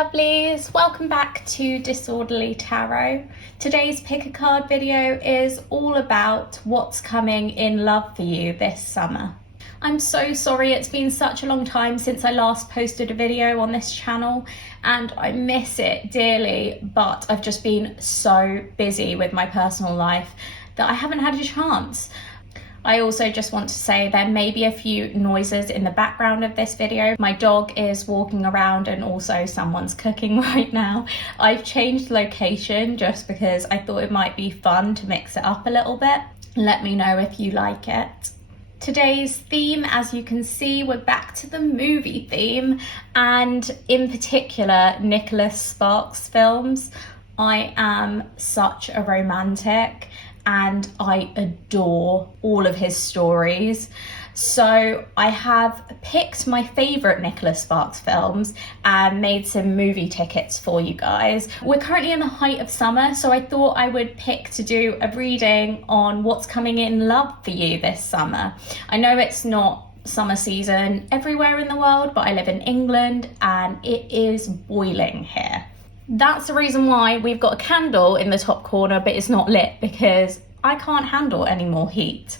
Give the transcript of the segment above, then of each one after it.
lovelies, welcome back to Disorderly Tarot. Today's pick a card video is all about what's coming in love for you this summer. I'm so sorry it's been such a long time since I last posted a video on this channel and I miss it dearly, but I've just been so busy with my personal life that I haven't had a chance. I also just want to say there may be a few noises in the background of this video. My dog is walking around and also someone's cooking right now. I've changed location just because I thought it might be fun to mix it up a little bit. Let me know if you like it. Today's theme, as you can see, we're back to the movie theme, and in particular Nicholas Sparks films. I am such a romantic and I adore all of his stories. So I have picked my favourite Nicholas Sparks films and made some movie tickets for you guys. We're currently in the height of summer, so I thought I would pick to do a reading on what's coming in love for you this summer. I know it's not summer season everywhere in the world, but I live in England and it is boiling here. That's the reason why we've got a candle in the top corner, but it's not lit because I can't handle any more heat.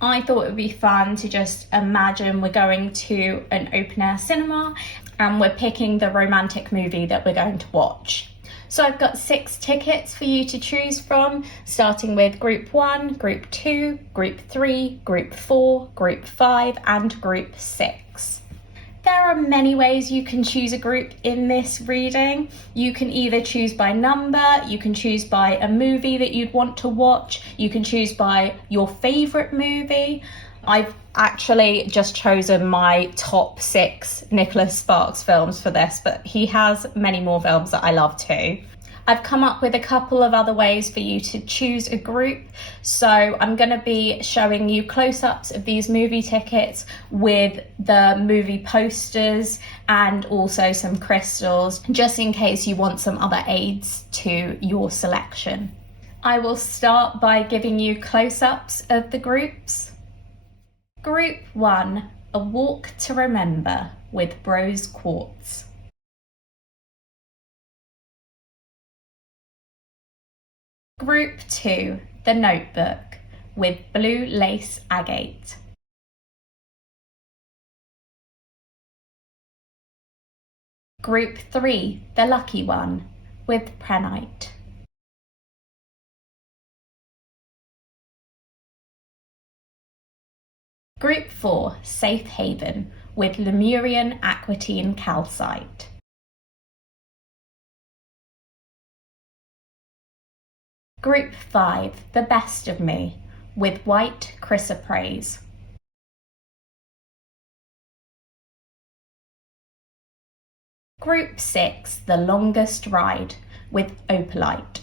I thought it would be fun to just imagine we're going to an open air cinema and we're picking the romantic movie that we're going to watch. So I've got 6 tickets for you to choose from, starting with Group 1, Group 2, Group 3, Group 4, Group 5 and Group 6. There are many ways you can choose a group in this reading. You can either choose by number, you can choose by a movie that you'd want to watch, you can choose by your favourite movie. I've actually just chosen my top 6 Nicholas Sparks films for this, but he has many more films that I love too. I've come up with a couple of other ways for you to choose a group. So I'm going to be showing you close-ups of these movie tickets with the movie posters and also some crystals, just in case you want some other aids to your selection. I will start by giving you close-ups of the groups. Group 1, A Walk to Remember with Rose Quartz. Group 2, The Notebook with Blue Lace Agate. Group 3, The Lucky One with Prehnite. Group 4, Safe Haven with Lemurian Aquatine Calcite. Group 5, The Best of Me with White Chrysoprase. Group 6, The Longest Ride with Opalite.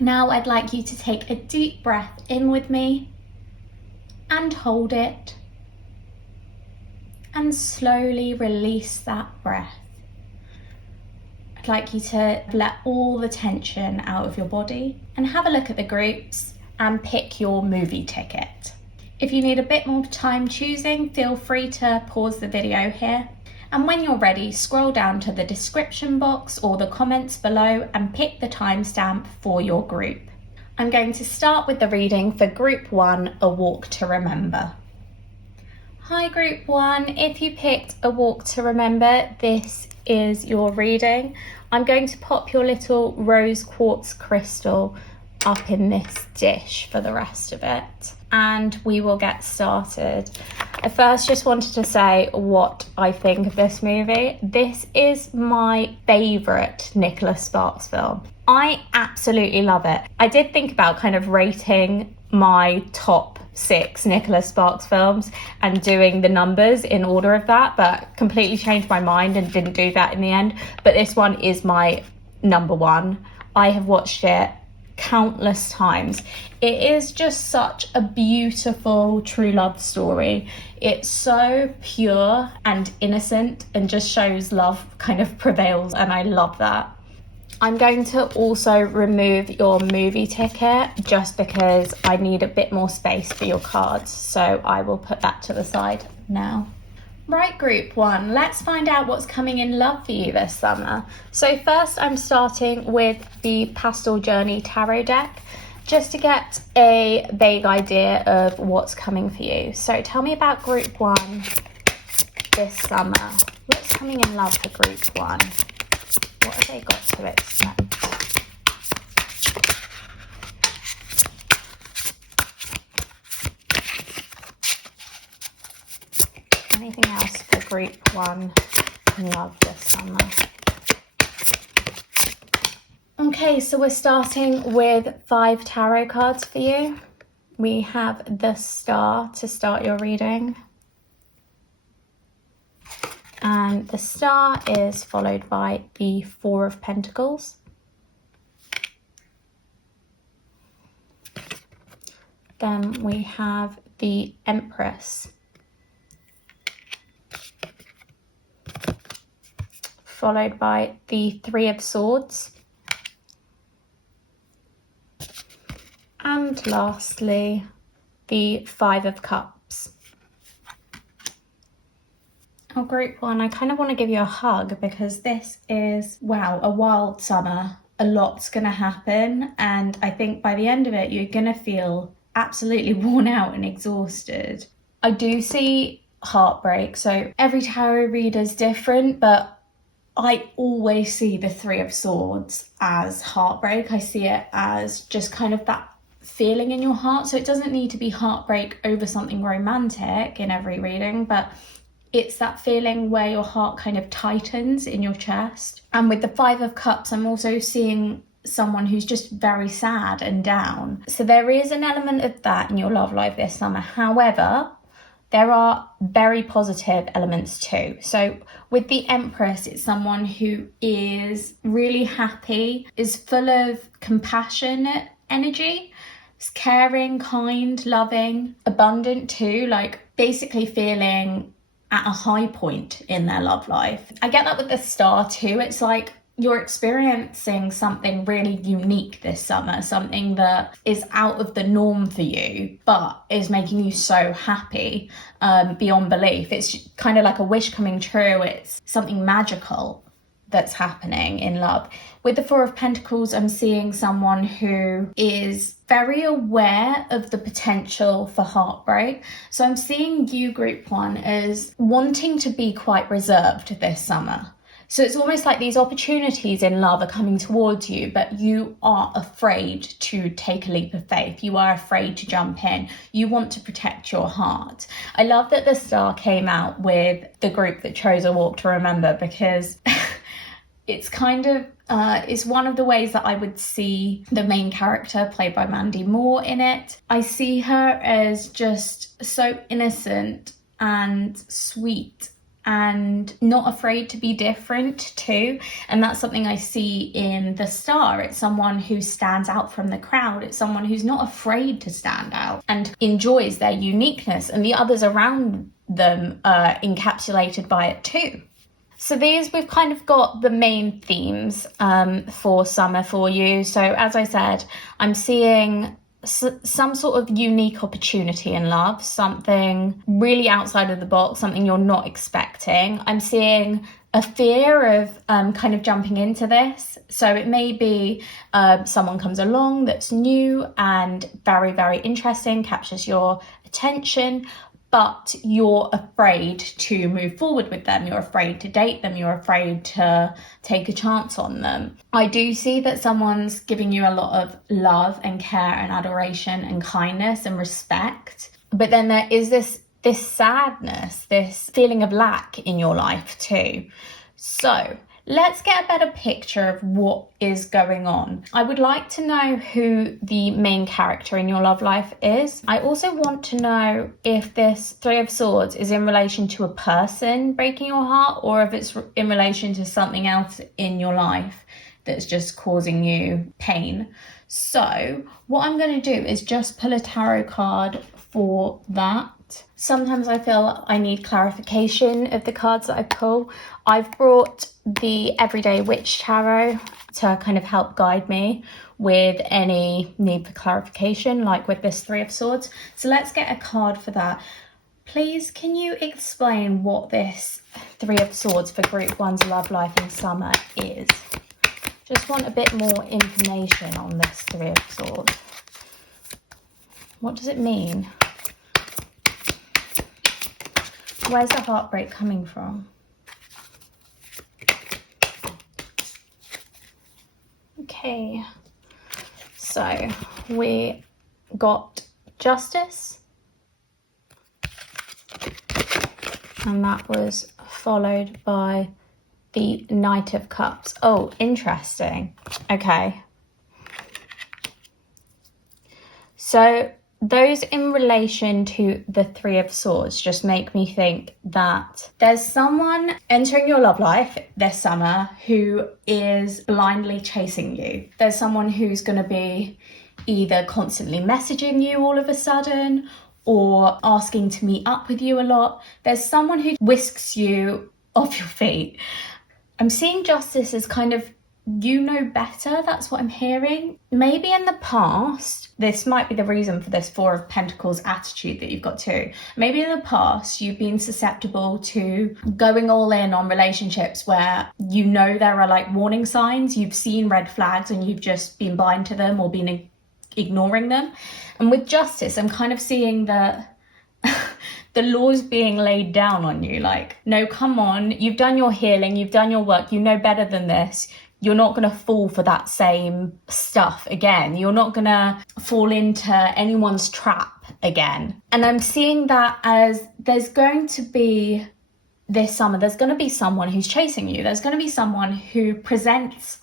Now I'd like you to take a deep breath in with me and hold it. And slowly release that breath. I'd like you to let all the tension out of your body and have a look at the groups and pick your movie ticket. If you need a bit more time choosing, feel free to pause the video here. And when you're ready, scroll down to the description box or the comments below and pick the timestamp for your group. I'm going to start with the reading for Group 1, A Walk to Remember. Hi Group 1, if you picked A Walk to Remember, this is your reading. I'm going to pop your little rose quartz crystal up in this dish for the rest of it and we will get started. I first just wanted to say what I think of this movie. This is my favourite Nicholas Sparks film. I absolutely love it. I did think about kind of rating my top 6 Nicholas Sparks films and doing the numbers in order of that, but completely changed my mind and didn't do that in the end. But this one is my number 1. I have watched it countless times. It is just such a beautiful true love story. It's so pure and innocent and just shows love kind of prevails, and I love that. I'm going to also remove your movie ticket just because I need a bit more space for your cards. So I will put that to the side now. Right, group one, let's find out what's coming in love for you this summer. So first I'm starting with the Pastel Journey Tarot deck, just to get a vague idea of what's coming for you. So tell me about group one this summer. What's coming in love for group one? What have they got to expect? Anything else for group one in love this summer? Okay, so we're starting with 5 tarot cards for you. We have the Star to start your reading. And the Star is followed by the 4 of Pentacles. Then we have the Empress, followed by the 3 of Swords. And lastly, the 5 of Cups. Oh, group one, I kind of want to give you a hug because this is, wow, a wild summer. A lot's going to happen. And I think by the end of it, you're going to feel absolutely worn out and exhausted. I do see heartbreak. So every tarot reader is different, but I always see the 3 of Swords as heartbreak. I see it as just kind of that feeling in your heart. So it doesn't need to be heartbreak over something romantic in every reading, but it's that feeling where your heart kind of tightens in your chest. And with the 5 of Cups, I'm also seeing someone who's just very sad and down. So there is an element of that in your love life this summer. However, there are very positive elements too. So with the Empress, it's someone who is really happy, is full of compassionate energy, is caring, kind, loving, abundant too, like basically feeling at a high point in their love life. I get that with the Star too. It's like you're experiencing something really unique this summer, something that is out of the norm for you, but is making you so happy beyond belief. It's kind of like a wish coming true. It's something magical that's happening in love. With the 4 of Pentacles, I'm seeing someone who is very aware of the potential for heartbreak. So I'm seeing you, group one, as wanting to be quite reserved this summer. So it's almost like these opportunities in love are coming towards you, but you are afraid to take a leap of faith. You are afraid to jump in. You want to protect your heart. I love that the Star came out with the group that chose A Walk to Remember, because it's kind of, it's one of the ways that I would see the main character, played by Mandy Moore, in it. I see her as just so innocent and sweet and not afraid to be different too. And that's something I see in the Star. It's someone who stands out from the crowd. It's someone who's not afraid to stand out and enjoys their uniqueness, and the others around them are encapsulated by it too. So these, we've kind of got the main themes for summer for you. So as I said, I'm seeing some sort of unique opportunity in love, something really outside of the box, something you're not expecting. I'm seeing a fear of kind of jumping into this. So it may be someone comes along that's new and very, very interesting, captures your attention, but you're afraid to move forward with them. You're afraid to date them. You're afraid to take a chance on them. I do see that someone's giving you a lot of love and care and adoration and kindness and respect. But then there is this sadness, this feeling of lack in your life too. So let's get a better picture of what is going on. I would like to know who the main character in your love life is. I also want to know if this 3 of Swords is in relation to a person breaking your heart, or if it's in relation to something else in your life that's just causing you pain. So what I'm going to do is just pull a tarot card for that. Sometimes I feel I need clarification of the cards that I pull. I've brought the Everyday Witch Tarot to kind of help guide me with any need for clarification, like with this Three of Swords. So let's get a card for that. Please, can you explain what this Three of Swords for Group 1's love life in summer is? Just want a bit more information on this Three of Swords. What does it mean? Where's the heartbreak coming from? Okay, so we got Justice, and that was followed by the Knight of Cups. Oh, interesting. Okay. So those in relation to the Three of Swords just make me think that there's someone entering your love life this summer who is blindly chasing you. There's someone who's going to be either constantly messaging you all of a sudden or asking to meet up with you a lot. There's someone who whisks you off your feet. I'm seeing Justice as kind of, you know better, that's what I'm hearing. Maybe in the past, this might be the reason for this Four of Pentacles attitude that you've got too. Maybe in the past, you've been susceptible to going all in on relationships where you know there are like warning signs, you've seen red flags and you've just been blind to them or been ignoring them. And with Justice, I'm kind of seeing the laws being laid down on you. Like, no, come on, you've done your healing, you've done your work, you know better than this. You're not going to fall for that same stuff again. You're not going to fall into anyone's trap again. And I'm seeing that as there's going to be this summer, there's going to be someone who's chasing you. There's going to be someone who presents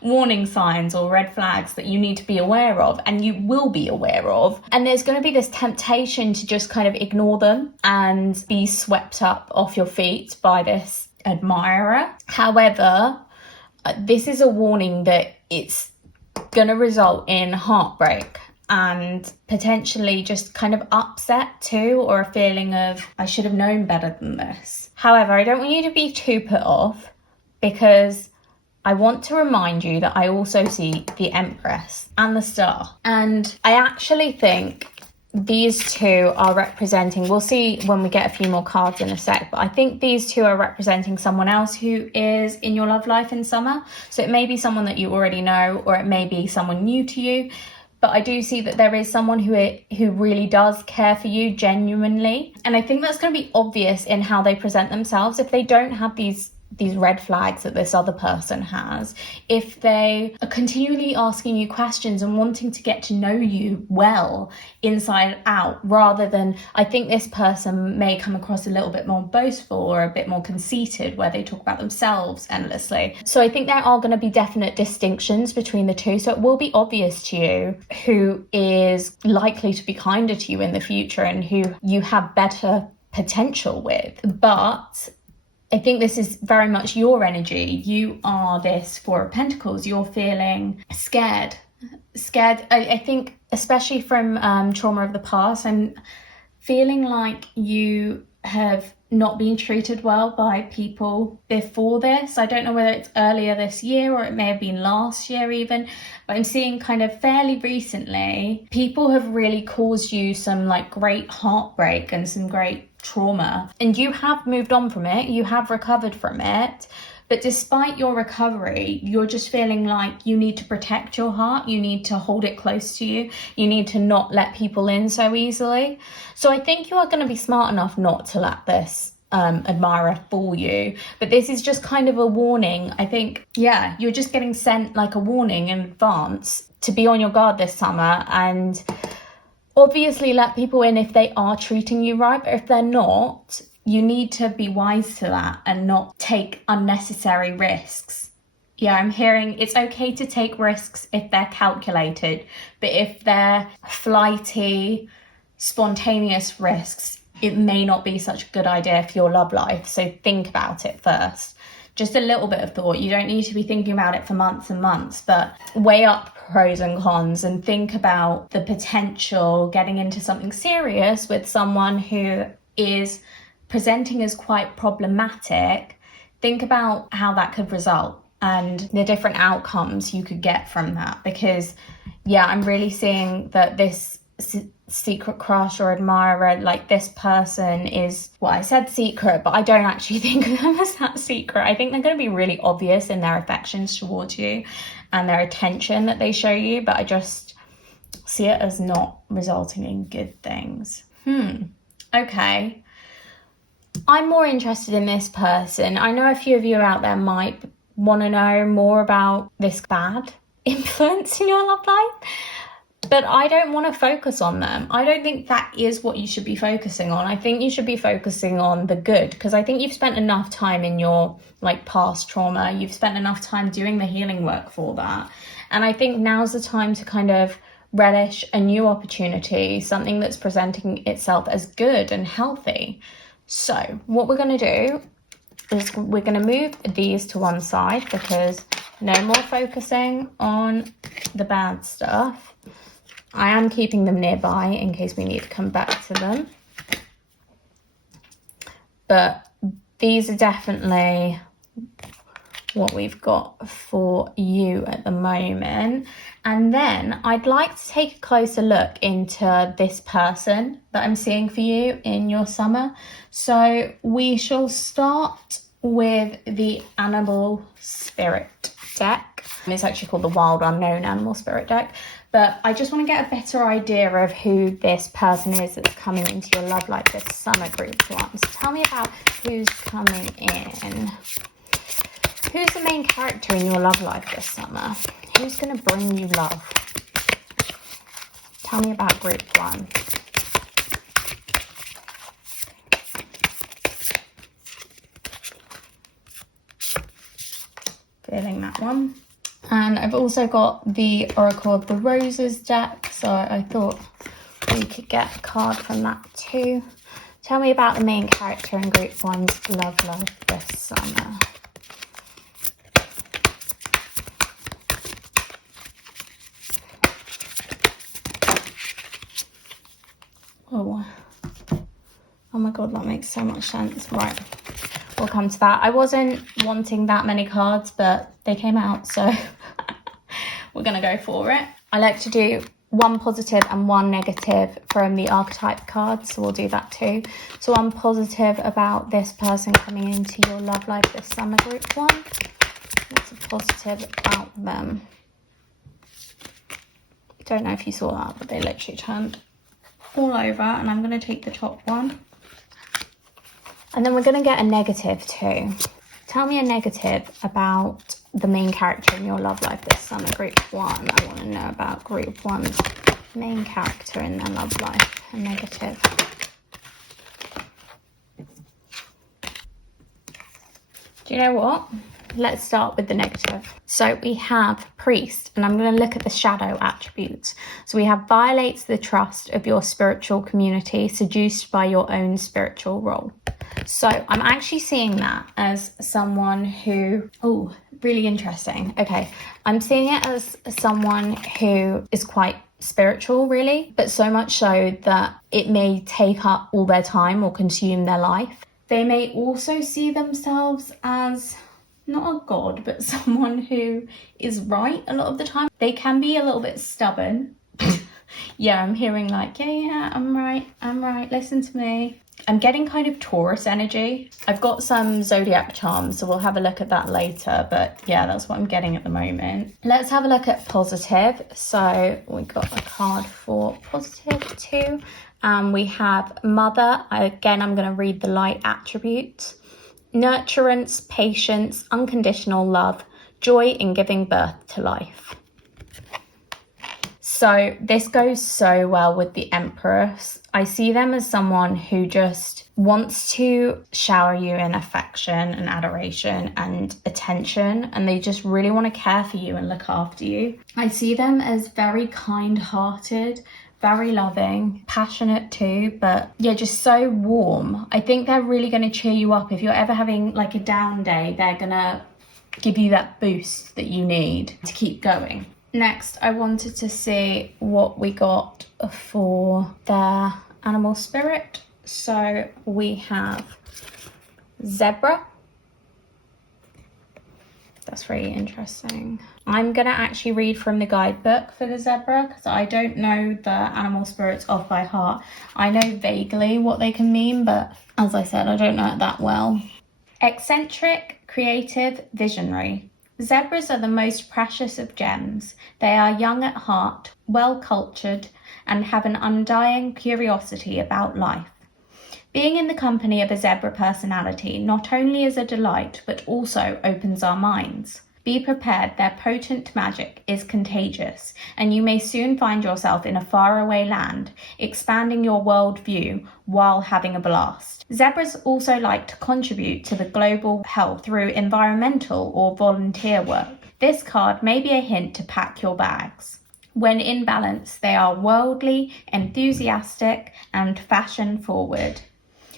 warning signs or red flags that you need to be aware of, and you will be aware of. And there's going to be this temptation to just kind of ignore them and be swept up off your feet by this admirer. However, this is a warning that it's going to result in heartbreak and potentially just kind of upset too, or a feeling of, I should have known better than this. However, I don't want you to be too put off, because I want to remind you that I also see the Empress and the Star. And I actually think these two are representing, we'll see when we get a few more cards in a sec, but I think these two are representing someone else who is in your love life in summer. So it may be someone that you already know, or it may be someone new to you. But I do see that there is someone who really does care for you genuinely. And I think that's going to be obvious in how they present themselves. If they don't have these red flags that this other person has, if they are continually asking you questions and wanting to get to know you well inside out, rather than, I think this person may come across a little bit more boastful or a bit more conceited, where they talk about themselves endlessly. So I think there are going to be definite distinctions between the two. So it will be obvious to you who is likely to be kinder to you in the future and who you have better potential with. But I think this is very much your energy. You are this Four of Pentacles. You're feeling scared. I think, especially from trauma of the past, I'm feeling like you have not been treated well by people before this. I don't know whether it's earlier this year or it may have been last year even, but I'm seeing kind of fairly recently, people have really caused you some like great heartbreak and some great trauma, and you have moved on from it, you have recovered from it. But despite your recovery, you're just feeling like you need to protect your heart, you need to hold it close to you, you need to not let people in so easily. So I think you are going to be smart enough not to let this admirer fool you. But this is just kind of a warning. I think, yeah, you're just getting sent like a warning in advance to be on your guard this summer, and obviously let people in if they are treating you right. But if they're not, you need to be wise to that and not take unnecessary risks. Yeah, I'm hearing it's okay to take risks if they're calculated, but if they're flighty, spontaneous risks, it may not be such a good idea for your love life. So think about it first. Just a little bit of thought. You don't need to be thinking about it for months and months, but weigh up pros and cons and think about the potential getting into something serious with someone who is presenting as quite problematic. Think about how that could result. and the different outcomes you could get from that. Because yeah, I'm really seeing that this secret crush or admirer, like this person is, well, I said secret, but I don't actually think of them as that secret. I think they're going to be really obvious in their affections towards you and their attention that they show you, but I just see it as not resulting in good things. Okay. I'm more interested in this person. I know a few of you out there might want to know more about this bad influence in your love life, but I don't want to focus on them. I don't think that is what you should be focusing on. I think you should be focusing on the good, because I think you've spent enough time in your like past trauma. You've spent enough time doing the healing work for that. And I think now's the time to kind of relish a new opportunity, something that's presenting itself as good and healthy. So what we're going to do is we're going to move these to one side, because no more focusing on the bad stuff. I am keeping them nearby in case we need to come back to them. But these are definitely what we've got for you at the moment. And then I'd like to take a closer look into this person that I'm seeing for you in your summer. So we shall start with the Animal Spirit deck. It's actually called the Wild Unknown Animal Spirit deck. But I just want to get a better idea of who this person is that's coming into your love life this summer, group one. So tell me about who's coming in. Who's the main character in your love life this summer? Who's going to bring you love? Tell me about group one. Feeling that one. And I've also got the Oracle of the Roses deck, so I thought we could get a card from that too. Tell me about the main character in group one's love life this summer. Oh my god, that makes so much sense. Right, we'll come to that. I wasn't wanting that many cards, but they came out, so we're gonna go for it. I like to do one positive and one negative from the Archetype Cards, so we'll do that too. So one positive about this person coming into your love life this summer, group one. What's a positive about them? Don't know if you saw that, but they literally turned all over, and I'm going to take the top one. And then we're going to get a negative too. Tell me a negative about the main character in your love life this summer, group one. I want to know about group one's main character in their love life. A negative. Do you know what? Let's start with the negative. So we have Priest, and I'm going to look at the shadow attributes. So we have violates the trust of your spiritual community, seduced by your own spiritual role. So I'm actually seeing that as someone who, oh, really interesting. Okay, I'm seeing it as someone who is quite spiritual, really, but so much so that it may take up all their time or consume their life. They may also see themselves as not a god, but someone who is right a lot of the time. They can be a little bit stubborn. Yeah, I'm hearing like, yeah, I'm right, listen to me. I'm getting kind of Taurus energy. I've got some zodiac charms, so we'll have a look at that later, but yeah, that's what I'm getting at the moment. Let's have a look at positive. So we got a card for positive too. We have Mother. Again, I'm going to read the light attributes. Nurturance, patience, unconditional love, joy in giving birth to life. So this goes so well with the Empress. I see them as someone who just wants to shower you in affection and adoration and attention, and they just really want to care for you and look after you. I see them as very kind-hearted, very loving, passionate too, but yeah, just so warm. I think they're really going to cheer you up. If you're ever having like a down day, they're going to give you that boost that you need to keep going. Next, I wanted to see what we got for their animal spirit. So we have Zebra. That's really interesting. I'm gonna actually read from the guidebook for the zebra because I don't know the animal spirits off by heart. I know vaguely what they can mean, but as I said, I don't know it that well. Eccentric, creative, visionary. Zebras are the most precious of gems. They are young at heart, well cultured, and have an undying curiosity about life. Being in the company of a zebra personality not only is a delight, but also opens our minds. Be prepared, their potent magic is contagious, and you may soon find yourself in a faraway land, expanding your worldview while having a blast. Zebras also like to contribute to the global health through environmental or volunteer work. This card may be a hint to pack your bags. When in balance, they are worldly, enthusiastic, and fashion-forward.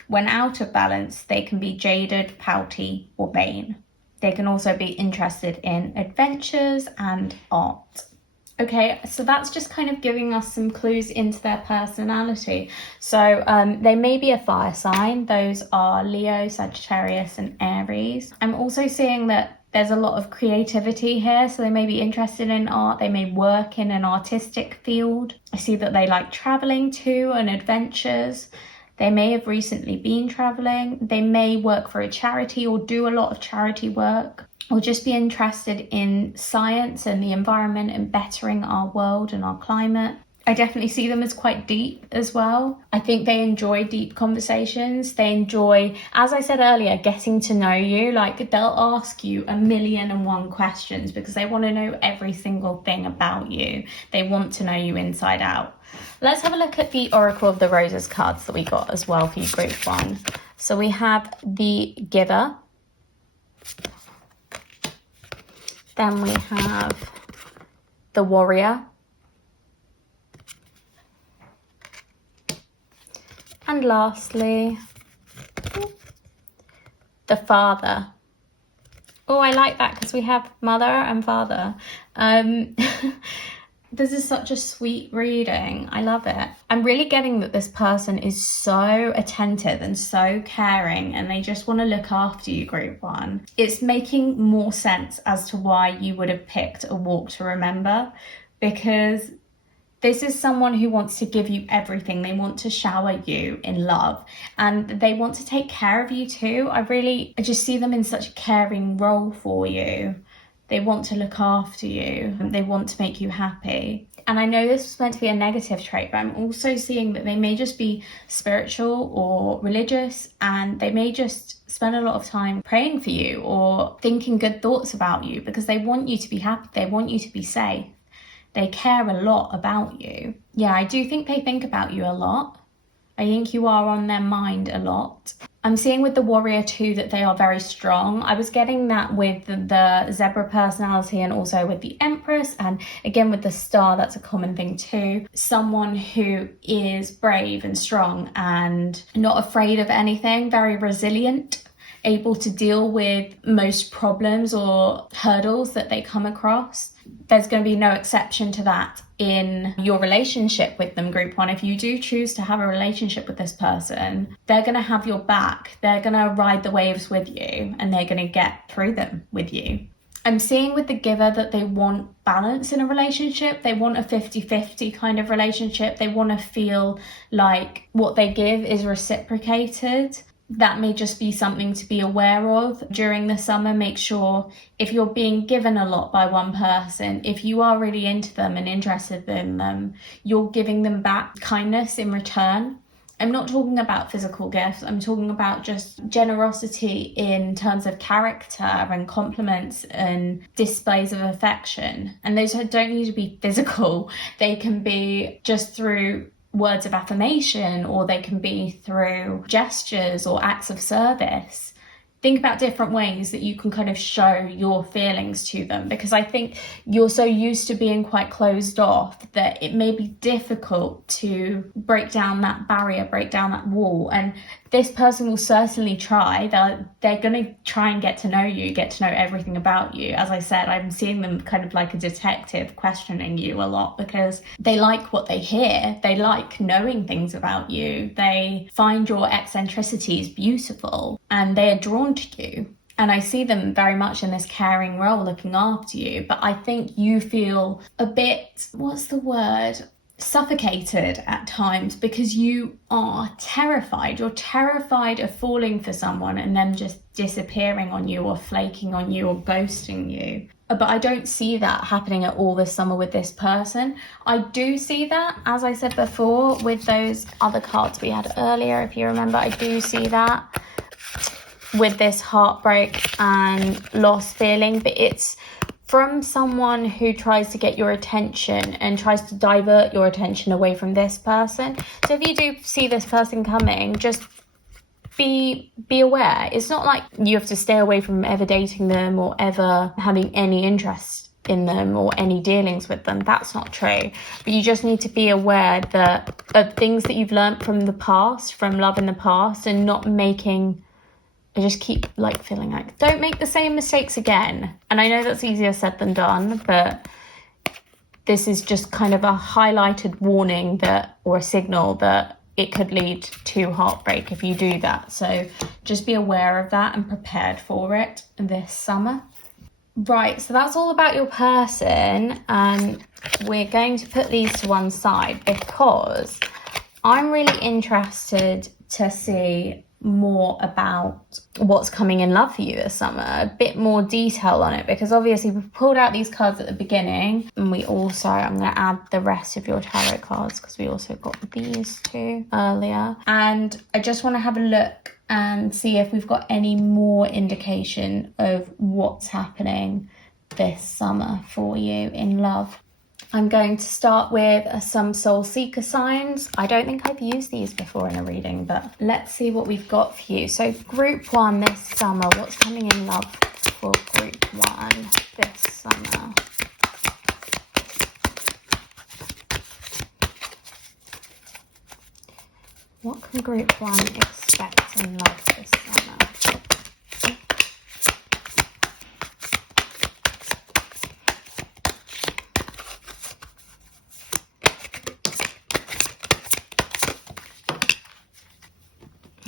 When out of balance, they can be jaded, pouty, or vain. They can also be interested in adventures and art. Okay, so that's just kind of giving us some clues into their personality. So they may be a fire sign. Those are Leo, Sagittarius, and Aries. I'm also seeing that there's a lot of creativity here, so they may be interested in art. They may work in an artistic field. I see that they like traveling too and adventures. They may have recently been traveling. They may work for a charity or do a lot of charity work, or just be interested in science and the environment and bettering our world and our climate. I definitely see them as quite deep as well. I think they enjoy deep conversations. They enjoy, as I said earlier, getting to know you. Like, they'll ask you 1,000,001 questions because they want to know every single thing about you. They want to know you inside out. Let's have a look at the Oracle of the Roses cards that we got as well for you, group 1. So we have the Giver. Then we have the Warrior. And lastly, the Father. Oh, I like that because we have Mother and Father. This is such a sweet reading. I love it. I'm really getting that this person is so attentive and so caring, and they just want to look after you, group 1. It's making more sense as to why you would have picked a walk to remember, because this is someone who wants to give you everything. They want to shower you in love, and they want to take care of you too. I just see them in such a caring role for you. They want to look after you. They want to make you happy. And I know this was meant to be a negative trait, but I'm also seeing that they may just be spiritual or religious, and they may just spend a lot of time praying for you or thinking good thoughts about you because they want you to be happy. They want you to be safe. They care a lot about you. Yeah, I do think they think about you a lot. I think you are on their mind a lot. I'm seeing with the Warrior too that they are very strong. I was getting that with the Zebra personality and also with the Empress, and again with the Star, that's a common thing too. Someone who is brave and strong and not afraid of anything, very resilient, able to deal with most problems or hurdles that they come across. There's going to be no exception to that in your relationship with them, group 1. If you do choose to have a relationship with this person, they're going to have your back. They're going to ride the waves with you, and they're going to get through them with you. I'm seeing with the Giver that they want balance in a relationship. They want a 50-50 kind of relationship. They want to feel like what they give is reciprocated. That may just be something to be aware of during the summer. Make sure if you're being given a lot by one person, if you are really into them and interested in them, you're giving them back kindness in return. I'm not talking about physical gifts. I'm talking about just generosity in terms of character and compliments and displays of affection. And those don't need to be physical. They can be just through words of affirmation, or they can be through gestures or acts of service. Think about different ways that you can kind of show your feelings to them, because I think you're so used to being quite closed off that it may be difficult to break down that barrier, break down that wall. And this person will certainly try. They're going to try and get to know you, get to know everything about you. As I said, I'm seeing them kind of like a detective questioning you a lot because they like what they hear. They like knowing things about you. They find your eccentricities beautiful and they are drawn to you. And I see them very much in this caring role, looking after you. But I think you feel a bit, what's the word? Suffocated at times, because you are terrified. You're terrified of falling for someone and them just disappearing on you or flaking on you or ghosting you. But I don't see that happening at all this summer with this person. I do see that, as I said before, with those other cards we had earlier, if you remember. I do see that with this heartbreak and loss feeling, but it's from someone who tries to get your attention and tries to divert your attention away from this person. So if you do see this person coming, just be aware. It's not like you have to stay away from ever dating them or ever having any interest in them or any dealings with them. That's not true. But you just need to be aware that of things that you've learned from the past, from love in the past, and not making... I just keep like feeling like, don't make the same mistakes again. And I know that's easier said than done, but this is just kind of a highlighted warning that, or a signal that it could lead to heartbreak if you do that. So just be aware of that and prepared for it this summer. Right, so that's all about your person. And we're going to put these to one side because I'm really interested to see more about what's coming in love for you this summer, a bit more detail on it, because obviously we've pulled out these cards at the beginning, and we also, I'm going to add the rest of your tarot cards because we also got these two earlier, and I just want to have a look and see if we've got any more indication of what's happening this summer for you in love. I'm going to start with some soul seeker signs. I don't think I've used these before in a reading, but let's see what we've got for you. So group one this summer, what's coming in love for group one this summer? What can group one expect in love this summer?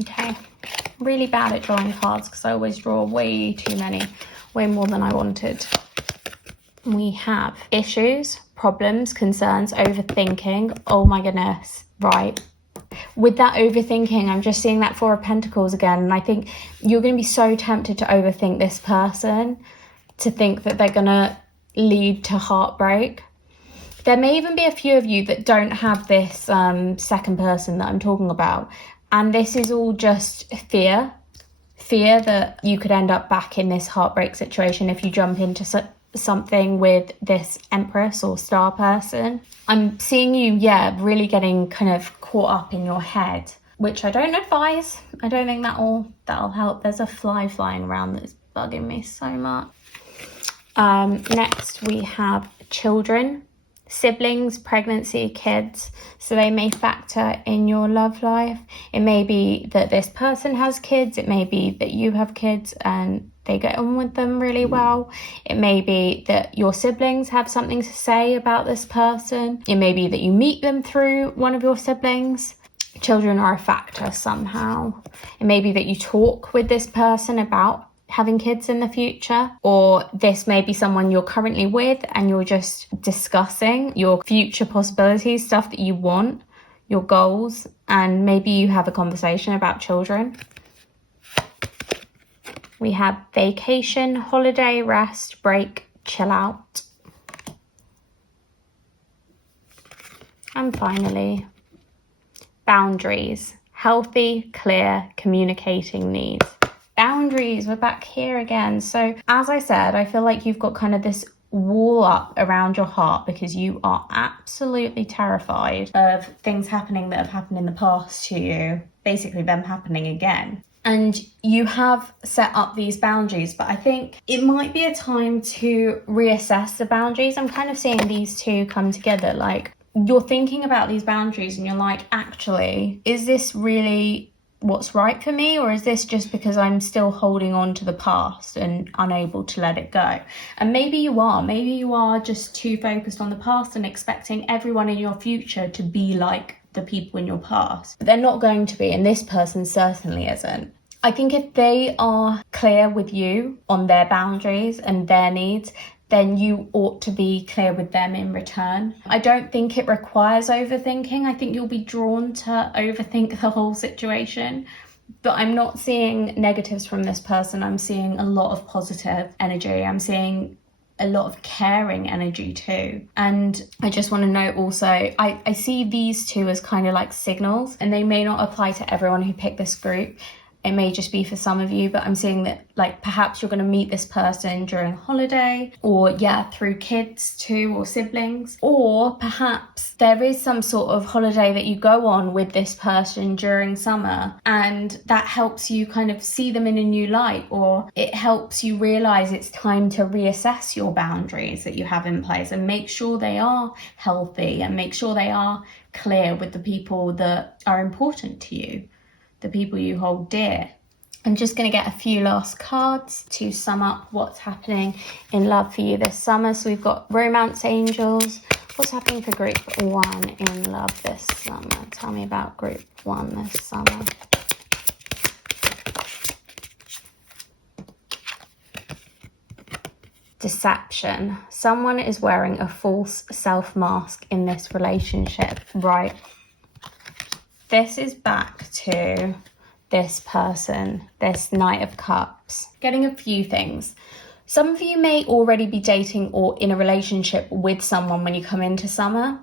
Okay, really bad at drawing cards because I always draw way too many, way more than I wanted. We have issues, problems, concerns, overthinking. Oh my goodness, right. With that overthinking, I'm just seeing that Four of Pentacles again. And I think you're going to be so tempted to overthink this person, to think that they're going to lead to heartbreak. There may even be a few of you that don't have this second person that I'm talking about. And this is all just fear that you could end up back in this heartbreak situation if you jump into something with this Empress or Star person. I'm seeing you, really getting kind of caught up in your head, which I don't advise. I don't think that'll help. There's a fly flying around that's bugging me so much. Next we have children. Siblings, pregnancy, kids, so they may factor in your love life. It may be that this person has kids, it may be that you have kids and they get on with them really well. It may be that your siblings have something to say about this person. It may be that you meet them through one of your siblings. Children are a factor somehow. It may be that you talk with this person about having kids in the future, or this may be someone you're currently with and you're just discussing your future possibilities, stuff that you want, your goals, and maybe you have a conversation about children. We have vacation, holiday, rest, break, chill out. And finally, boundaries, healthy, clear, communicating needs. Boundaries, we're back here again. So as I said, I feel like you've got kind of this wall up around your heart because you are absolutely terrified of things happening that have happened in the past to you, basically them happening again. And you have set up these boundaries, but I think it might be a time to reassess the boundaries. I'm kind of seeing these two come together, like you're thinking about these boundaries and you're like, actually, is this really what's right for me, or is this just because I'm still holding on to the past and unable to let it go? And maybe you are just too focused on the past and expecting everyone in your future to be like the people in your past, but they're not going to be, and this person certainly isn't. I think if they are clear with you on their boundaries and their needs, then you ought to be clear with them in return. I don't think it requires overthinking. I think you'll be drawn to overthink the whole situation. But I'm not seeing negatives from this person. I'm seeing a lot of positive energy. I'm seeing a lot of caring energy too. And I just want to note also, I see these two as kind of like signals, and they may not apply to everyone who picked this group. It may just be for some of you, but I'm seeing that like perhaps you're going to meet this person during holiday, or through kids too, or siblings, or perhaps there is some sort of holiday that you go on with this person during summer, and that helps you kind of see them in a new light, or it helps you realize it's time to reassess your boundaries that you have in place and make sure they are healthy and make sure they are clear with the people that are important to you, the people you hold dear. I'm just going to get a few last cards to sum up what's happening in love for you this summer. So we've got Romance Angels. What's happening for group 1 in love this summer? Tell me about group 1 this summer. Deception. Someone is wearing a false self-mask in this relationship, right? This is back to this person, this Knight of Cups. Getting a few things. Some of you may already be dating or in a relationship with someone when you come into summer.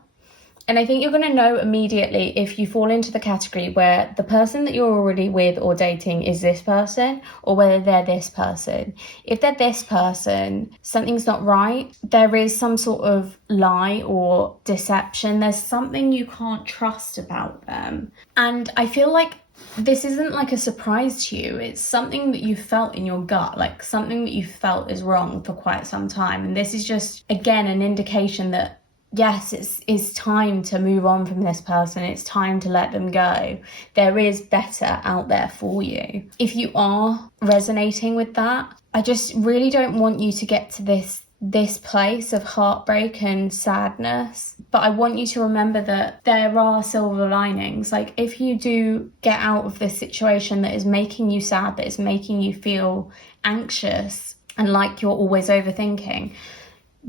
And I think you're going to know immediately if you fall into the category where the person that you're already with or dating is this person, or whether they're this person. If they're this person, something's not right. There is some sort of lie or deception. There's something you can't trust about them. And I feel like this isn't like a surprise to you. It's something that you felt in your gut, like something that you felt is wrong for quite some time. And this is just, again, an indication that yes, it's time to move on from this person. It's time to let them go. There is better out there for you. If you are resonating with that, I just really don't want you to get to this place of heartbreak and sadness. But I want you to remember that there are silver linings. Like if you do get out of this situation that is making you sad, that is making you feel anxious and like you're always overthinking,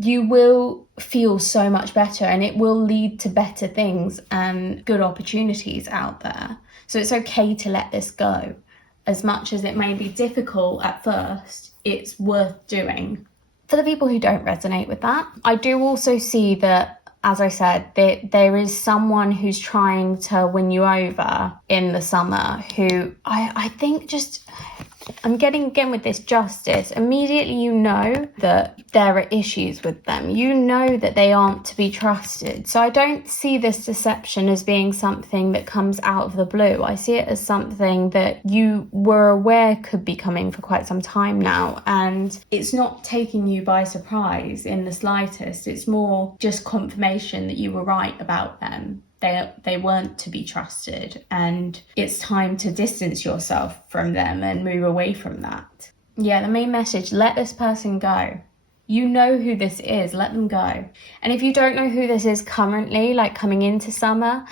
you will feel so much better, and it will lead to better things and good opportunities out there. So it's okay to let this go. As much as it may be difficult at first, it's worth doing. For the people who don't resonate with that, I do also see that, as I said, there is someone who's trying to win you over in the summer who I think just... I'm getting again with this justice. Immediately you know that there are issues with them. You know that they aren't to be trusted. So I don't see this deception as being something that comes out of the blue. I see it as something that you were aware could be coming for quite some time now. And it's not taking you by surprise in the slightest. It's more just confirmation that you were right about them. They weren't to be trusted, and it's time to distance yourself from them and move away from that. Yeah, the main message, let this person go. You know who this is, let them go. And if you don't know who this is currently, like coming into summer,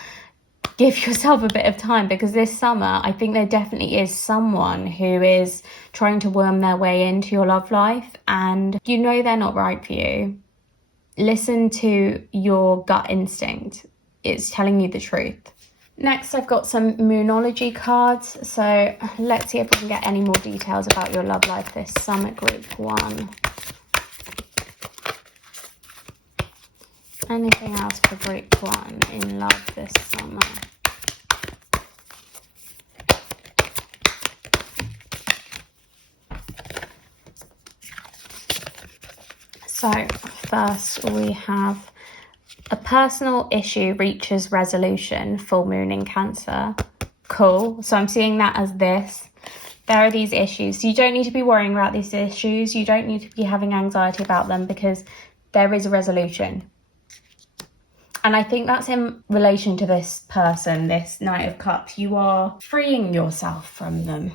give yourself a bit of time, because this summer, I think there definitely is someone who is trying to worm their way into your love life, and you know they're not right for you. Listen to your gut instinct. It's telling you the truth. Next, I've got some Moonology cards. So let's see if we can get any more details about your love life this summer, group 1. Anything else for group 1 in love this summer? So first we have a personal issue reaches resolution, full moon in Cancer. Cool. So I'm seeing that as this. There are these issues. You don't need to be worrying about these issues. You don't need to be having anxiety about them, because there is a resolution. And I think that's in relation to this person, this Knight of Cups. You are freeing yourself from them.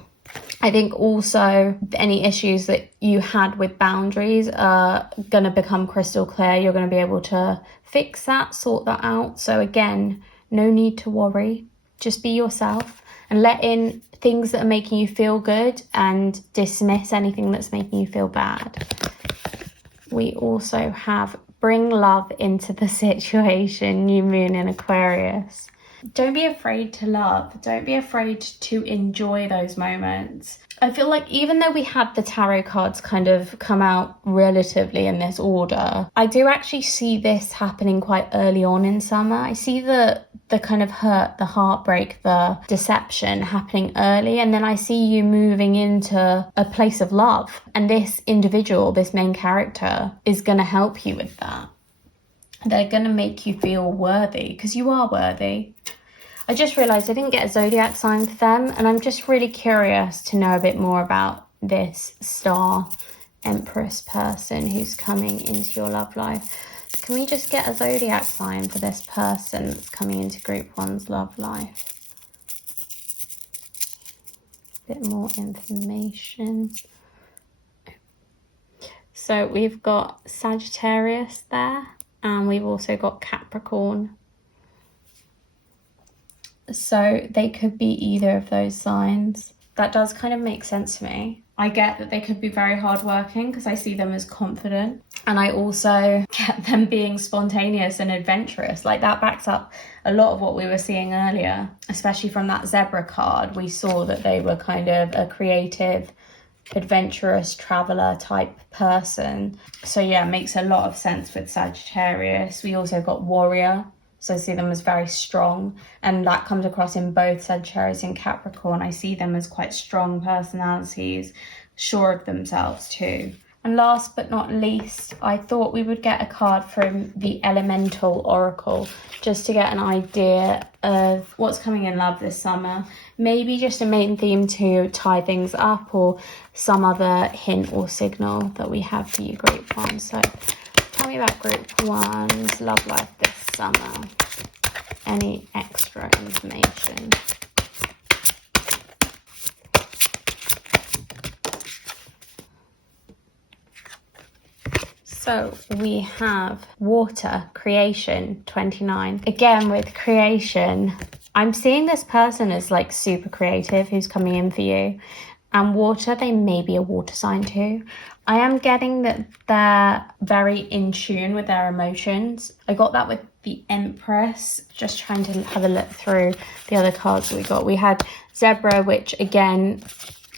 I think also any issues that you had with boundaries are going to become crystal clear. You're going to be able to fix that, sort that out. So again, no need to worry. Just be yourself and let in things that are making you feel good and dismiss anything that's making you feel bad. We also have bring love into the situation, new moon in Aquarius. Don't be afraid to love. Don't be afraid to enjoy those moments. I feel like even though we had the tarot cards kind of come out relatively in this order, I do actually see this happening quite early on in summer. I see the kind of hurt, the heartbreak, the deception happening early, and then I see you moving into a place of love. And this individual, this main character, is going to help you with that. They're going to make you feel worthy, because you are worthy. I just realised I didn't get a zodiac sign for them, and I'm just really curious to know a bit more about this star empress person who's coming into your love life. Can we just get a zodiac sign for this person that's coming into group 1's love life? A bit more information. So we've got Sagittarius there, and we've also got Capricorn. So they could be either of those signs. That does kind of make sense to me. I get that they could be very hardworking because I see them as confident. And I also get them being spontaneous and adventurous. Like, that backs up a lot of what we were seeing earlier, especially from that zebra card. We saw that they were kind of a creative, adventurous traveler type person. So yeah, it makes a lot of sense with Sagittarius. We also got warrior. So I see them as very strong, and that comes across in both Sagittarius and Capricorn. I see them as quite strong personalities, sure of themselves too. And last but not least, I thought we would get a card from the Elemental Oracle, just to get an idea of what's coming in love this summer. Maybe just a main theme to tie things up, or some other hint or signal that we have for you, group 1. So tell me about group 1's love life this summer. Any extra information? So we have water, creation, 29. Again, with creation, I'm seeing this person as like super creative who's coming in for you. And water, they may be a water sign too. I am getting that they're very in tune with their emotions. I got that with the Empress. Just trying to have a look through the other cards that we got. We had Zebra, which again,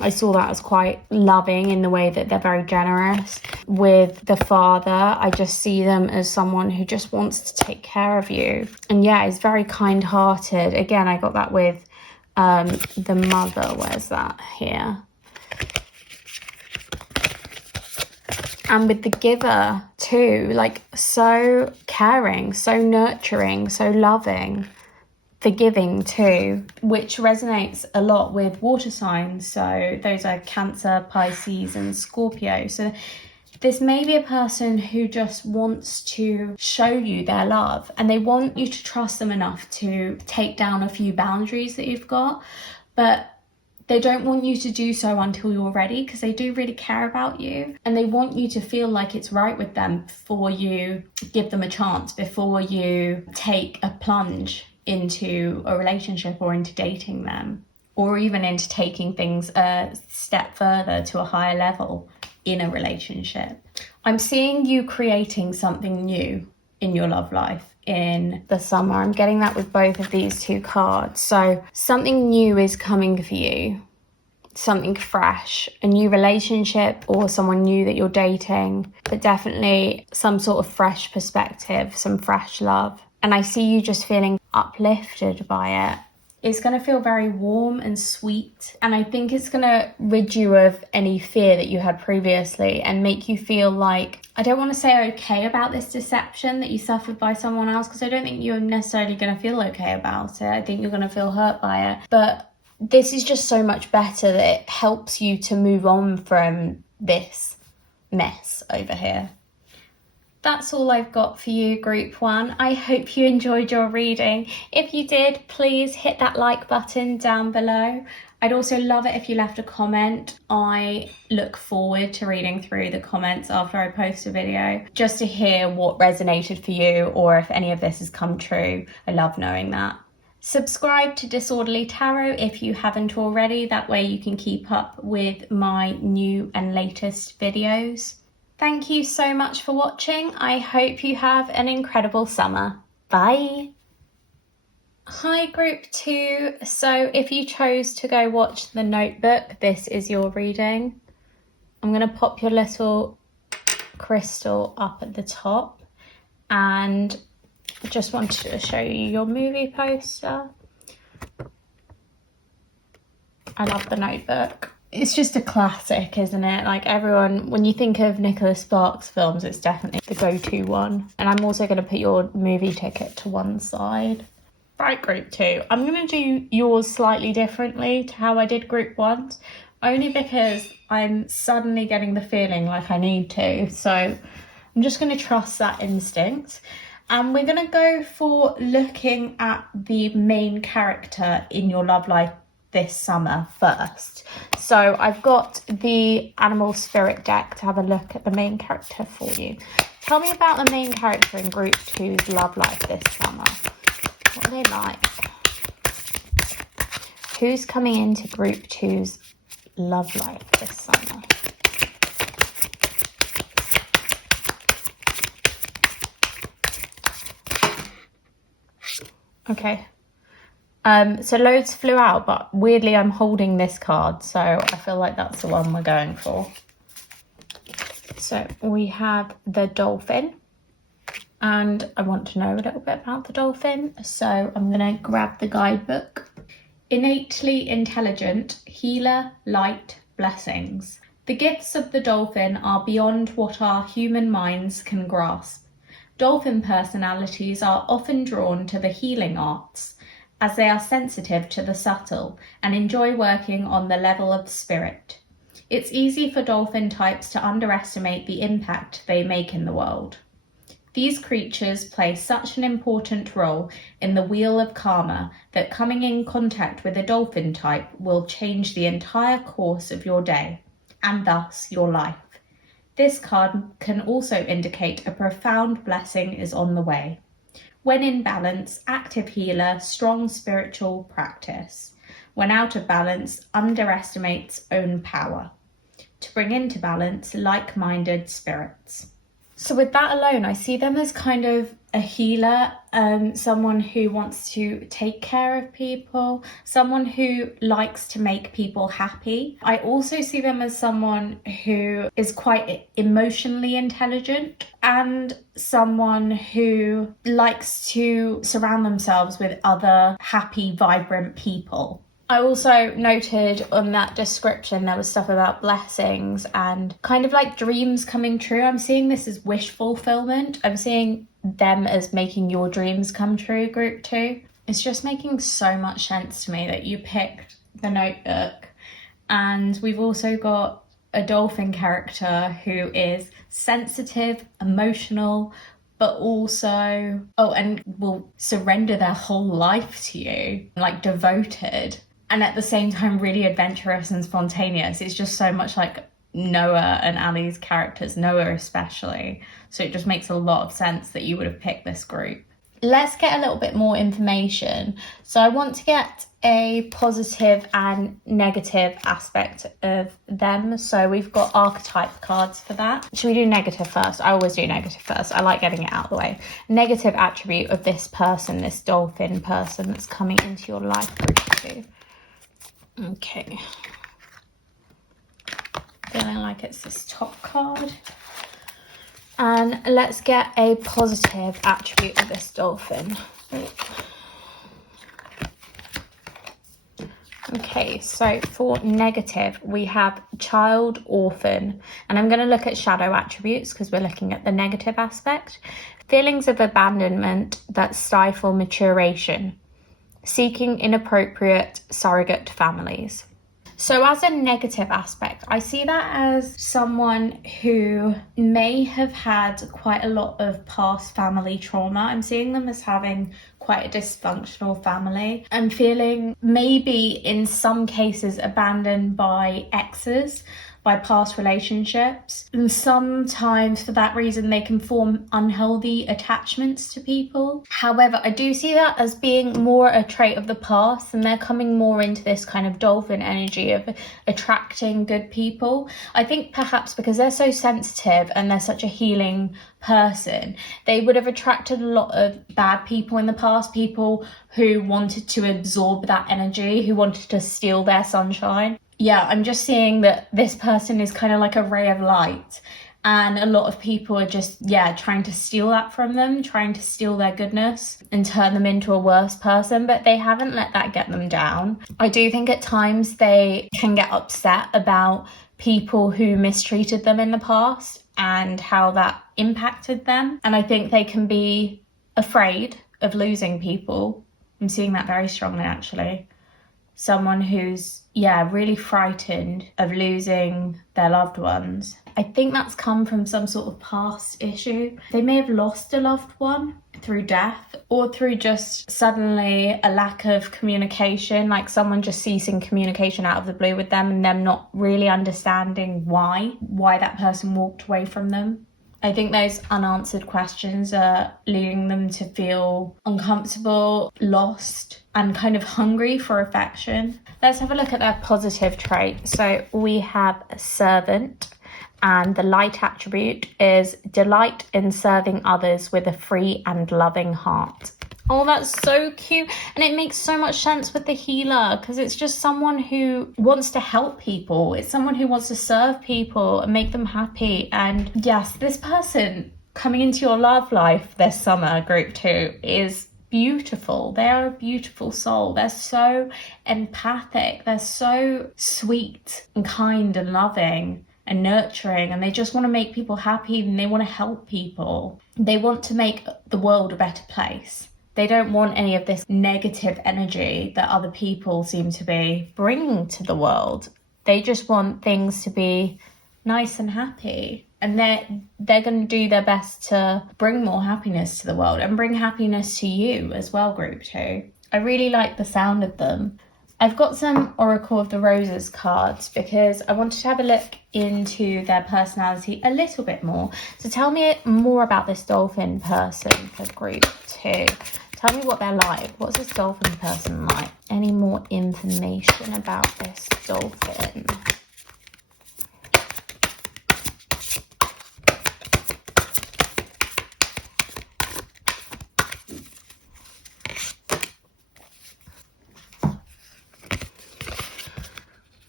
I saw that as quite loving in the way that they're very generous. With the Father, I just see them as someone who just wants to take care of you. And yeah, is very kind-hearted. Again, I got that with the Mother. Where's that? Here. And with the Giver too, like so caring, so nurturing, so loving, forgiving too, which resonates a lot with water signs. So those are Cancer, Pisces and Scorpio. So this may be a person who just wants to show you their love, and they want you to trust them enough to take down a few boundaries that you've got, but they don't want you to do so until you're ready, because they do really care about you, and they want you to feel like it's right with them before you give them a chance, before you take a plunge into a relationship or into dating them, or even into taking things a step further to a higher level in a relationship. I'm seeing you creating something new in your love life in the summer. I'm getting that with both of these two cards. So something new is coming for you, something fresh, a new relationship or someone new that you're dating, but definitely some sort of fresh perspective, some fresh love. And I see you just feeling uplifted by it. It's going to feel very warm and sweet, and I think it's going to rid you of any fear that you had previously and make you feel like, I don't want to say okay about this deception that you suffered by someone else, because I don't think you're necessarily going to feel okay about it. I think you're going to feel hurt by it, but this is just so much better that it helps you to move on from this mess over here. That's all I've got for you, group 1. I hope you enjoyed your reading. If you did, please hit that like button down below. I'd also love it if you left a comment. I look forward to reading through the comments after I post a video, just to hear what resonated for you, or if any of this has come true. I love knowing that. Subscribe to Disorderly Tarot if you haven't already. That way you can keep up with my new and latest videos. Thank you so much for watching. I hope you have an incredible summer. Bye. Hi Group 2. So if you chose to go watch the notebook, this is your reading. I'm going to pop your little crystal up at the top, and just wanted to show you your movie poster. I love the notebook. It's just a classic, isn't it? Like everyone, when you think of Nicholas Sparks films, it's definitely the go-to one. And I'm also going to put your movie ticket to one side. Right, Group 2. I'm going to do yours slightly differently to how I did Group 1's, only because I'm suddenly getting the feeling like I need to. So I'm just going to trust that instinct. And we're going to go for looking at the main character in your love life this summer first. So I've got the Animal Spirit deck to have a look at the main character for you. Tell me about the main character in Group 2's love life this summer. What are they like? Who's coming into Group 2's love life this summer? Okay, so loads flew out, but weirdly I'm holding this card, so I feel like that's the one we're going for. So we have the dolphin, and I want to know a little bit about the dolphin, so I'm going to grab the guidebook. Innately intelligent, healer, light, blessings. The gifts of the dolphin are beyond what our human minds can grasp. Dolphin personalities are often drawn to the healing arts, as they are sensitive to the subtle and enjoy working on the level of spirit. It's easy for dolphin types to underestimate the impact they make in the world. These creatures play such an important role in the wheel of karma that coming in contact with a dolphin type will change the entire course of your day, and thus your life. This card can also indicate a profound blessing is on the way. When in balance, active healer, strong spiritual practice. When out of balance, underestimates own power. To bring into balance, like-minded spirits. So with that alone, I see them as kind of a healer, someone who wants to take care of people, someone who likes to make people happy. I also see them as someone who is quite emotionally intelligent and someone who likes to surround themselves with other happy, vibrant people. I also noted on that description there was stuff about blessings and kind of like dreams coming true. I'm seeing this as wish fulfillment. I'm seeing them as making your dreams come true, Group 2. It's just making so much sense to me that you picked the notebook. And we've also got a dolphin character who is sensitive, emotional, but also, and will surrender their whole life to you, like devoted. And at the same time, really adventurous and spontaneous. It's just so much like Noah and Ali's characters, Noah especially. So it just makes a lot of sense that you would have picked this group. Let's get a little bit more information. So I want to get a positive and negative aspect of them. So we've got archetype cards for that. Should we do negative first? I always do negative first. I like getting it out of the way. Negative attribute of this person, this dolphin person that's coming into your life, Group 2. Okay, feeling like it's this top card. And let's get a positive attribute of this dolphin. Okay, so for negative, we have child, orphan, and I'm going to look at shadow attributes because we're looking at the negative aspect. Feelings of abandonment that stifle maturation. Seeking inappropriate surrogate families. So as a negative aspect, I see that as someone who may have had quite a lot of past family trauma. I'm seeing them as having quite a dysfunctional family. I'm feeling maybe in some cases abandoned by exes, by past relationships. And sometimes for that reason, they can form unhealthy attachments to people. However, I do see that as being more a trait of the past, and they're coming more into this kind of dolphin energy of attracting good people. I think perhaps because they're so sensitive and they're such a healing person, they would have attracted a lot of bad people in the past, people who wanted to absorb that energy, who wanted to steal their sunshine. Yeah, I'm just seeing that this person is kind of like a ray of light, and a lot of people are just, trying to steal that from them, trying to steal their goodness and turn them into a worse person, but they haven't let that get them down. I do think at times they can get upset about people who mistreated them in the past and how that impacted them. And I think they can be afraid of losing people. I'm seeing that very strongly, actually. Someone who's, really frightened of losing their loved ones. I think that's come from some sort of past issue. They may have lost a loved one through death or through just suddenly a lack of communication, like someone just ceasing communication out of the blue with them and them not really understanding why that person walked away from them. I think those unanswered questions are leading them to feel uncomfortable, lost, and kind of hungry for affection. Let's have a look at their positive traits. So we have a servant, and the light attribute is delight in serving others with a free and loving heart. Oh, that's so cute. And it makes so much sense with the healer, because it's just someone who wants to help people. It's someone who wants to serve people and make them happy. And yes, this person coming into your love life this summer, group 2, is beautiful. They are a beautiful soul. They're so empathic. They're so sweet and kind and loving and nurturing, and they just want to make people happy, and they want to help people. They want to make the world a better place. They don't want any of this negative energy that other people seem to be bringing to the world. They just want things to be nice and happy. And they're going to do their best to bring more happiness to the world and bring happiness to you as well, group 2. I really like the sound of them. I've got some Oracle of the Roses cards because I wanted to have a look into their personality a little bit more. So tell me more about this dolphin person for group 2. Tell me what they're like. What's this dolphin person like? Any more information about this dolphin?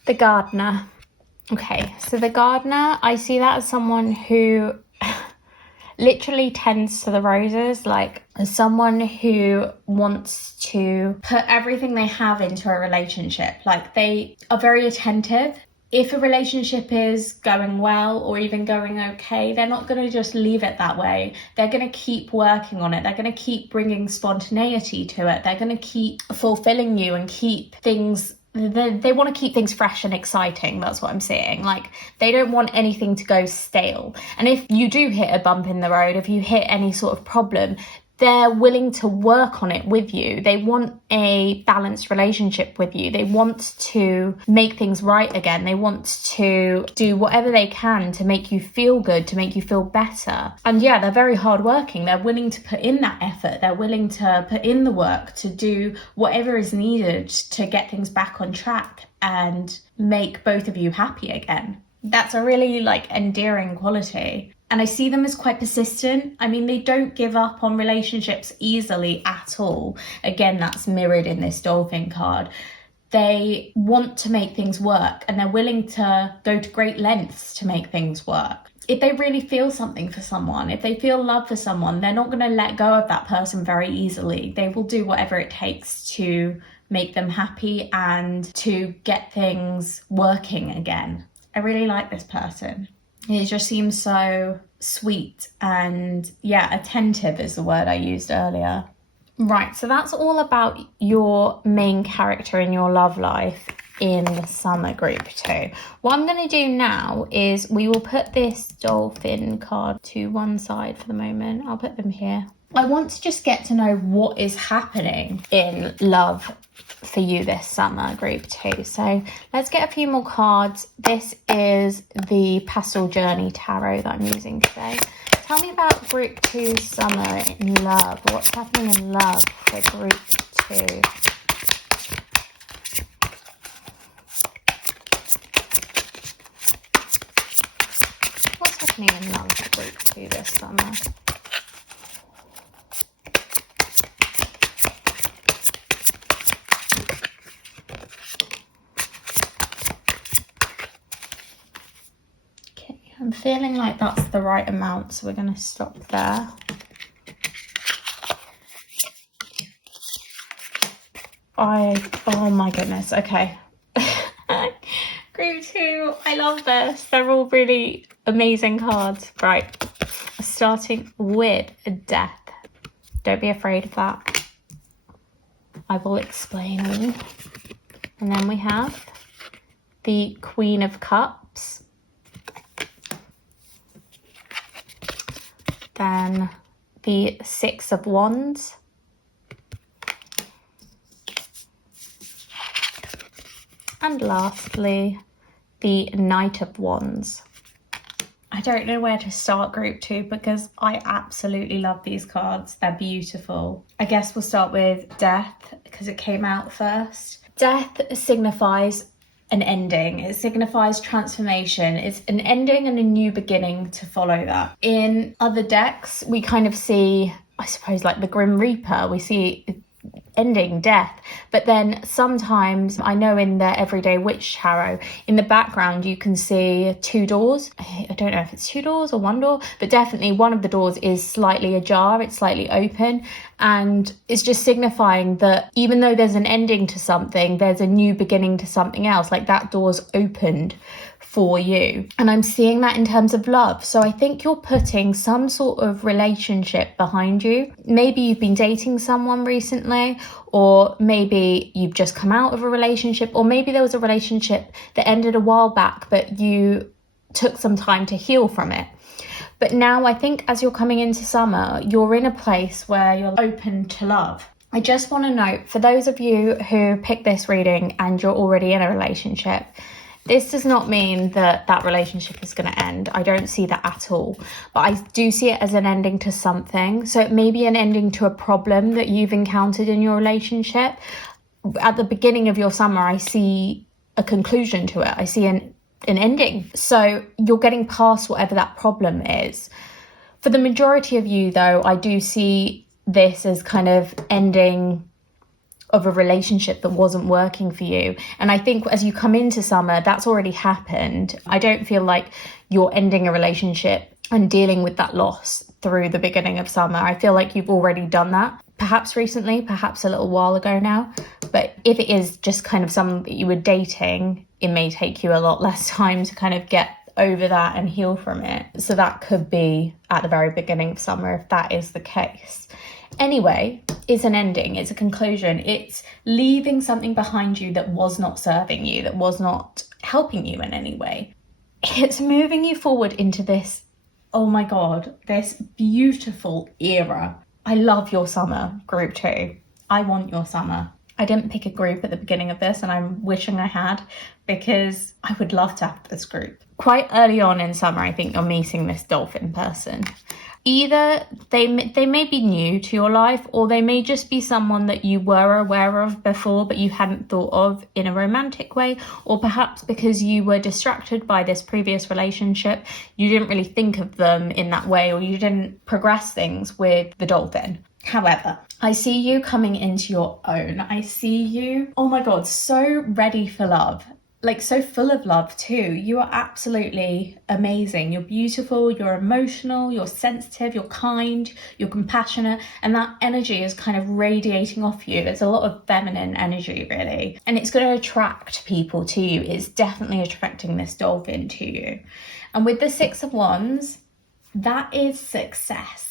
The gardener. Okay, so the gardener, I see that as someone who literally tends to the roses, like someone who wants to put everything they have into a relationship. Like they are very attentive. If a relationship is going well or even going okay, they're not going to just leave it that way. They're going to keep working on it. They're going to keep bringing spontaneity to it. They're going to keep fulfilling you and keep things. They want to keep things fresh and exciting. That's what I'm seeing. Like they don't want anything to go stale. And if you do hit a bump in the road, if you hit any sort of problem, they're willing to work on it with you. They want a balanced relationship with you. They want to make things right again. They want to do whatever they can to make you feel good, to make you feel better. And yeah, they're very hardworking. They're willing to put in that effort. They're willing to put in the work to do whatever is needed to get things back on track and make both of you happy again. That's a really endearing quality. And I see them as quite persistent. I mean, they don't give up on relationships easily at all. Again, that's mirrored in this dolphin card. They want to make things work and they're willing to go to great lengths to make things work. If they really feel something for someone, if they feel love for someone, they're not going to let go of that person very easily. They will do whatever it takes to make them happy and to get things working again. I really like this person. It just seems so sweet and attentive is the word I used earlier. Right, so that's all about your main character in your love life in the summer, group 2. What I'm going to do now is we will put this dolphin card to one side for the moment. I'll put them here. I want to just get to know what is happening in love for you this summer, group 2. So let's get a few more cards. This is the Pastel Journey Tarot that I'm using today. Tell me about group 2 summer in love. What's happening in love for group 2? What's happening in love for group 2 this summer? I'm feeling like that's the right amount, so we're going to stop there. Oh my goodness, okay. Group 2, I love this. They're all really amazing cards. Right, starting with death. Don't be afraid of that. I will explain all. And then we have the Queen of Cups. Then the Six of Wands. And lastly, the Knight of Wands. I don't know where to start group 2 because I absolutely love these cards. They're beautiful. I guess we'll start with death because it came out first. Death signifies an ending. It signifies transformation. It's an ending and a new beginning to follow that. In other decks, we kind of see, I suppose, like the Grim Reaper, we see ending, death. But then sometimes, I know in the Everyday Witch Tarot, in the background you can see 2 doors. I don't know if it's 2 doors or 1 door, but definitely one of the doors is slightly ajar, it's slightly open, and it's just signifying that even though there's an ending to something, there's a new beginning to something else. Like that door's opened for you. And I'm seeing that in terms of love. So I think you're putting some sort of relationship behind you. Maybe you've been dating someone recently, or maybe you've just come out of a relationship, or maybe there was a relationship that ended a while back, but you took some time to heal from it. But now I think as you're coming into summer, you're in a place where you're open to love. I just want to note, for those of you who pick this reading and you're already in a relationship, this does not mean that that relationship is going to end. I don't see that at all. But I do see it as an ending to something. So it may be an ending to a problem that you've encountered in your relationship. At the beginning of your summer, I see a conclusion to it. I see an ending. So you're getting past whatever that problem is. For the majority of you, though, I do see this as kind of ending of a relationship that wasn't working for you. And I think as you come into summer, that's already happened. I don't feel like you're ending a relationship and dealing with that loss through the beginning of summer. I feel like you've already done that, perhaps recently, perhaps a little while ago now. But if it is just kind of someone that you were dating, it may take you a lot less time to kind of get over that and heal from it. So that could be at the very beginning of summer if that is the case. Anyway, it's an ending, it's a conclusion, it's leaving something behind you that was not serving you, that was not helping you in any way. It's moving you forward into this, oh my God, this beautiful era. I love your summer, group 2. I want your summer. I didn't pick a group at the beginning of this and I'm wishing I had, because I would love to have this group. Quite early on in summer, I think you're meeting this dolphin person. Either they may be new to your life, or they may just be someone that you were aware of before but you hadn't thought of in a romantic way, or perhaps because you were distracted by this previous relationship, you didn't really think of them in that way, or you didn't progress things with the dolphin. However, I see you coming into your own. I see you, oh my God, so ready for love. Like so full of love too. You are absolutely amazing. You're beautiful, you're emotional, you're sensitive, you're kind, you're compassionate, and that energy is kind of radiating off you. There's a lot of feminine energy really, and it's going to attract people to you. It's definitely attracting this dolphin to you. And with the Six of Wands, that is success.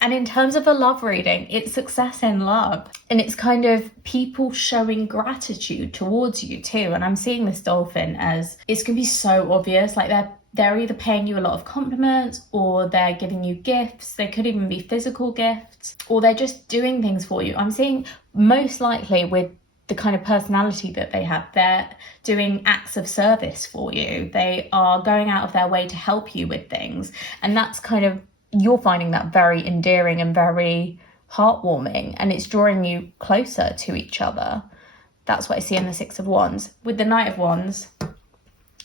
And in terms of a love reading, it's success in love. And it's kind of people showing gratitude towards you too. And I'm seeing this dolphin as, it's going to be so obvious. Like they're either paying you a lot of compliments, or they're giving you gifts. They could even be physical gifts, or they're just doing things for you. I'm seeing most likely with the kind of personality that they have. They're doing acts of service for you. They are going out of their way to help you with things. And that's kind of, you're finding that very endearing and very heartwarming, and it's drawing you closer to each other. That's what I see in the Six of Wands. With the Knight of Wands,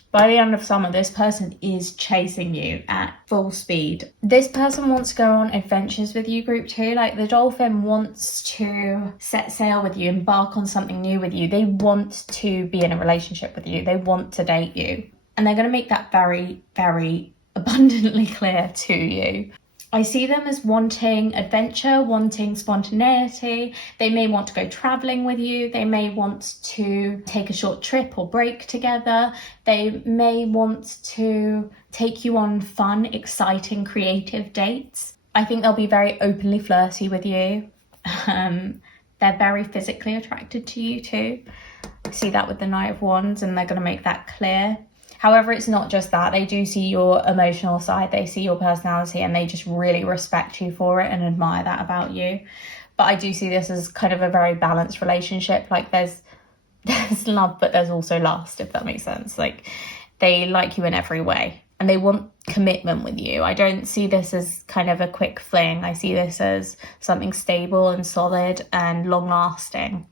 by the end of summer, this person is chasing you at full speed. This person wants to go on adventures with you, group 2. Like, the dolphin wants to set sail with you, embark on something new with you. They want to be in a relationship with you. They want to date you. And they're going to make that very, very abundantly clear to you. I see them as wanting adventure, wanting spontaneity. They may want to go traveling with you. They may want to take a short trip or break together. They may want to take you on fun, exciting, creative dates. I think they'll be very openly flirty with you. They're very physically attracted to you too. I see that with the Knight of Wands, and they're going to make that clear. However, it's not just that. They do see your emotional side, they see your personality, and they just really respect you for it and admire that about you. But I do see this as kind of a very balanced relationship. Like, there's love, but there's also lust, if that makes sense. Like, they like you in every way and they want commitment with you. I don't see this as kind of a quick fling. I see this as something stable and solid and long lasting.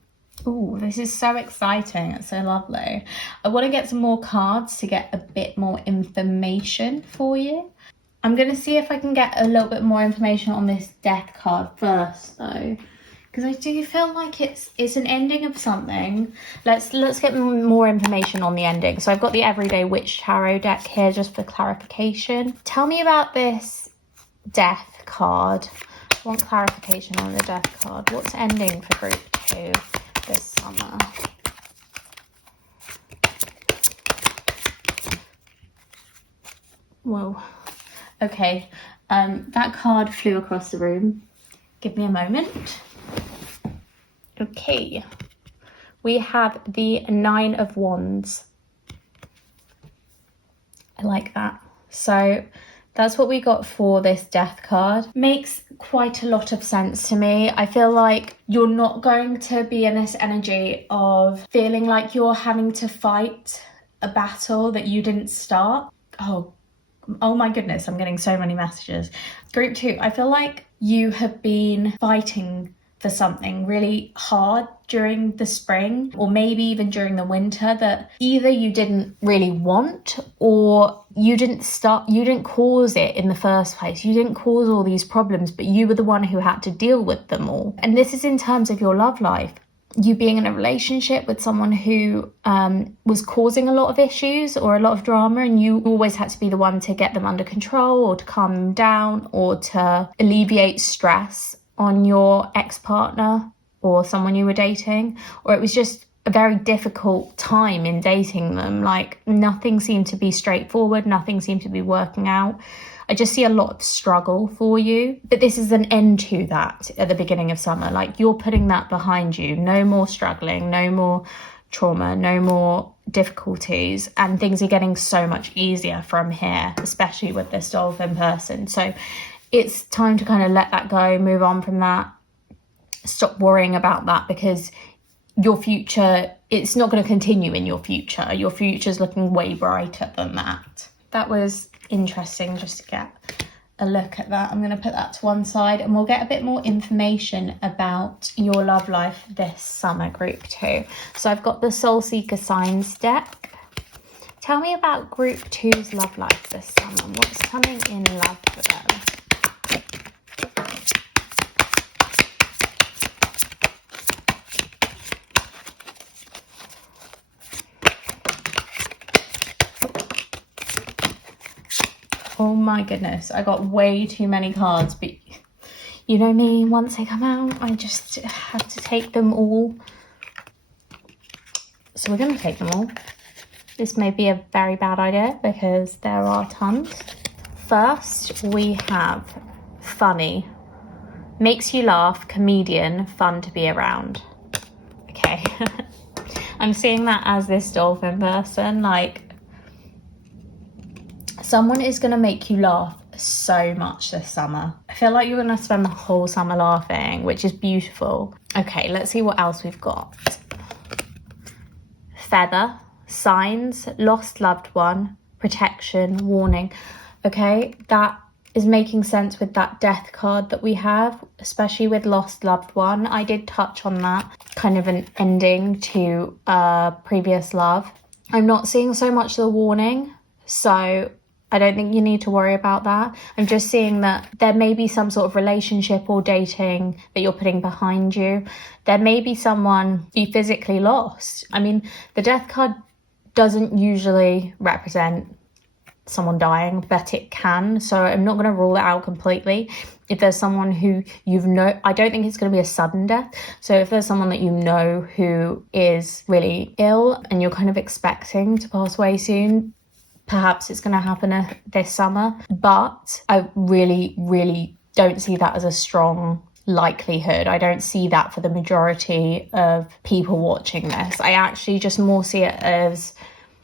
Ooh, this is so exciting. It's so lovely. I want to get some more cards to get a bit more information for you. I'm going to see if I can get a little bit more information on this death card first, though, because I do feel like it's an ending of something. Let's get more information on the ending. So I've got the Everyday Witch Tarot deck here just for clarification. Tell me about this death card. I want clarification on the death card. What's ending for group 2? This summer. Whoa. Okay. That card flew across the room. Give me a moment. Okay. We have the 9 of Wands. I like that. So that's what we got for this death card. Makes quite a lot of sense to me. I feel like you're not going to be in this energy of feeling like you're having to fight a battle that you didn't start. Oh my goodness, I'm getting so many messages. Group 2, I feel like you have been fighting for something really hard during the spring, or maybe even during the winter, that either you didn't really want, or you didn't cause it in the first place. You didn't cause all these problems, but you were the one who had to deal with them all. And this is in terms of your love life. You being in a relationship with someone who was causing a lot of issues or a lot of drama, and you always had to be the one to get them under control or to calm them down or to alleviate stress on your ex-partner or someone you were dating. Or it was just a very difficult time in dating them. Like, nothing seemed to be straightforward, nothing seemed to be working out. I just see a lot of struggle for you, but this is an end to that at the beginning of summer. Like, you're putting that behind you. No more struggling, no more trauma, no more difficulties, and things are getting so much easier from here, especially with this dolphin person. So it's time to kind of let that go, move on from that, stop worrying about that, because your future, it's not going to continue in your future. Your future's looking way brighter than that. That was interesting just to get a look at that. I'm going to put that to one side and we'll get a bit more information about your love life this summer, group 2. So I've got the Soul Seeker Signs deck. Tell me about group 2's love life this summer. What's coming in love for them? Oh my goodness, I got way too many cards, but you know me, once they come out, I just have to take them all. So we're going to take them all. This may be a very bad idea because there are tons. First, we have funny. Makes you laugh, comedian, fun to be around. Okay. I'm seeing that as this dolphin person, like, someone is going to make you laugh so much this summer. I feel like you're going to spend the whole summer laughing, which is beautiful. Okay, let's see what else we've got. feather, signs, lost loved one, protection, warning. Okay, that is making sense with that death card that we have, especially with lost loved one. I did touch on that, kind of an ending to a previous love. I'm not seeing so much the warning, so I don't think you need to worry about that. I'm just seeing that there may be some sort of relationship or dating that you're putting behind you. There may be someone you physically lost. I mean, the death card doesn't usually represent someone dying, but it can. So I'm not going to rule it out completely. If there's someone who I don't think it's going to be a sudden death. So if there's someone that you know who is really ill and you're kind of expecting to pass away soon, perhaps it's going to happen this summer. But I really, really don't see that as a strong likelihood. I don't see that for the majority of people watching this. I actually just more see it as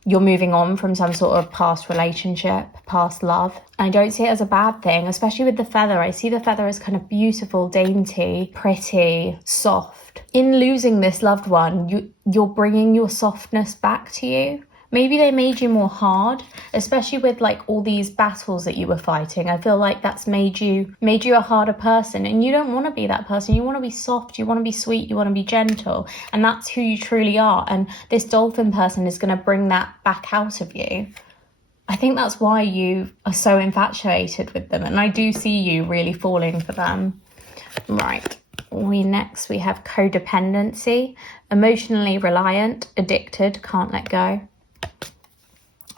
you're moving on from some sort of past relationship, past love. I don't see it as a bad thing, especially with the feather. I see the feather as kind of beautiful, dainty, pretty, soft. In losing this loved one, you're bringing your softness back to you. Maybe they made you more hard, especially with like all these battles that you were fighting. I feel like that's made you a harder person, and you don't want to be that person. You want to be soft, you want to be sweet, you want to be gentle, and that's who you truly are. And this dolphin person is going to bring that back out of you. I think that's why you are so infatuated with them, and I do see you really falling for them. Right. We have codependency, emotionally reliant, addicted, can't let go.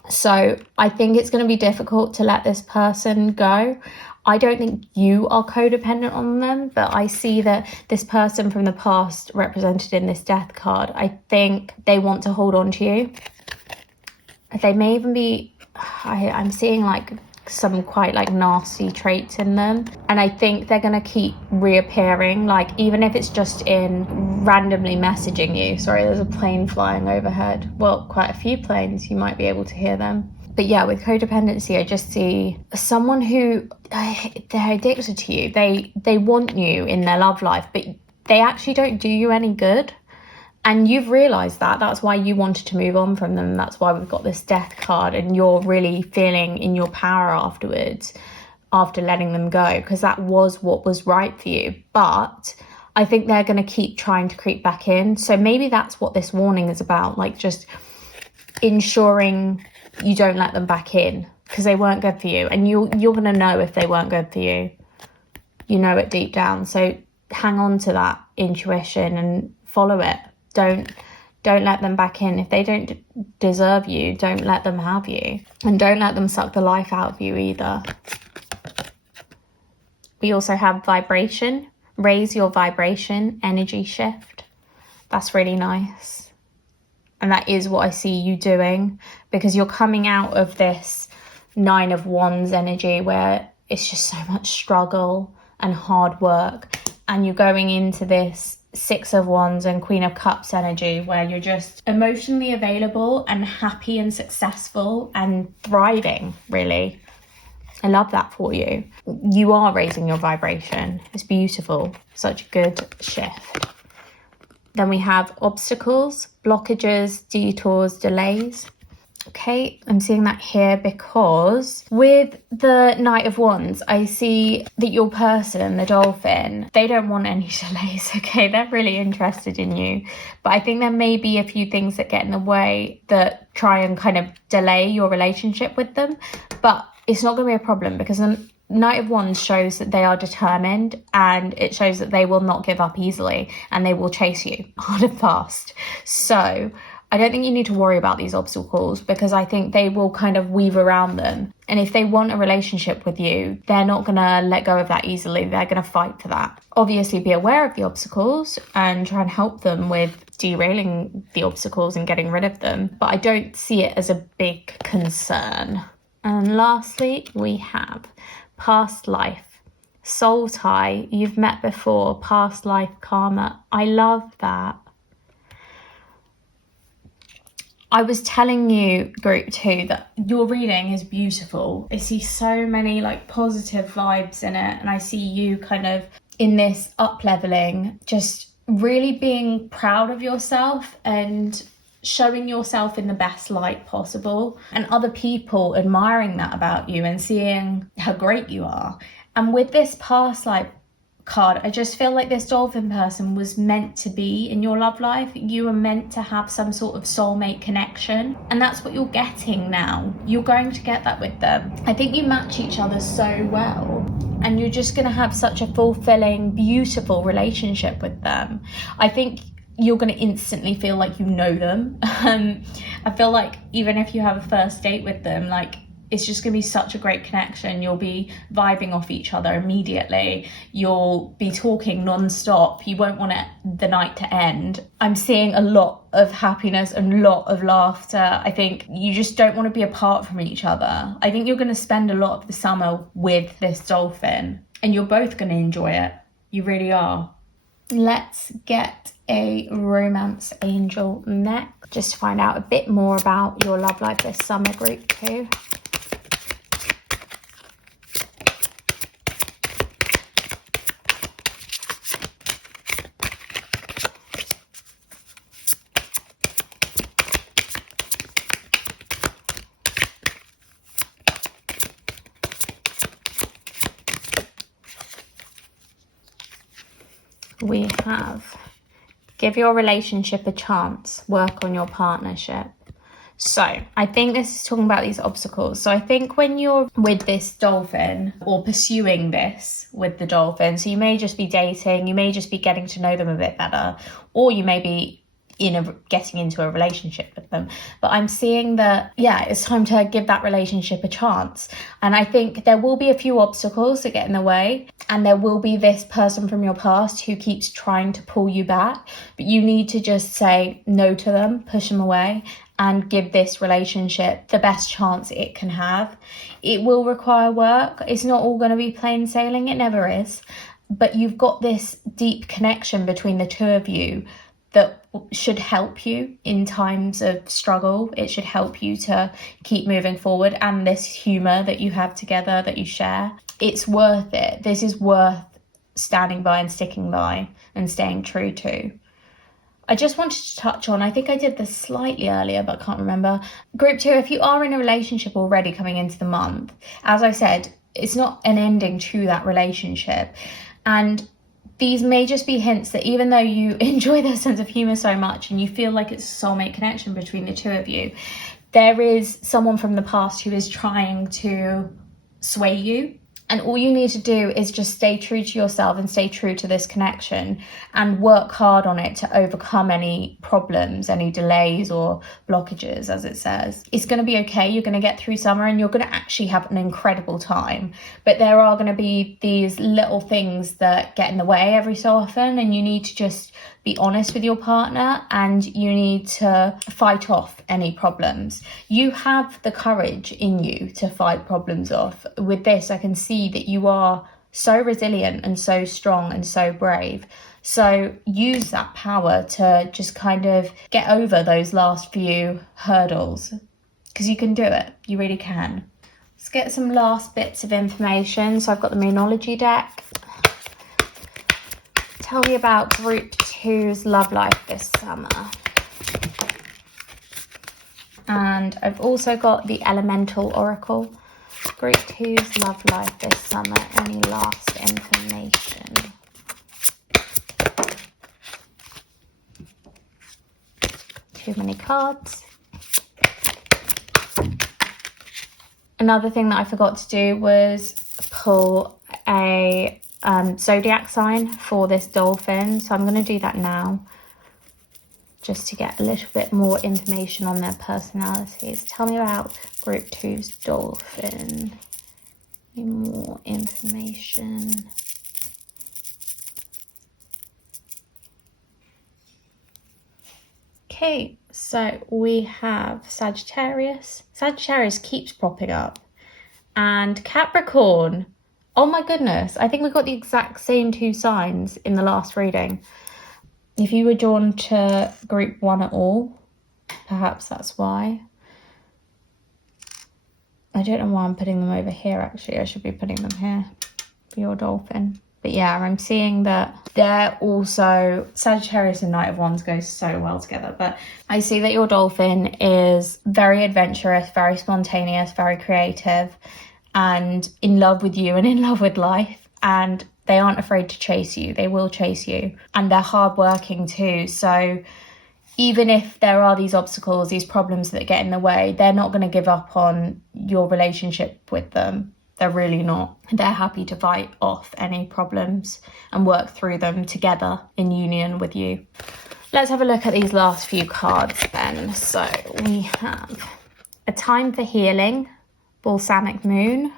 So I think it's going to be difficult to let this person go. I don't think you are codependent on them, but I see that this person from the past represented in this death card, I think they want to hold on to you. They may even be, I'm seeing like some quite like nasty traits in them, and I think they're going to keep reappearing, like even if it's just in randomly messaging you. Sorry, there's a plane flying overhead. Well, quite a few planes, you might be able to hear them. But yeah, with codependency, I just see someone who they're addicted to you. They want you in their love life, but they actually don't do you any good. And you've realised that. That's why you wanted to move on from them. That's why we've got this death card, and you're really feeling in your power afterwards, after letting them go, because that was what was right for you. But I think they're going to keep trying to creep back in. So maybe that's what this warning is about, like just ensuring you don't let them back in, because they weren't good for you. And you're going to know if they weren't good for you. You know it deep down. So hang on to that intuition and follow it. Don't let them back in. If they don't deserve you, don't let them have you. And don't let them suck the life out of you either. We also have vibration. Raise your vibration, energy shift. That's really nice. And that is what I see you doing, because you're coming out of this 9 of Wands energy where it's just so much struggle and hard work. And you're going into this 6 of Wands and Queen of Cups energy where you're just emotionally available and happy and successful and thriving, really. I love that for you. You are raising your vibration. It's beautiful. Such a good shift. Then we have obstacles, blockages, detours, delays. Okay, I'm seeing that here because with the Knight of Wands, I see that your person, the dolphin, they don't want any delays, okay? They're really interested in you. But I think there may be a few things that get in the way that try and kind of delay your relationship with them. But it's not going to be a problem, because the Knight of Wands shows that they are determined, and it shows that they will not give up easily, and they will chase you hard and fast. So I don't think you need to worry about these obstacles, because I think they will kind of weave around them. And if they want a relationship with you, they're not going to let go of that easily. They're going to fight for that. Obviously, be aware of the obstacles and try and help them with derailing the obstacles and getting rid of them. But I don't see it as a big concern. And lastly, we have past life, soul tie, you've met before, past life karma. I love that. I was telling you, group 2, that your reading is beautiful. I see so many like positive vibes in it, and I see you kind of in this up leveling, just really being proud of yourself and showing yourself in the best light possible, and other people admiring that about you and seeing how great you are. And with this past life card, I just feel like this dolphin person was meant to be in your love life. You were meant to have some sort of soulmate connection, and that's what you're getting now. You're going to get that with them. I think you match each other so well, and you're just going to have such a fulfilling, beautiful relationship with them. I think you're going to instantly feel like you know them. I feel like even if you have a first date with them, like, it's just going to be such a great connection. You'll be vibing off each other immediately. You'll be talking non-stop. You won't want the night to end. I'm seeing a lot of happiness and a lot of laughter. I think you just don't want to be apart from each other. I think you're going to spend a lot of the summer with this dolphin, and you're both going to enjoy it. You really are. Let's get a romance angel next, just to find out a bit more about your love life this summer, group 2. We have, give your relationship a chance, work on your partnership. So I think this is talking about these obstacles. So I think when you're with this dolphin, or pursuing this with the dolphin, so you may just be dating, you may just be getting to know them a bit better, or you may be getting into a relationship with them. But I'm seeing that, yeah, it's time to give that relationship a chance. And I think there will be a few obstacles that get in the way, and there will be this person from your past who keeps trying to pull you back, but you need to just say no to them, push them away, and give this relationship the best chance it can have. It will require work. It's not all going to be plain sailing. It never is. But you've got this deep connection between the two of you that should help you in times of struggle. It should help you to keep moving forward, and this humour that you have together, that you share, it's worth it. This is worth standing by and sticking by and staying true to. I just wanted to touch on, I think I did this slightly earlier, but I can't remember. Group 2, if you are in a relationship already coming into the month, as I said, it's not an ending to that relationship. And these may just be hints that even though you enjoy their sense of humour so much and you feel like it's a soulmate connection between the two of you, there is someone from the past who is trying to sway you. And all you need to do is just stay true to yourself and stay true to this connection and work hard on it to overcome any problems, any delays or blockages, as it says. It's going to be okay. You're going to get through summer and you're going to actually have an incredible time. But there are going to be these little things that get in the way every so often, and you need to just be honest with your partner, and you need to fight off any problems. You have the courage in you to fight problems off. With this, I can see that you are so resilient and so strong and so brave. So use that power to just kind of get over those last few hurdles, because you can do it. You really can. Let's get some last bits of information. So I've got the Moonology deck. Tell me about Group 2's love life this summer. And I've also got the Elemental Oracle. Group 2's love life this summer. Any last information? Too many cards. Another thing that I forgot to do was pull a zodiac sign for this dolphin, so I'm going to do that now just to get a little bit more information on their personalities. Tell me about Group 2's dolphin. Any more information? Okay, so we have Sagittarius. Sagittarius keeps popping up, and Capricorn. Oh my goodness, I think we got the exact same two signs in the last reading. If you were drawn to Group 1 at all, perhaps that's why. I don't know why I'm putting them over here, actually. I should be putting them here for your dolphin. But yeah, I'm seeing that they're also, Sagittarius and Knight of Wands goes so well together. But I see that your dolphin is very adventurous, very spontaneous, very creative, and in love with you and in love with life. And they aren't afraid to chase you. They will chase you. And they're hardworking too. So even if there are these obstacles, these problems that get in the way, they're not going to give up on your relationship with them. They're really not. They're happy to fight off any problems and work through them together in union with you. Let's have a look at these last few cards then. So we have A Time for Healing, Balsamic Moon.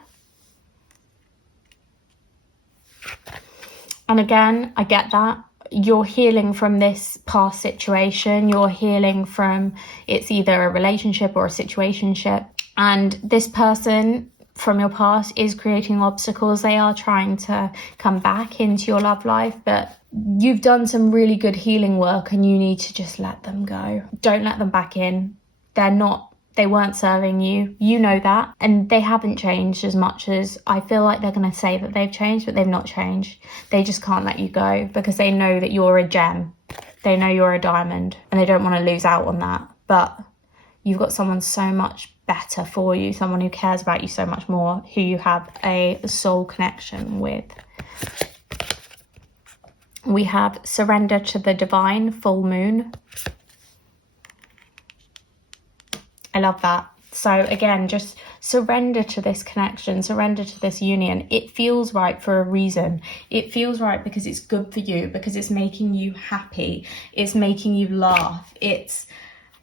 And again, I get that. You're healing from this past situation. You're healing from, it's either a relationship or a situationship. And this person from your past is creating obstacles. They are trying to come back into your love life, but you've done some really good healing work and you need to just let them go. Don't let them back in. They weren't serving you. You know that. And they haven't changed as much as I feel like they're going to say that they've changed, but they've not changed. They just can't let you go because they know that you're a gem. They know you're a diamond and they don't want to lose out on that. But you've got someone so much better for you, someone who cares about you so much more, who you have a soul connection with. We have Surrender to the Divine, Full Moon. I love that. So again, just surrender to this connection, surrender to this union. It feels right for a reason. It feels right because it's good for you, because it's making you happy. It's making you laugh. It's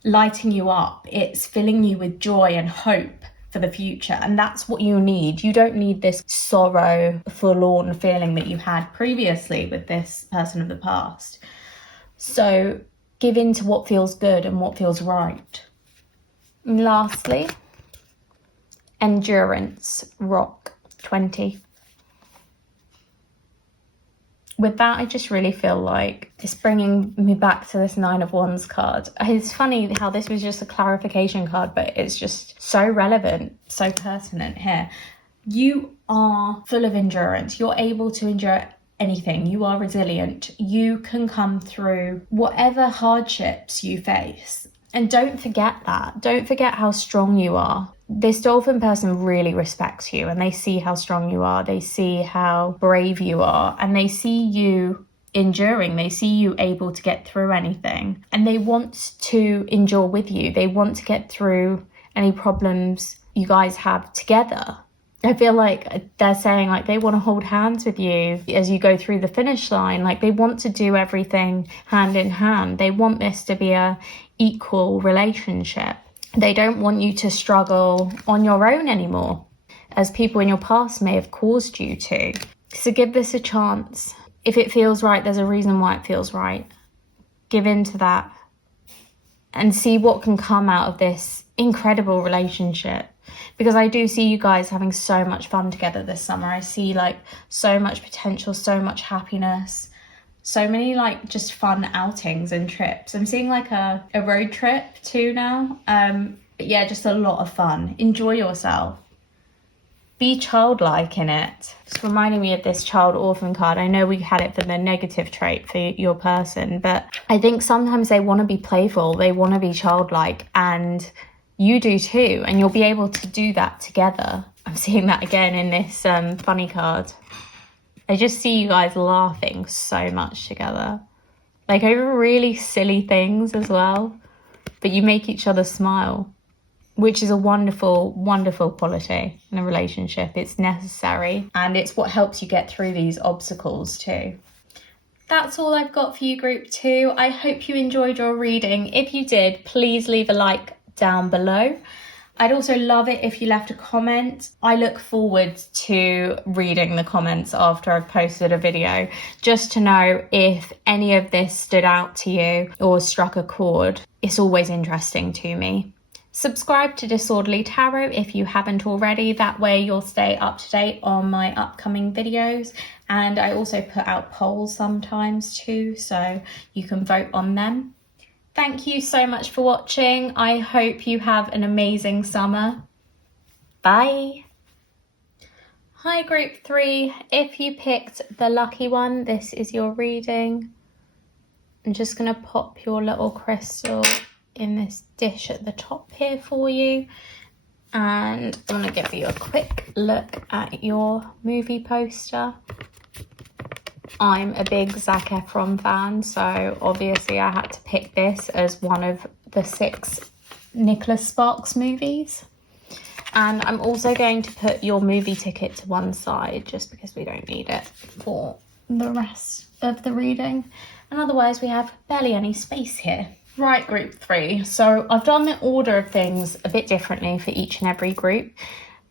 lighting you up. It's filling you with joy and hope for the future. And that's what you need. You don't need this sorrow, forlorn feeling that you had previously with this person of the past. So give in to what feels good and what feels right. And lastly, Endurance, Rock 20. With that, I just really feel like it's bringing me back to this Nine of Wands card. It's funny how this was just a clarification card, but it's just so relevant, so pertinent here. You are full of endurance. You're able to endure anything. You are resilient. You can come through whatever hardships you face. And don't forget that. Don't forget how strong you are. This dolphin person really respects you and they see how strong you are. They see how brave you are and they see you enduring. They see you able to get through anything and they want to endure with you. They want to get through any problems you guys have together. I feel like they're saying like they want to hold hands with you as you go through the finish line. Like they want to do everything hand in hand. They want this to be a equal relationship. They don't want you to struggle on your own anymore, as people in your past may have caused you to. So give this a chance. If it feels right, there's a reason why it feels right. Give in to that and see what can come out of this incredible relationship. Because I do see you guys having so much fun together this summer. I see like so much potential, so much happiness, so many like just fun outings and trips. I'm seeing like a road trip too now. But yeah, just a lot of fun. Enjoy yourself. Be childlike in it. Just reminding me of this child orphan card. I know we had it for the negative trait for your person, but I think sometimes they want to be playful. They want to be childlike and you do too. And you'll be able to do that together. I'm seeing that again in this funny card. I just see you guys laughing so much together. Like over really silly things as well. But you make each other smile, which is a wonderful, wonderful quality in a relationship. It's necessary and it's what helps you get through these obstacles too. That's all I've got for you, group 2. I hope you enjoyed your reading. If you did, please leave a like down below. I'd also love it if you left a comment. I look forward to reading the comments after I've posted a video, just to know if any of this stood out to you or struck a chord. It's always interesting to me. Subscribe to Disorderly Tarot if you haven't already. That way you'll stay up to date on my upcoming videos. And I also put out polls sometimes too, so you can vote on them. Thank you so much for watching. I hope you have an amazing summer. Bye. Hi group 3, if you picked the lucky one, this is your reading. I'm just going to pop your little crystal in this dish at the top here for you. And I'm going to give you a quick look at your movie poster. I'm a big Zac Efron fan, so obviously I had to pick this as one of the 6 Nicholas Sparks movies. And I'm also going to put your movie ticket to one side just because we don't need it for the rest of the reading. And otherwise we have barely any space here. Right, group 3. So I've done the order of things a bit differently for each and every group.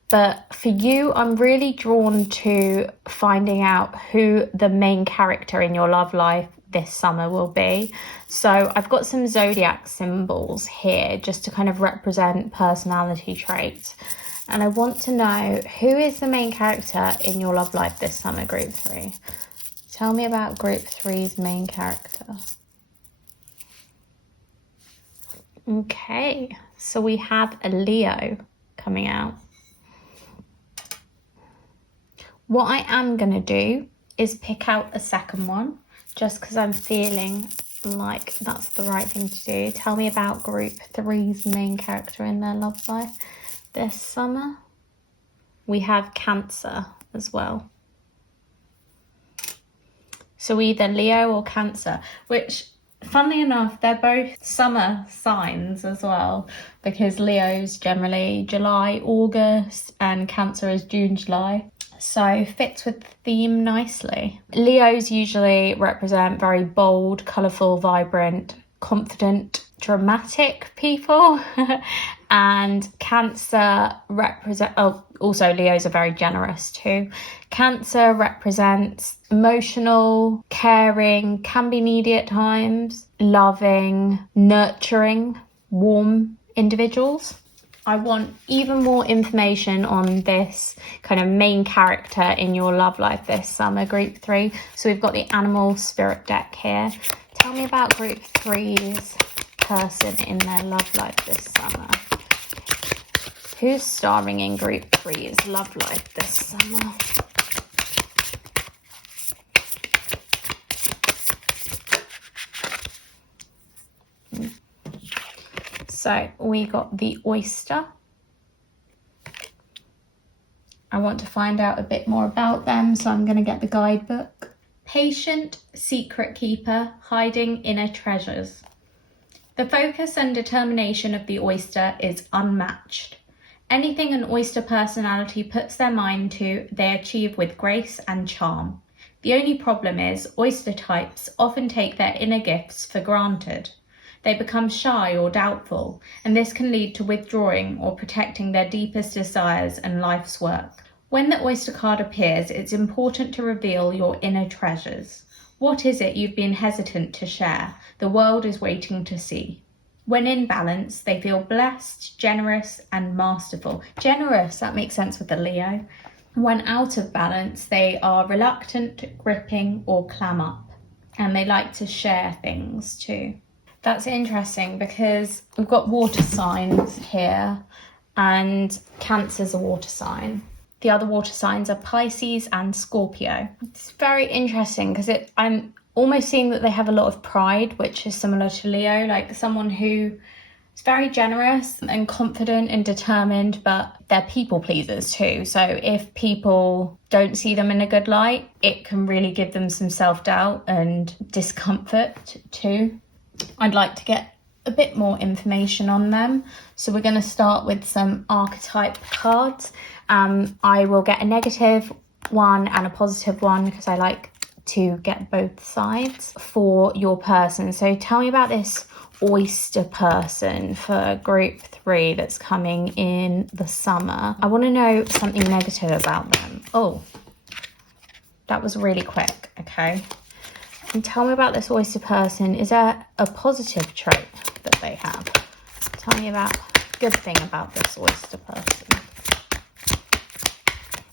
But for you, I'm really drawn to finding out who the main character in your love life this summer will be. So I've got some zodiac symbols here just to kind of represent personality traits. And I want to know, who is the main character in your love life this summer, group 3? Tell me about group 3's main character. Okay, so we have a Leo coming out. What I am going to do is pick out a second one, just because I'm feeling like that's the right thing to do. Tell me about group 3's main character in their love life this summer. We have Cancer as well. So either Leo or Cancer, which, funnily enough, they're both summer signs as well, because Leo's generally July, August, and Cancer is June, July. So fits with the theme nicely. Leos usually represent very bold, colourful, vibrant, confident, dramatic people. And Cancer represent, also Leos are very generous too. Cancer represents emotional, caring, can be needy at times, loving, nurturing, warm individuals. I want even more information on this kind of main character in your love life this summer, group 3. So we've got the animal spirit deck here. Tell me about group 3's person in their love life this summer. Who's starring in group 3's love life this summer? So we got the oyster. I want to find out a bit more about them, so I'm going to get the guidebook. Patient, secret keeper, hiding inner treasures. The focus and determination of the oyster is unmatched. Anything an oyster personality puts their mind to, they achieve with grace and charm. The only problem is, oyster types often take their inner gifts for granted. They become shy or doubtful, and this can lead to withdrawing or protecting their deepest desires and life's work. When the oyster card appears, it's important to reveal your inner treasures. What is it you've been hesitant to share? The world is waiting to see. When in balance, they feel blessed, generous, and masterful. Generous, that makes sense with the Leo. When out of balance, they are reluctant, gripping, or clam up. And they like to share things too. That's interesting because we've got water signs here, and Cancer's a water sign. The other water signs are Pisces and Scorpio. It's very interesting because I'm almost seeing that they have a lot of pride, which is similar to Leo, like someone who is very generous and confident and determined, but they're people pleasers too. So if people don't see them in a good light, it can really give them some self-doubt and discomfort too. I'd like to get a bit more information on them. So we're going to start with some archetype cards. I will get a negative one and a positive one because I like to get both sides for your person. So tell me about this oyster person for group 3 that's coming in the summer. I want to know something negative about them. Oh, that was really quick. Okay. And tell me about this oyster person. Is there a positive trait that they have? Tell me about a good thing about this oyster person.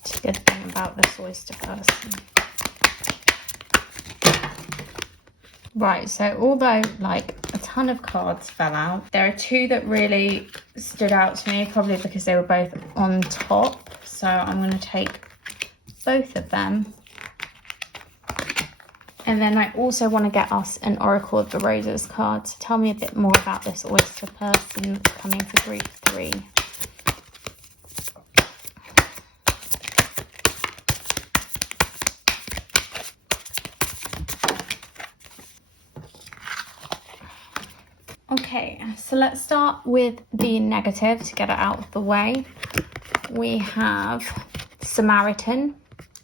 What's a good thing about this oyster person? Right, so although like a ton of cards fell out, there are 2 that really stood out to me, probably because they were both on top. So I'm going to take both of them. And then I also want to get us an Oracle of the Roses card. So tell me a bit more about this oyster person that's coming for group 3. Okay, so let's start with the negative to get it out of the way. We have Samaritan.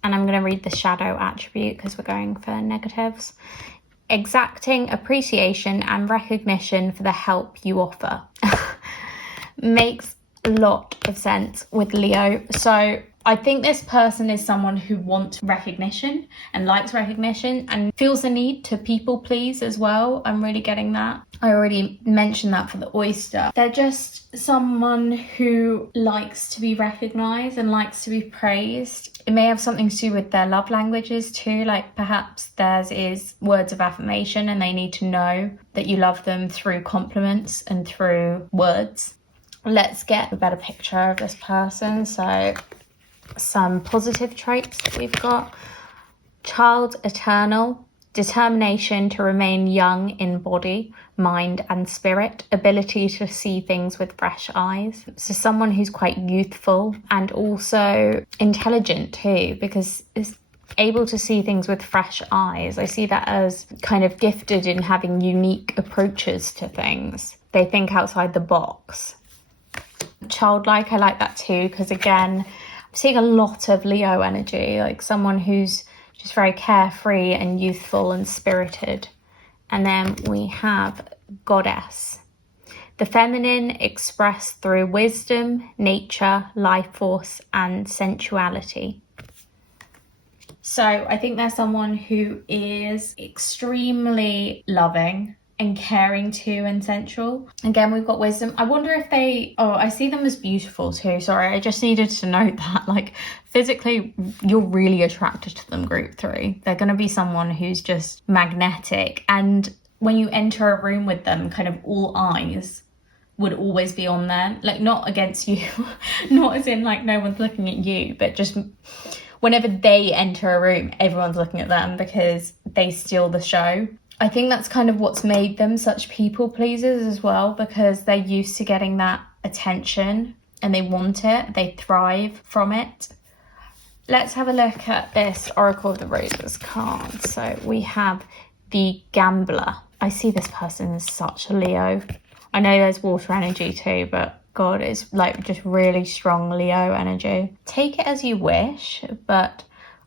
And I'm going to read the shadow attribute because we're going for negatives. Exacting appreciation and recognition for the help you offer. Makes a lot of sense with Leo. So I think this person is someone who wants recognition and likes recognition and feels the need to people please as well. I'm really getting that. I already mentioned that for the oyster. They're just someone who likes to be recognized and likes to be praised. It may have something to do with their love languages too, like perhaps theirs is words of affirmation and they need to know that you love them through compliments and through words. Let's get a better picture of this person. So some positive traits that we've got. Child eternal, determination to remain young in body, mind and spirit, ability to see things with fresh eyes. So someone who's quite youthful and also intelligent too, because is able to see things with fresh eyes. I see that as kind of gifted in having unique approaches to things. They think outside the box. Childlike, I like that too, because again, I'm seeing a lot of Leo energy, like someone who's just very carefree and youthful and spirited. And then we have Goddess. The feminine expressed through wisdom, nature, life force, and sensuality. So I think there's someone who is extremely loving and caring too and sensual. Again, we've got wisdom. I wonder if I see them as beautiful too. Sorry, I just needed to note that, like, physically you're really attracted to them, group 3. They're going to be someone who's just magnetic, and when you enter a room with them, kind of all eyes would always be on them, like not against you, not as in like no one's looking at you, but just whenever they enter a room, everyone's looking at them because they steal the show. I think that's kind of what's made them such people pleasers as well, because they're used to getting that attention and they want it, they thrive from it. Let's have a look at this Oracle of the Roses card. So we have the Gambler. I see this person as such a Leo. I know there's water energy too, but God, it's like just really strong Leo energy. Take it as you wish, but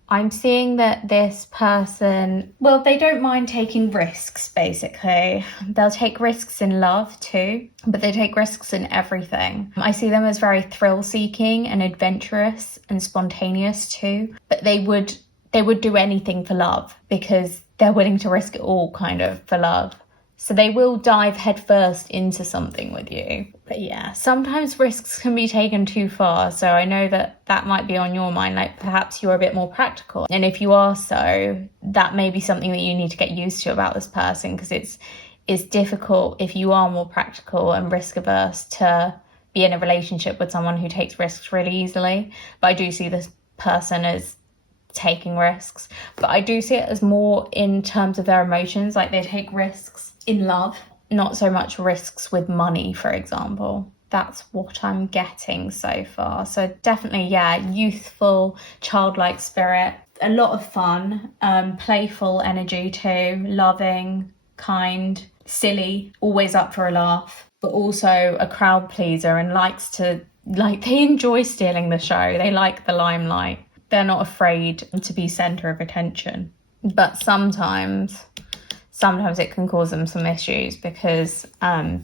I'm seeing that this person, well, they don't mind taking risks, basically. They'll take risks in love too, but they take risks in everything. I see them as very thrill-seeking and adventurous and spontaneous too, but they would do anything for love because they're willing to risk it all kind of for love. So they will dive headfirst into something with you. But yeah, sometimes risks can be taken too far. So I know that that might be on your mind, like perhaps you're a bit more practical. And if you are so, that may be something that you need to get used to about this person, because it's difficult if you are more practical and risk averse to be in a relationship with someone who takes risks really easily. But I do see this person as taking risks, but I do see it as more in terms of their emotions, like they take risks in love, not so much risks with money, for example. That's what I'm getting so far. So definitely, yeah, youthful, childlike spirit, a lot of fun, playful energy too, loving, kind, silly, always up for a laugh, but also a crowd pleaser and likes to, like, they enjoy stealing the show. They like the limelight. They're not afraid to be center of attention. But sometimes it can cause them some issues because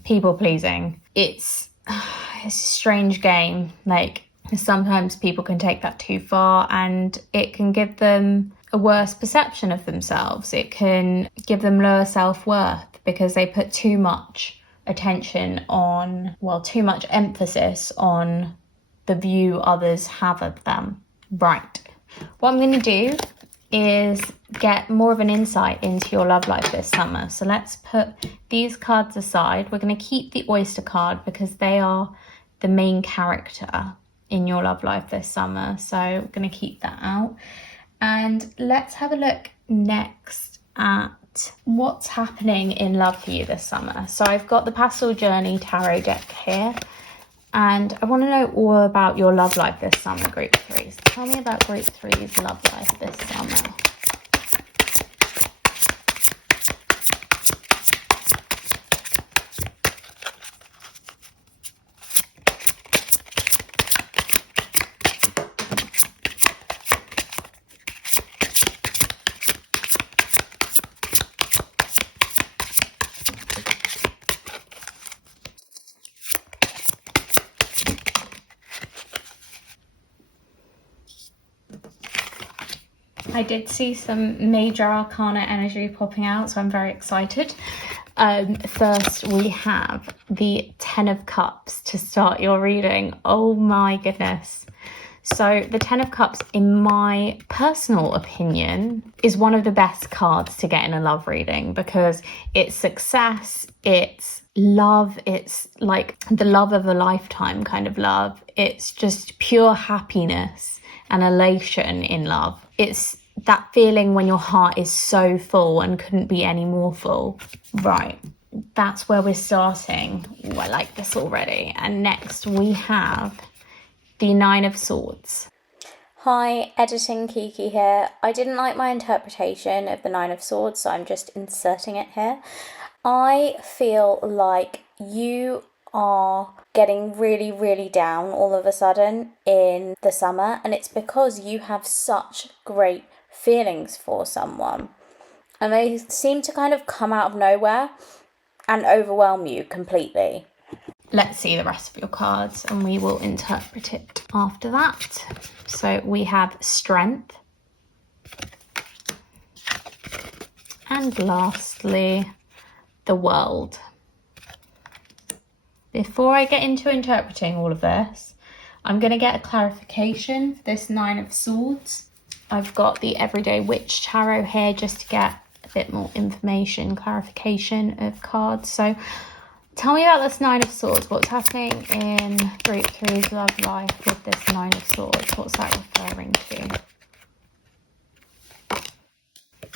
people pleasing, it's a strange game. Like, sometimes people can take that too far and it can give them a worse perception of themselves. It can give them lower self-worth because they put too much attention on, well, too much emphasis on the view others have of them. Right. What I'm going to do is get more of an insight into your love life this summer. So let's put these cards aside. We're going to keep the oyster card because they are the main character in your love life this summer. So we're going to keep that out. And let's have a look next at what's happening in love for you this summer. So I've got the Pastel Journey Tarot deck here. And I want to know all about your love life this summer, Group 3s. Tell me about Group 3's love life this summer. I did see some major arcana energy popping out, so I'm very excited. First, we have the 10 of Cups to start your reading. Oh my goodness. So the 10 of Cups, in my personal opinion, is one of the best cards to get in a love reading because it's success, it's love, it's like the love of a lifetime kind of love. It's just pure happiness and elation in love. It's that feeling when your heart is so full and couldn't be any more full. Right, that's where we're starting. Ooh, I like this already. And next we have the 9 of Swords. Hi, Editing Kiki here. I didn't like my interpretation of the 9 of Swords, so I'm just inserting it here. I feel like you are getting really, really down all of a sudden in the summer, and it's because you have such great feelings for someone, and they seem to kind of come out of nowhere and overwhelm you completely. Let's see the rest of your cards and we will interpret it after that. So we have Strength, and lastly the World. Before I get into interpreting all of this, I'm going to get a clarification for this 9 of Swords. I've got the Everyday Witch Tarot here just to get a bit more information, clarification of cards. So tell me about this 9 of Swords. What's happening in Group 3's love life with this 9 of Swords? What's that referring to?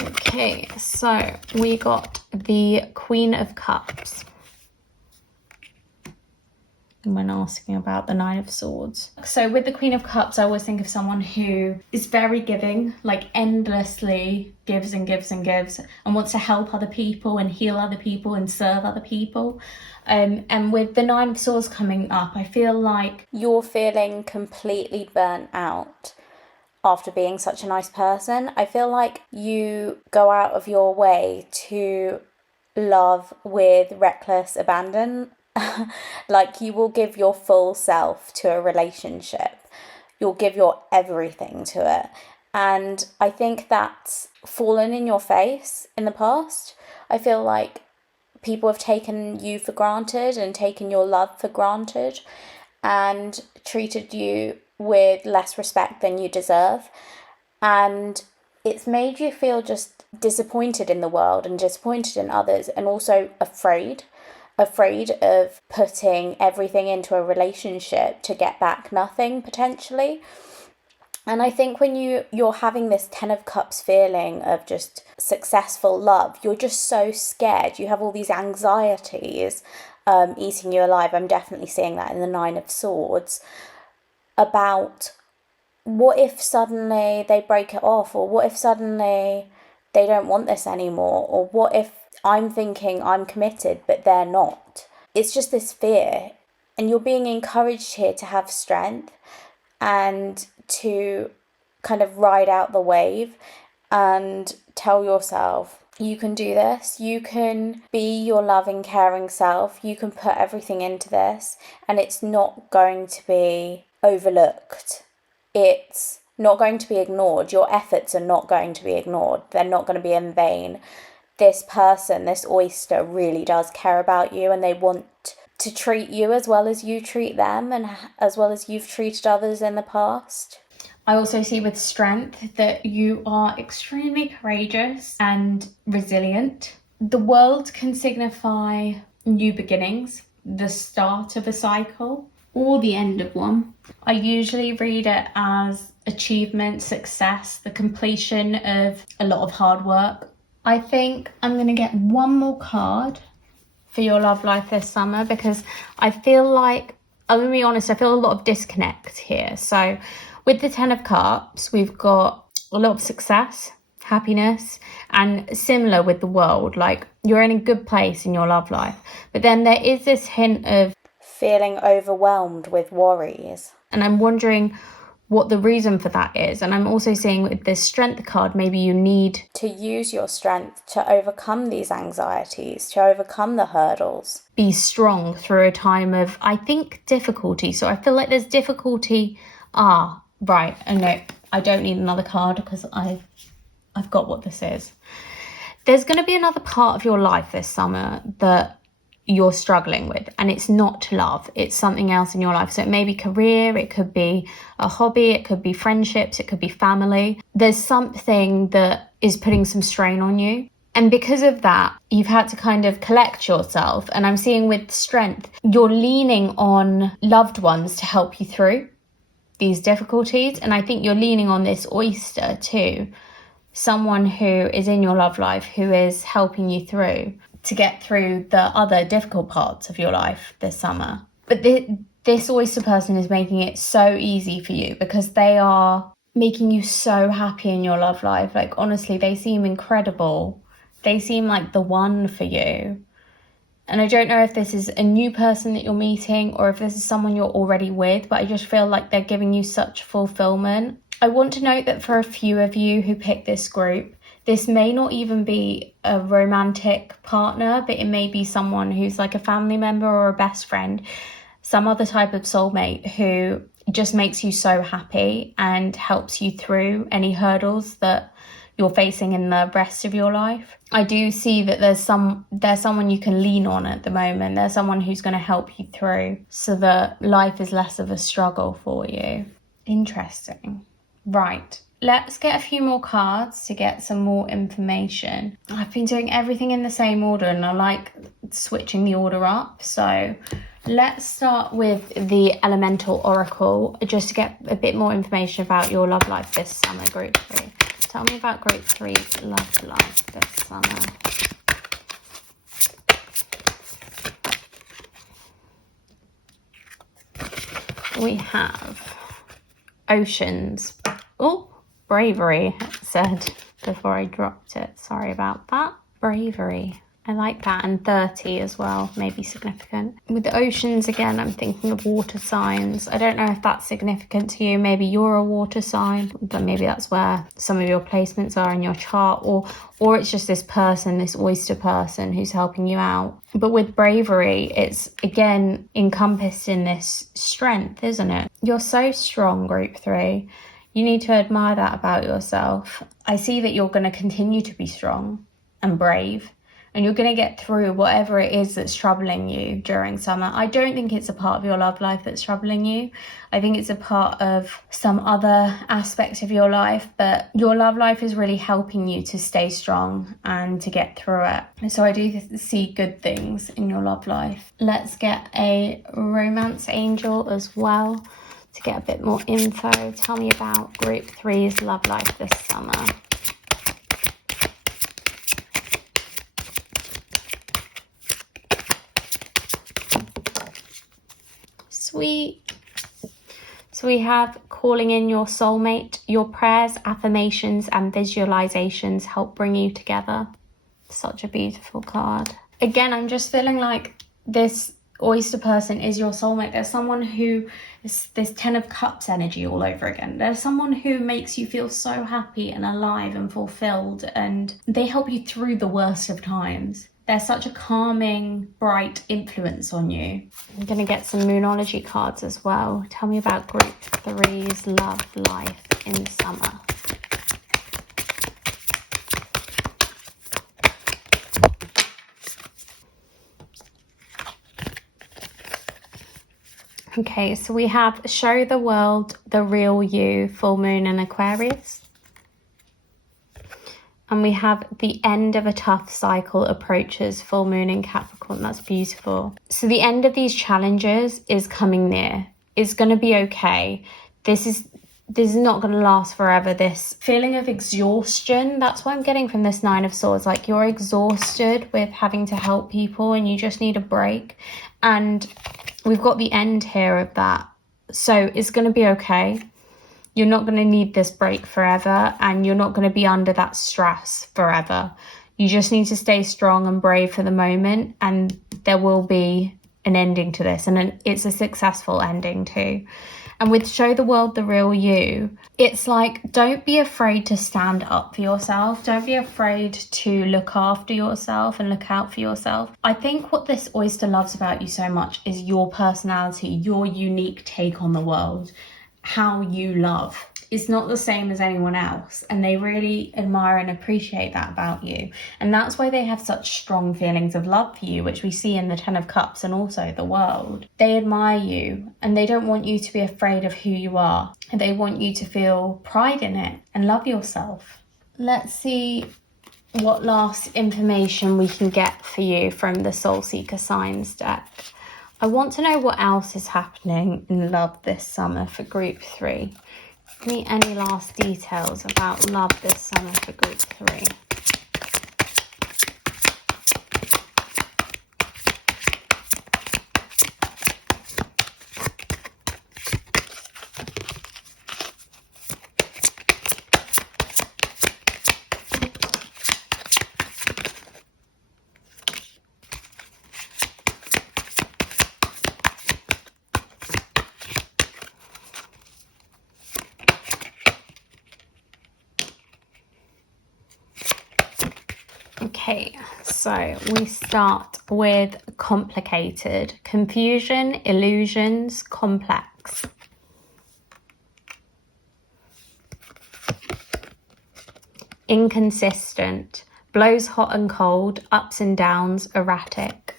Okay, so we got the Queen of Cups when asking about the 9 of Swords. So with the Queen of Cups, I always think of someone who is very giving, like endlessly gives and gives and gives, and wants to help other people and heal other people and serve other people. And with the 9 of Swords coming up, I feel like you're feeling completely burnt out after being such a nice person. I feel like you go out of your way to love with reckless abandon. Like you will give your full self to a relationship. You'll give your everything to it. And I think that's fallen in your face in the past. I feel like people have taken you for granted and taken your love for granted and treated you with less respect than you deserve. And it's made you feel just disappointed in the world and disappointed in others, and also afraid of putting everything into a relationship to get back nothing potentially. And I think when you're having this 10 of Cups feeling of just successful love, you're just so scared. You have all these anxieties eating you alive. I'm definitely seeing that in the 9 of Swords, about what if suddenly they break it off, or what if suddenly they don't want this anymore, or what if I'm thinking I'm committed but they're not. It's just this fear, and you're being encouraged here to have strength and to kind of ride out the wave and tell yourself you can do this, you can be your loving, caring self, you can put everything into this, and it's not going to be overlooked. It's not going to be ignored. Your efforts are not going to be ignored. They're not going to be in vain. This person, this oyster, really does care about you, and they want to treat you as well as you treat them, and as well as you've treated others in the past. I also see with Strength that you are extremely courageous and resilient. The World can signify new beginnings, the start of a cycle, or the end of one. I usually read it as achievement, success, the completion of a lot of hard work. I think I'm going to get one more card for your love life this summer, because I feel like, I'm going to be honest, I feel a lot of disconnect here. So with the 10 of Cups, we've got a lot of success, happiness, and similar with the world, like you're in a good place in your love life. But then there is this hint of feeling overwhelmed with worries. And I'm wondering what the reason for that is. And I'm also seeing with this strength card, maybe you need to use your strength to overcome these anxieties, to overcome the hurdles. Be strong through a time of, I think, difficulty. So I feel like there's difficulty. Right. And no, I don't need another card because I've got what this is. There's going to be another part of your life this summer that you're struggling with, and it's not love, it's something else in your life. So it may be career, it could be a hobby, it could be friendships, it could be family. There's something that is putting some strain on you, and because of that you've had to kind of collect yourself. And I'm seeing with strength, you're leaning on loved ones to help you through these difficulties. And I think you're leaning on this oyster too, someone who is in your love life who is helping you through to get through the other difficult parts of your life this summer. But this oyster person is making it so easy for you, because they are making you so happy in your love life. Like, honestly, they seem incredible. They seem like the one for you. And I don't know if this is a new person that you're meeting or if this is someone you're already with, but I just feel like they're giving you such fulfillment. I want to note that for a few of you who pick this group, this may not even be a romantic partner, but it may be someone who's like a family member or a best friend, some other type of soulmate who just makes you so happy and helps you through any hurdles that you're facing in the rest of your life. I do see that there's someone you can lean on at the moment. There's someone who's going to help you through so that life is less of a struggle for you. Interesting. Right. Let's get a few more cards to get some more information. I've been doing everything in the same order and I like switching the order up. So let's start with the Elemental Oracle just to get a bit more information about your love life this summer, Group 3. Tell me about Group 3's love life this summer. We have Oceans. Oh, Bravery, it said before I dropped it. Sorry about that. Bravery. I like that. And 30 as well, maybe significant. With the Oceans, again, I'm thinking of water signs. I don't know if that's significant to you. Maybe you're a water sign, but maybe that's where some of your placements are in your chart. Or it's just this person, this oyster person who's helping you out. But with Bravery, it's, again, encompassed in this strength, isn't it? You're so strong, Group 3. You need to admire that about yourself. I see that you're going to continue to be strong and brave, and you're going to get through whatever it is that's troubling you during summer. I don't think it's a part of your love life that's troubling you. I think it's a part of some other aspect of your life, but your love life is really helping you to stay strong and to get through it. So I do see good things in your love life. Let's get a Romance Angel as well to get a bit more info. Tell me about Group 3's love life this summer. Sweet. So we have calling in your soulmate. Your prayers, affirmations, and visualizations help bring you together. Such a beautiful card. Again, I'm just feeling like this oyster person is your soulmate. There's someone who is this 10 of Cups energy all over again. There's someone who makes you feel so happy and alive and fulfilled, and they help you through the worst of times. They're such a calming, bright influence on you. I'm going to get some Moonology cards as well. Tell me about Group 3's love life in summer. Okay, so we have Show the World the Real You, Full Moon and Aquarius. And we have the end of a tough cycle approaches full moon in Capricorn. That's beautiful. So the end of these challenges is coming near. It's going to be okay. This is not going to last forever. This feeling of exhaustion, that's what I'm getting from this Nine of Swords. Like, you're exhausted with having to help people and you just need a break. And we've got the end here of that. So it's going to be okay. You're not going to need this break forever, and you're not going to be under that stress forever. You just need to stay strong and brave for the moment, and there will be an ending to this, and it's a successful ending too. And with Show the World the Real You, it's like, don't be afraid to stand up for yourself. Don't be afraid to look after yourself and look out for yourself. I think what this oyster loves about you so much is your personality, your unique take on the world. How you love is not the same as anyone else, and they really admire and appreciate that about you. And that's why they have such strong feelings of love for you, which we see in the Ten of Cups and also the World. They admire you, and they don't want you to be afraid of who you are. They want you to feel pride in it and love yourself. Let's see what last information we can get for you from the Soul Seeker Signs deck. I want to know what else is happening in love this summer for group 3. Give me any last details about love this summer for group 3. Okay, so we start with complicated, confusion, illusions, complex. Inconsistent, blows hot and cold, ups and downs, erratic.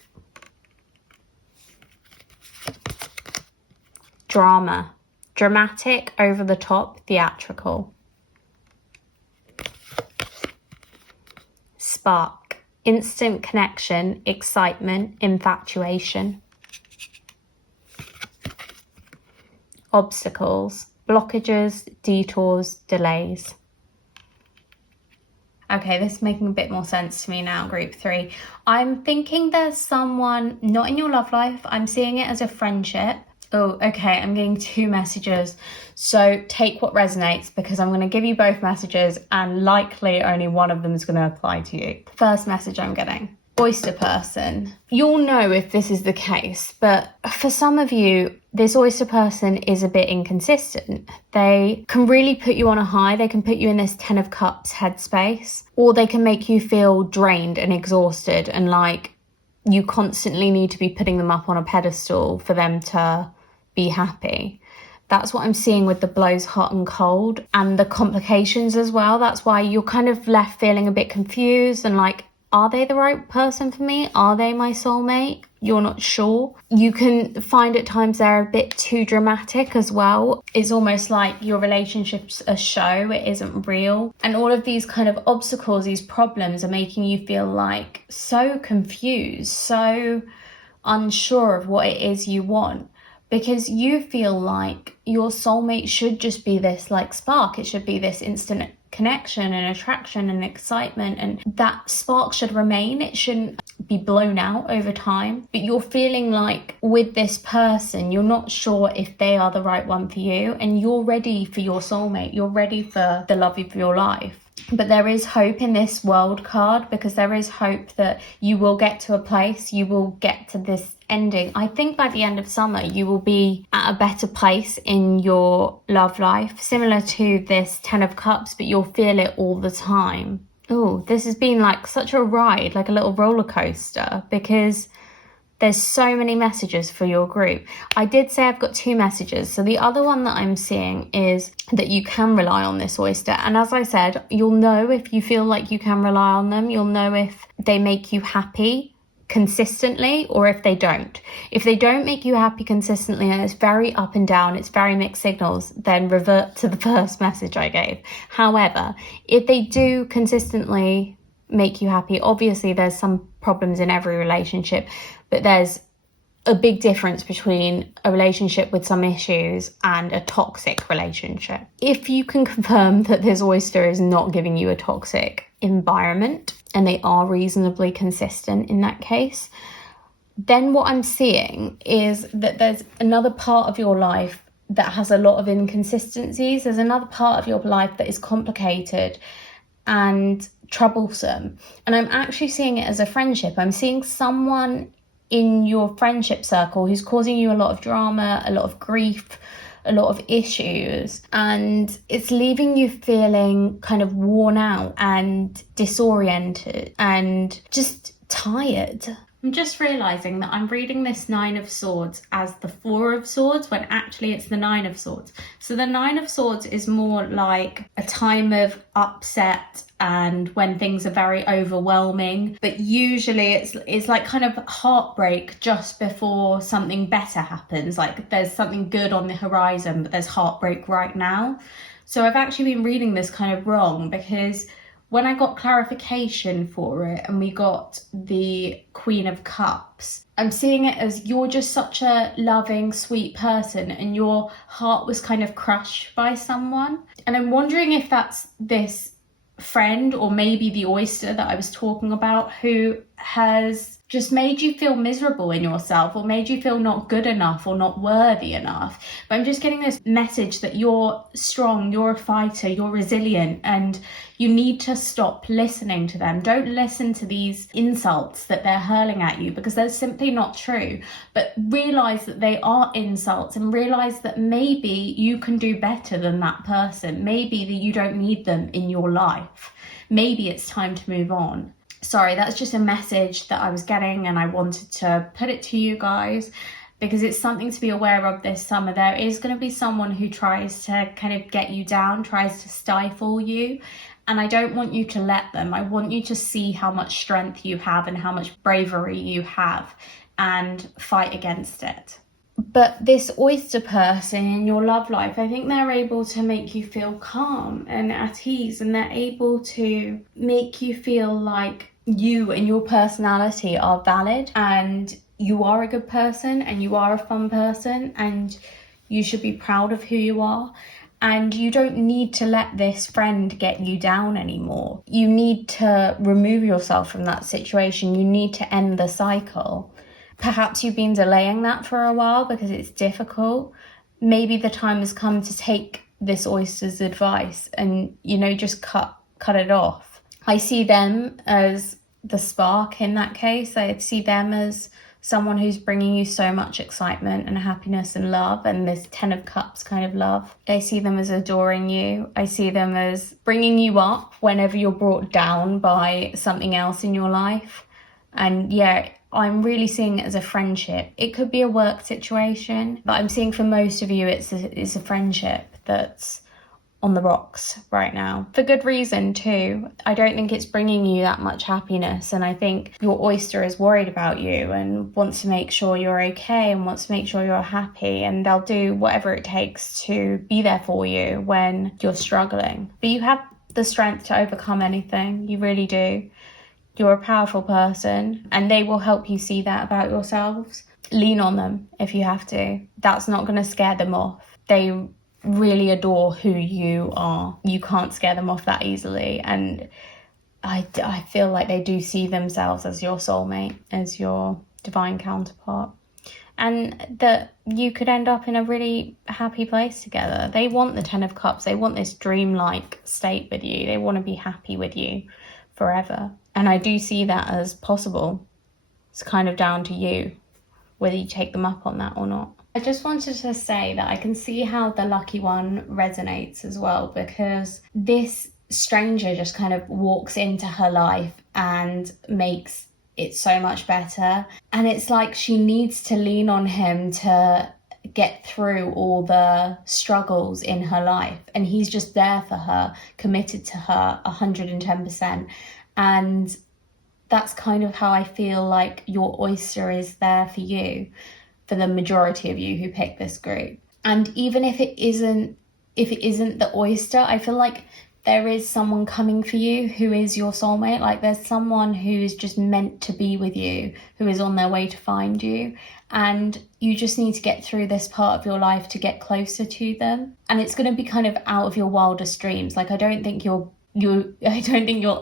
Drama, dramatic, over the top, theatrical. Spark, instant connection, excitement, infatuation. Obstacles, blockages, detours, delays. Okay, this is making a bit more sense to me now, group 3. I'm thinking there's someone not in your love life. I'm seeing it as a friendship. Oh, okay, I'm getting 2 messages. So take what resonates, because I'm going to give you both messages and likely only one of them is going to apply to you. First message I'm getting. Oyster person. You'll know if this is the case, but for some of you, this oyster person is a bit inconsistent. They can really put you on a high. They can put you in this 10 of Cups headspace, or they can make you feel drained and exhausted and like you constantly need to be putting them up on a pedestal for them to be happy. That's what I'm seeing with the blows hot and cold and the complications as well. That's why you're kind of left feeling a bit confused and like, are they the right person for me? Are they my soulmate? You're not sure. You can find at times they're a bit too dramatic as well. It's almost like your relationship's a show, it isn't real. And all of these kind of obstacles, these problems are making you feel like so confused, so unsure of what it is you want. Because you feel like your soulmate should just be this like spark. It should be this instant connection and attraction and excitement, and that spark should remain. It shouldn't be blown out over time. But you're feeling like with this person, you're not sure if they are the right one for you, and you're ready for your soulmate. You're ready for the love of your life. But there is hope in this World card, because there is hope that you will get to a place, you will get to this ending. I think by the end of summer, you will be at a better place in your love life, similar to this 10 of Cups, but you'll feel it all the time. Oh, this has been like such a ride, like a little roller coaster, because there's so many messages for your group. I did say I've got 2 messages. So the other one that I'm seeing is that you can rely on this oyster. And as I said, you'll know if you feel like you can rely on them. You'll know if they make you happy. consistently or if they don't. If they don't make you happy consistently and it's very up and down, it's very mixed signals, then revert to the first message I gave. However, if they do consistently make you happy, obviously there's some problems in every relationship, but there's a big difference between a relationship with some issues and a toxic relationship. If you can confirm that this oyster is not giving you a toxic environment and they are reasonably consistent in that case, then what I'm seeing is that there's another part of your life that has a lot of inconsistencies. There's another part of your life that is complicated and troublesome. And I'm actually seeing it as a friendship. I'm seeing someone in your friendship circle who's causing you a lot of drama, a lot of grief, a lot of issues, and it's leaving you feeling kind of worn out and disoriented and just tired. I'm just realising that I'm reading this Nine of Swords as the Four of Swords when actually it's the Nine of Swords. So the Nine of Swords is more like a time of upset and when things are very overwhelming, but usually it's like kind of heartbreak just before something better happens. Like there's something good on the horizon, but there's heartbreak right now. So I've actually been reading this kind of wrong, because when I got clarification for it and we got the Queen of Cups, I'm seeing it as you're just such a loving, sweet person and your heart was kind of crushed by someone. And I'm wondering if that's this friend or maybe the oyster that I was talking about who has just made you feel miserable in yourself or made you feel not good enough or not worthy enough. But I'm just getting this message that you're strong, you're a fighter, you're resilient, and you need to stop listening to them. Don't listen to these insults that they're hurling at you, because they're simply not true. But realize that they are insults and realize that maybe you can do better than that person. Maybe that you don't need them in your life. Maybe it's time to move on. Sorry, that's just a message that I was getting and I wanted to put it to you guys because it's something to be aware of this summer. There is going to be someone who tries to kind of get you down, tries to stifle you. And I don't want you to let them. I want you to see how much strength you have and how much bravery you have and fight against it. But this oyster person in your love life, I think they're able to make you feel calm and at ease, and they're able to make you feel like you and your personality are valid and you are a good person and you are a fun person and you should be proud of who you are. And you don't need to let this friend get you down anymore. You need to remove yourself from that situation. You need to end the cycle. Perhaps you've been delaying that for a while because it's difficult. Maybe the time has come to take this oyster's advice and, just cut it off. I see them as the spark in that case. I see them as someone who's bringing you so much excitement and happiness and love, and this 10 of Cups kind of love. I see them as adoring you. I see them as bringing you up whenever you're brought down by something else in your life. And yeah, I'm really seeing it as a friendship. It could be a work situation, but I'm seeing for most of you it's a friendship that's on the rocks right now. For good reason too. I don't think it's bringing you that much happiness, and I think your oyster is worried about you and wants to make sure you're okay and wants to make sure you're happy, and they'll do whatever it takes to be there for you when you're struggling. But you have the strength to overcome anything. You really do. You're a powerful person and they will help you see that about yourselves. Lean on them if you have to. That's not going to scare them off. They really adore who you are. You can't scare them off that easily. And I feel like they do see themselves as your soulmate, as your divine counterpart. And that you could end up in a really happy place together. They want the 10 of Cups. They want this dreamlike state with you. They want to be happy with you forever. And I do see that as possible. It's kind of down to you whether you take them up on that or not. I just wanted to say that I can see how the lucky one resonates as well, because this stranger just kind of walks into her life and makes it so much better. And it's like she needs to lean on him to get through all the struggles in her life. And he's just there for her, committed to her 110%. And that's kind of how I feel like your oyster is there for you, for the majority of you who pick this group. And even if it isn't the oyster, I feel like there is someone coming for you who is your soulmate. Like there's someone who's just meant to be with you, who is on their way to find you. And you just need to get through this part of your life to get closer to them. And it's going to be kind of out of your wildest dreams. Like I don't think you'll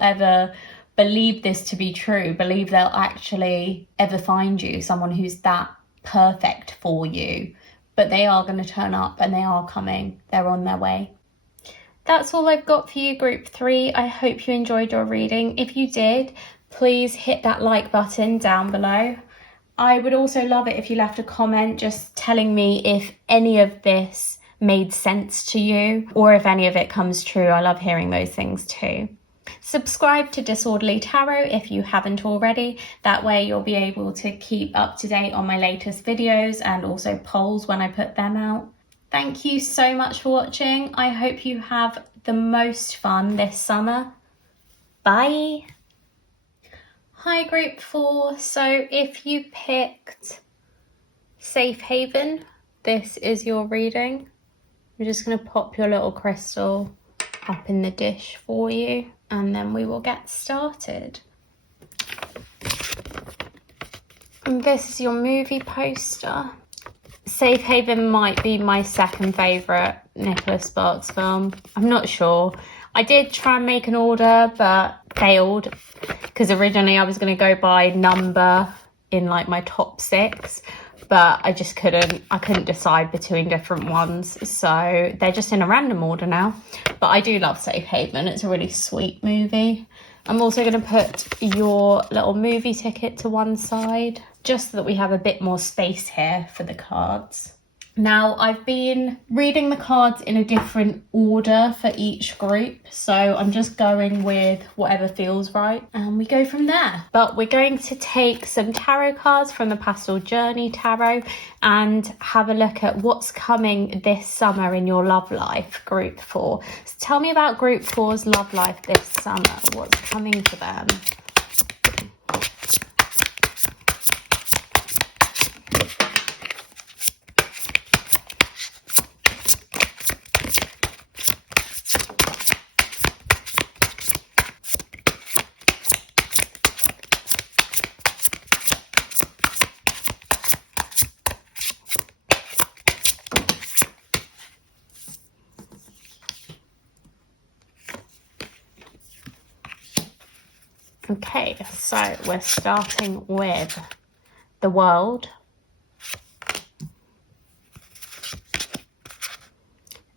ever believe this to be true, believe they'll actually ever find you, someone who's that perfect for you. But they are going to turn up and they are coming. They're on their way. That's all I've got for you, group 3. I hope you enjoyed your reading. If you did, please hit that like button down below. I would also love it if you left a comment just telling me if any of this made sense to you or if any of it comes true. I love hearing those things too. Subscribe to Disorderly Tarot if you haven't already. That way you'll be able to keep up to date on my latest videos and also polls when I put them out. Thank you so much for watching. I hope you have the most fun this summer. Bye. Hi group 4. So if you picked Safe Haven, this is your reading. I'm just going to pop your little crystal up in the dish for you and then we will get started. And this is your movie poster. Safe Haven might be my second favourite Nicholas Sparks film. I'm not sure. I did try and make an order but failed because originally I was going to go by number in like my top 6, but I just couldn't decide between different ones, so they're just in a random order now. But I do love Safe Haven. It's a really sweet movie. I'm also going to put your little movie ticket to one side just so that we have a bit more space here for the cards. Now, I've been reading the cards in a different order for each group, so I'm just going with whatever feels right, and we go from there. But we're going to take some tarot cards from the Pastel Journey Tarot and have a look at what's coming this summer in your love life, group 4. So tell me about group 4's love life this summer. What's coming for them? Okay, so we're starting with the World,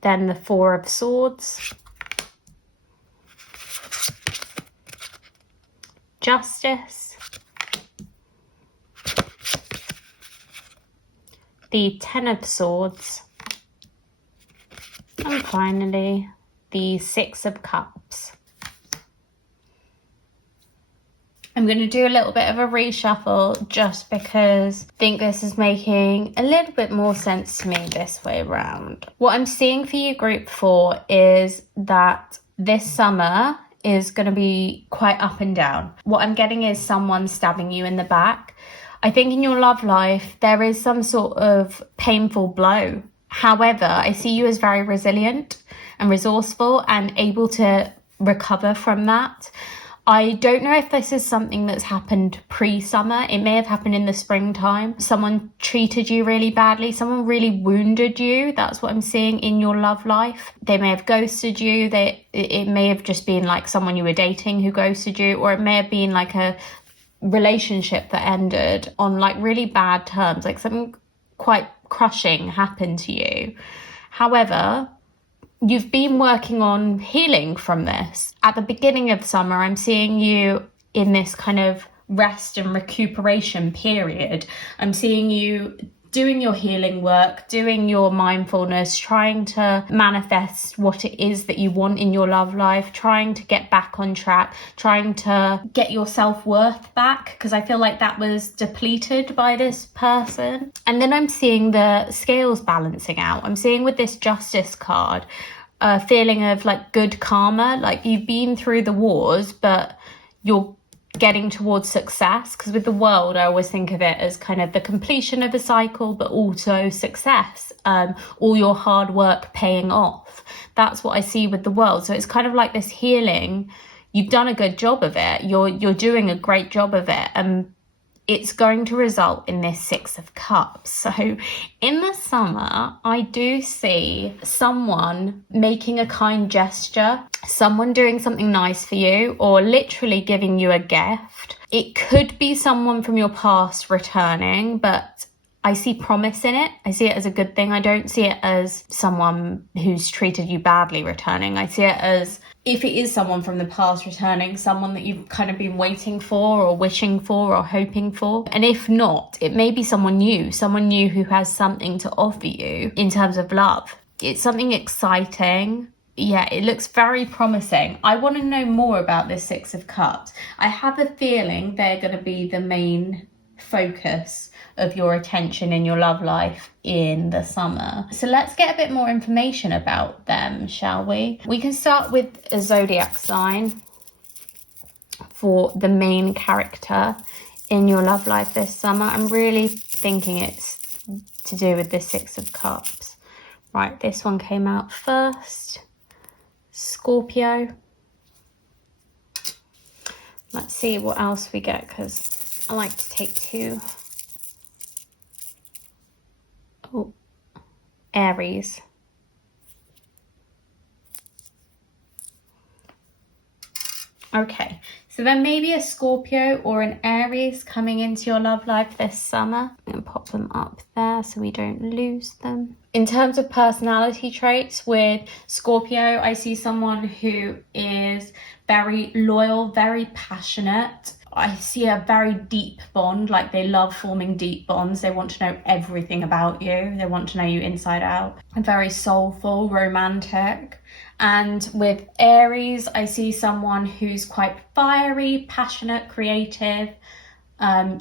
then the Four of Swords, Justice, the Ten of Swords, and finally the Six of Cups. I'm going to do a little bit of a reshuffle just because I think this is making a little bit more sense to me this way around. What I'm seeing for you, group 4, is that this summer is going to be quite up and down. What I'm getting is someone stabbing you in the back. I think in your love life, there is some sort of painful blow. However, I see you as very resilient and resourceful and able to recover from that. I don't know if this is something that's happened pre-summer. It may have happened in the springtime. Someone treated you really badly. Someone really wounded you. That's what I'm seeing in your love life. They may have ghosted you. It may have just been like someone you were dating who ghosted you, or it may have been like a relationship that ended on like really bad terms, like something quite crushing happened to you. However, you've been working on healing from this. At the beginning of summer, I'm seeing you in this kind of rest and recuperation period. I'm seeing you doing your healing work, doing your mindfulness, trying to manifest what it is that you want in your love life, trying to get back on track, trying to get your self-worth back, because I feel like that was depleted by this person. And then I'm seeing the scales balancing out. I'm seeing with this Justice card a feeling of like good karma, like you've been through the wars, but you're getting towards success, because with the World I always think of it as kind of the completion of the cycle, but also success, all your hard work paying off. That's what I see with the World. So it's kind of like this healing. You've done a good job of it, you're doing a great job of it, and it's going to result in this Six of Cups. So in the summer, I do see someone making a kind gesture, someone doing something nice for you, or literally giving you a gift. It could be someone from your past returning, but I see promise in it. I see it as a good thing. I don't see it as someone who's treated you badly returning. I see it as, if it is someone from the past returning, someone that you've kind of been waiting for or wishing for or hoping for. And if not, it may be someone new who has something to offer you in terms of love. It's something exciting. Yeah, it looks very promising. I want to know more about this Six of Cups. I have a feeling they're going to be the main focus of your attention in your love life in the summer. So let's get a bit more information about them, shall we? We can start with a zodiac sign for the main character in your love life this summer. I'm really thinking it's to do with the Six of Cups. Right, this one came out first. Scorpio. Let's see what else we get, because I like to take two. Oh, Aries. Okay, so there may be a Scorpio or an Aries coming into your love life this summer. I'm going to pop them up there so we don't lose them. In terms of personality traits with Scorpio, I see someone who is very loyal, very passionate. I see a very deep bond, like they love forming deep bonds. They want to know everything about you. They want to know you inside out. Very soulful, romantic. And with Aries, I see someone who's quite fiery, passionate, creative,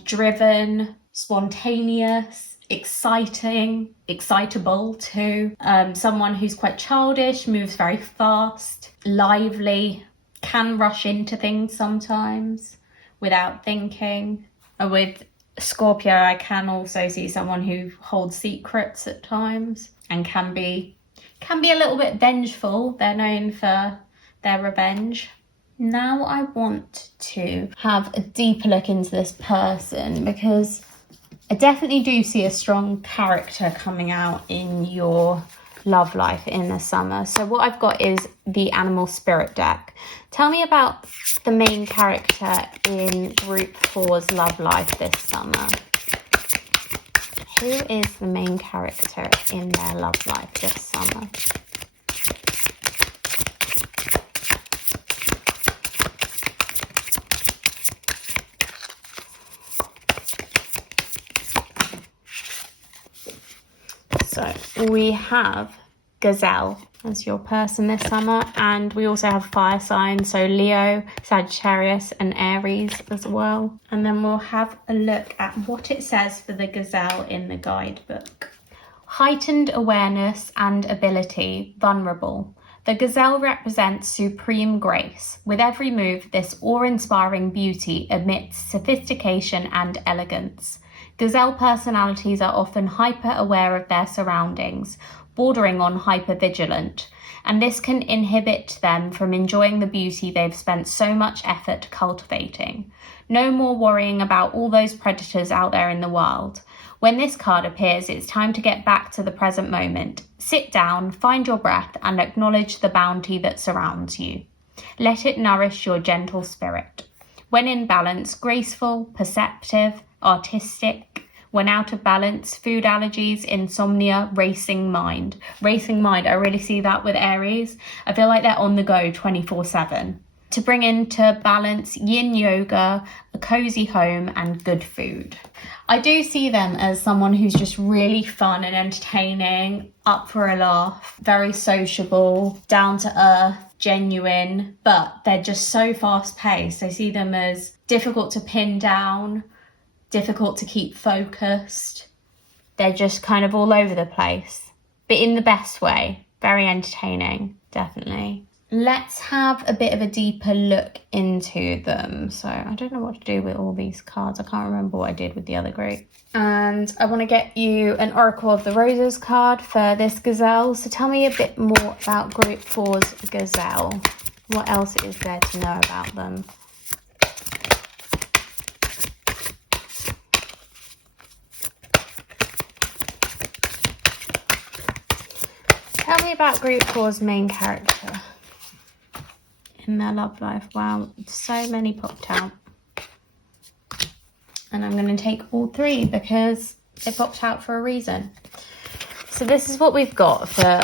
driven, spontaneous, exciting, excitable too. Someone who's quite childish, moves very fast, lively, can rush into things sometimes without thinking. With Scorpio, I can also see someone who holds secrets at times and can be a little bit vengeful. They're known for their revenge. Now I want to have a deeper look into this person, because I definitely do see a strong character coming out in your love life in the summer. So what I've got is the Animal Spirit deck. Tell me about the main character in Group 4's love life this summer. Who is the main character in their love life this summer? So we have Gazelle as your person this summer, and we also have fire signs, so Leo, Sagittarius and Aries as well. And then we'll have a look at what it says for the Gazelle in the guidebook. Heightened awareness and ability, vulnerable. The Gazelle represents supreme grace. With every move, this awe-inspiring beauty emits sophistication and elegance. Gazelle personalities are often hyper-aware of their surroundings, bordering on hypervigilant, and this can inhibit them from enjoying the beauty they've spent so much effort cultivating. No more worrying about all those predators out there in the wild. When this card appears, it's time to get back to the present moment. Sit down, find your breath, and acknowledge the bounty that surrounds you. Let it nourish your gentle spirit. When in balance, graceful, perceptive, artistic. When out of balance, food allergies, insomnia, racing mind. Racing mind, I really see that with Aries. I feel like they're on the go 24/7. To bring into balance, yin yoga, a cozy home, and good food. I do see them as someone who's just really fun and entertaining, up for a laugh, very sociable, down to earth, genuine, but they're just so fast paced. I see them as difficult to pin down, difficult to keep focused. They're just kind of all over the place, but in the best way. Very entertaining, definitely. let's have a bit of a deeper look into them. So I don't know what to do with all these cards. I can't remember what I did with the other group. And I want to get you an Oracle of the Roses card for this gazelle. So tell me a bit more about Group 4's gazelle. What else is there to know about them? Tell me about Group 4's main character in their love life. Wow, so many popped out. And I'm going to take all three because they popped out for a reason. So this is what we've got for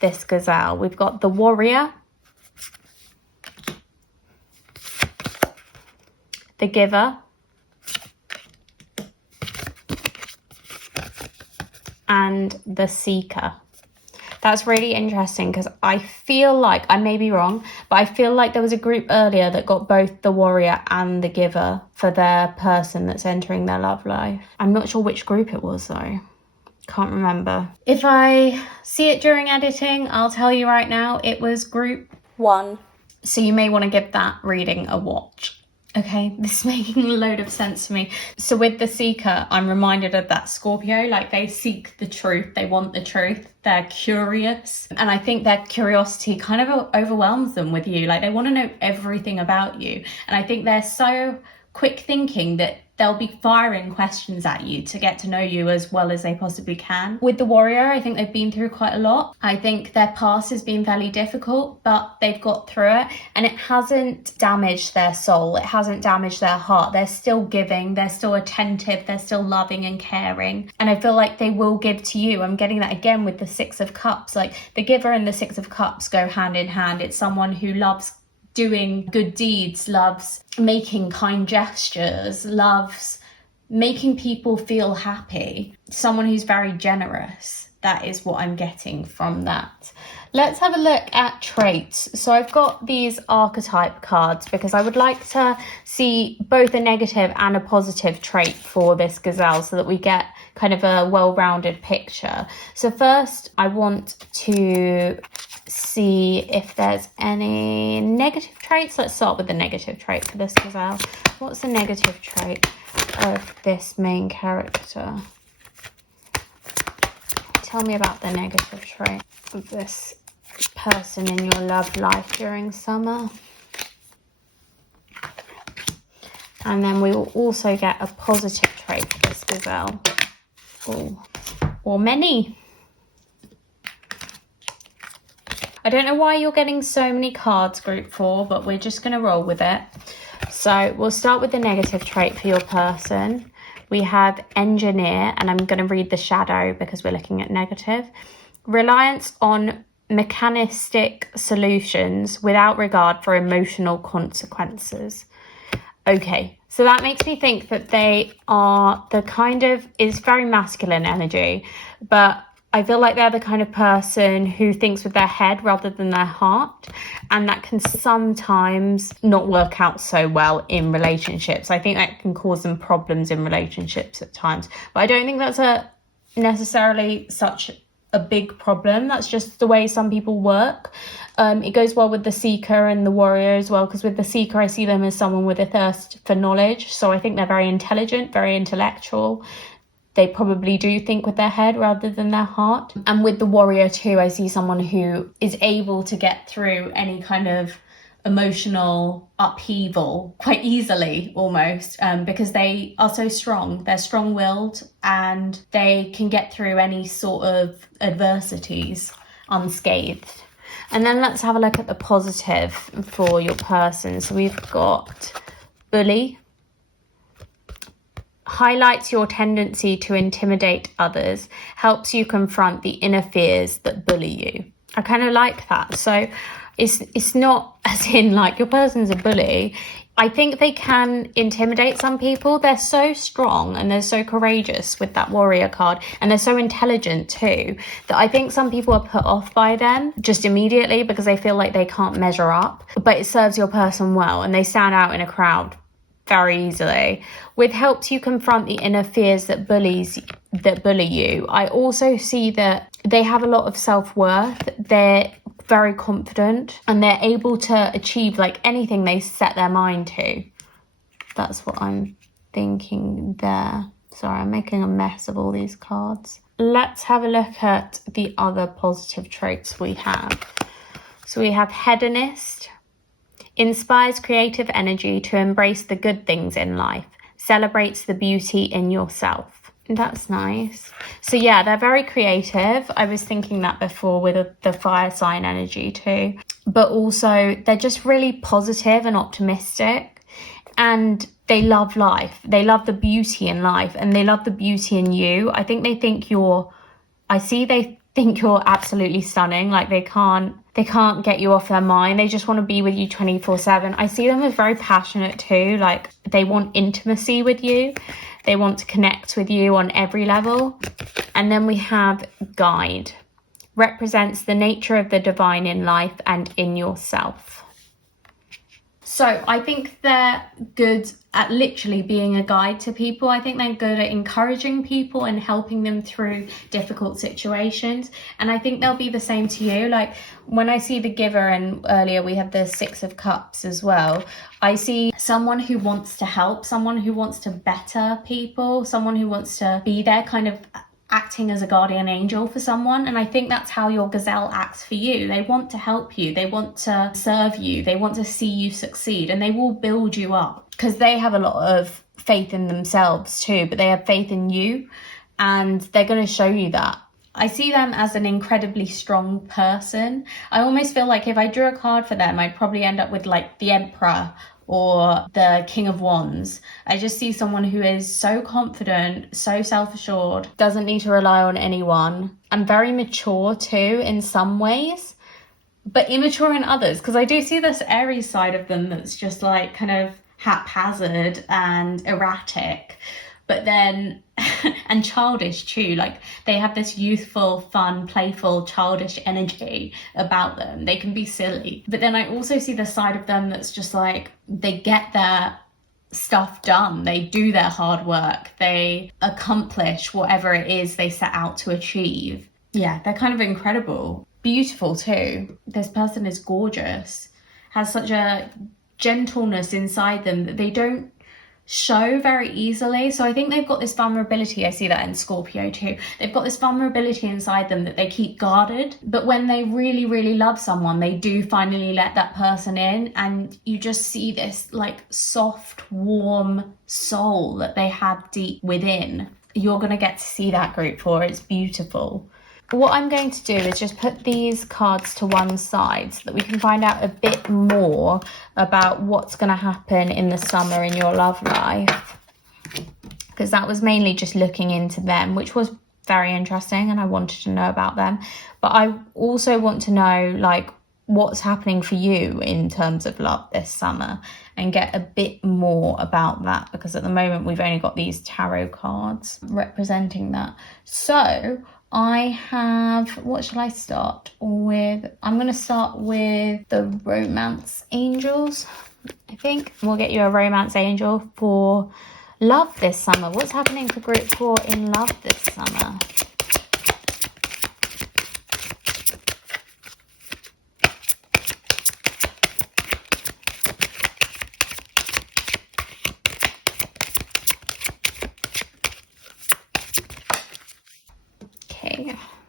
this gazelle. We've got the warrior, the giver, and the seeker. That's really interesting because I feel like, I may be wrong, but I feel like there was a group earlier that got both the warrior and the giver for their person that's entering their love life. I'm not sure which group it was though. Can't remember. If I see it during editing, I'll tell you right now, it was Group 1. So you may want to give that reading a watch. Okay, this is making a load of sense to me. So with the seeker, I'm reminded of that Scorpio, like they seek the truth, they want the truth, they're curious. And I think their curiosity kind of overwhelms them with you. Like they want to know everything about you. And I think they're so quick thinking that they'll be firing questions at you to get to know you as well as they possibly can. With the warrior, I think they've been through quite a lot. I think their past has been fairly difficult, but they've got through it and it hasn't damaged their soul. It hasn't damaged their heart. They're still giving, they're still attentive, they're still loving and caring. And I feel like they will give to you. I'm getting that again with the Six of Cups. Like the giver and the Six of Cups go hand in hand. It's someone who loves doing good deeds, loves making kind gestures, loves making people feel happy. Someone who's very generous. That is what I'm getting from that. Let's have a look at traits. So I've got these archetype cards because I would like to see both a negative and a positive trait for this gazelle so that we get kind of a well-rounded picture. So first I want to see if there's any negative traits. Let's start with the negative trait for this gazelle. What's the negative trait of this main character? Tell me about the negative trait of this person in your love life during summer. And then we will also get a positive trait for this gazelle. Ooh. Or many. I don't know why you're getting so many cards, Group 4, but we're just going to roll with it. So we'll start with the negative trait for your person. We have engineer, and I'm going to read the shadow because we're looking at negative. Reliance on mechanistic solutions without regard for emotional consequences. Okay, so that makes me think that they are the kind of, it's very masculine energy, but I feel like they're the kind of person who thinks with their head rather than their heart, and that can sometimes not work out so well in relationships. I think that can cause them problems in relationships at times, but I don't think that's necessarily such a big problem. That's just the way some people work. It goes well with the seeker and the warrior as well, because with the seeker I see them as someone with a thirst for knowledge, so I think they're very intelligent, very intellectual. They probably do think with their head rather than their heart. And with the warrior too, I see someone who is able to get through any kind of emotional upheaval quite easily almost, because they are so strong. They're strong-willed and they can get through any sort of adversities unscathed. And then let's have a look at the positive for your person. So we've got bully. Highlights your tendency to intimidate others, helps you confront the inner fears that bully you. I kind of like that. So it's not as in like your person's a bully. I think they can intimidate some people. They're so strong and they're so courageous with that warrior card, and they're so intelligent too, that I think some people are put off by them just immediately because they feel like they can't measure up. But it serves your person well and they stand out in a crowd very easily. With helps you confront the inner fears that bully you. I also see that they have a lot of self-worth. They're very confident and they're able to achieve like anything they set their mind to. That's what I'm thinking there. Sorry, I'm making a mess of all these cards. Let's have a look at the other positive traits we have. So we have hedonist, inspires creative energy to embrace the good things in life, celebrates the beauty in yourself. That's nice. So yeah, they're very creative. I was thinking that before with the fire sign energy too. But also they're just really positive and optimistic, and they love life. They love the beauty in life, and they love the beauty in you. I think they think they think you're absolutely stunning. Like they can't get you off their mind. They just want to be with you 24/7. I see them as very passionate too. Like they want intimacy with you. They want to connect with you on every level. And then we have guide, represents the nature of the divine in life and in yourself. So I think they're good at literally being a guide to people. I think they're good at encouraging people and helping them through difficult situations. And I think they'll be the same to you. Like when I see the giver, and earlier we have the 6 of Cups as well, I see someone who wants to help, someone who wants to better people, someone who wants to be there kind of acting as a guardian angel for someone. And I think that's how your gazelle acts for you. They want to help you, they want to serve you, they want to see you succeed, and they will build you up because they have a lot of faith in themselves too, but they have faith in you, and they're going to show you that. I see them as an incredibly strong person. I almost feel like if I drew a card for them, I'd probably end up with like the Emperor or the King of Wands. I just see someone who is so confident, so self-assured, doesn't need to rely on anyone, and very mature too in some ways, but immature in others, because I do see this Aries side of them that's just like kind of haphazard and erratic, but then and childish too. Like they have this youthful, fun, playful, childish energy about them. They can be silly, but then I also see the side of them that's just like they get their stuff done, they do their hard work, they accomplish whatever it is they set out to achieve. Yeah, they're kind of incredible. Beautiful too. This person is gorgeous, has such a gentleness inside them that they don't show very easily. So I think they've got this vulnerability. I see that in Scorpio too. They've got this vulnerability inside them that they keep guarded, but when they really, really love someone, they do finally let that person in, and you just see this like soft, warm soul that they have deep within. You're going to get to see that group for. It's beautiful. What I'm going to do is just put these cards to one side so that we can find out a bit more about what's going to happen in the summer in your love life, because that was mainly just looking into them, which was very interesting, and I wanted to know about them. But I also want to know like what's happening for you in terms of love this summer, and get a bit more about that, because at the moment we've only got these tarot cards representing that. So I have, what shall I start with? I'm going to start with the romance angels, I think. We'll get you a romance angel for love this summer. What's happening for group 4 in love this summer?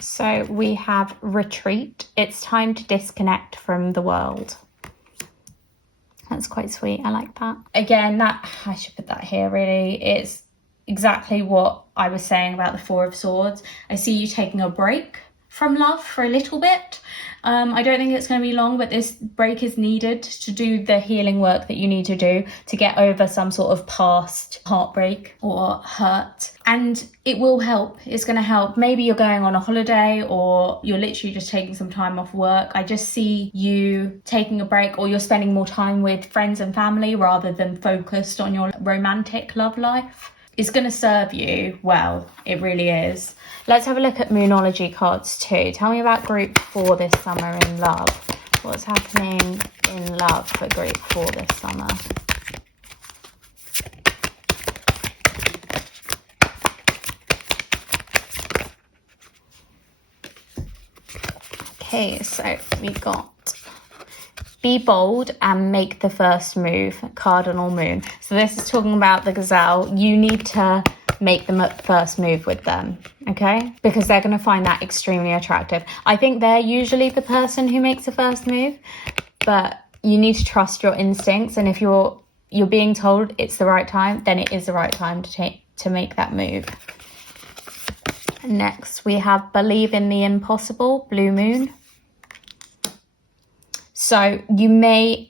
So we have retreat. It's time to disconnect from the world. That's quite sweet. I like that. Again, I should put that here really. It's exactly what I was saying about the 4 of Swords. I see you taking a break from love for a little bit. I don't think it's going to be long, but this break is needed to do the healing work that you need to do to get over some sort of past heartbreak or hurt. And it will help. It's going to help. Maybe you're going on a holiday, or you're literally just taking some time off work. I just see you taking a break, or you're spending more time with friends and family rather than focused on your romantic love life. It's going to serve you well. It really is. Let's have a look at Moonology cards too. Tell me about group 4 this summer in love. What's happening in love for group 4 this summer? Okay, so we got be bold and make the first move, cardinal moon. So this is talking about the gazelle. You need to make the first move with them, okay? Because they're going to find that extremely attractive. I think they're usually the person who makes the first move, but you need to trust your instincts. And if you're being told it's the right time, then it is the right time to make that move. Next, we have believe in the impossible, blue moon. So you may,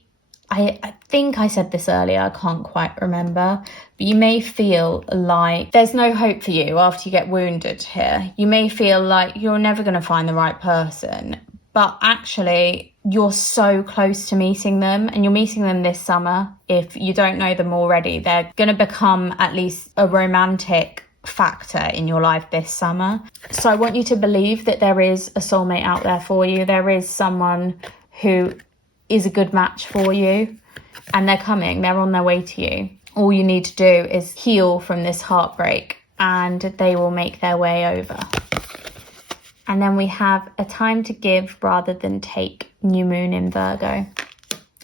I think I said this earlier, I can't quite remember, but you may feel like there's no hope for you after you get wounded here. You may feel like you're never going to find the right person, but actually you're so close to meeting them, and you're meeting them this summer. If you don't know them already, they're going to become at least a romantic factor in your life this summer. So I want you to believe that there is a soulmate out there for you. There is someone who is a good match for you, and they're coming, they're on their way to you. All you need to do is heal from this heartbreak, and they will make their way over. And then we have a time to give rather than take, new moon in Virgo.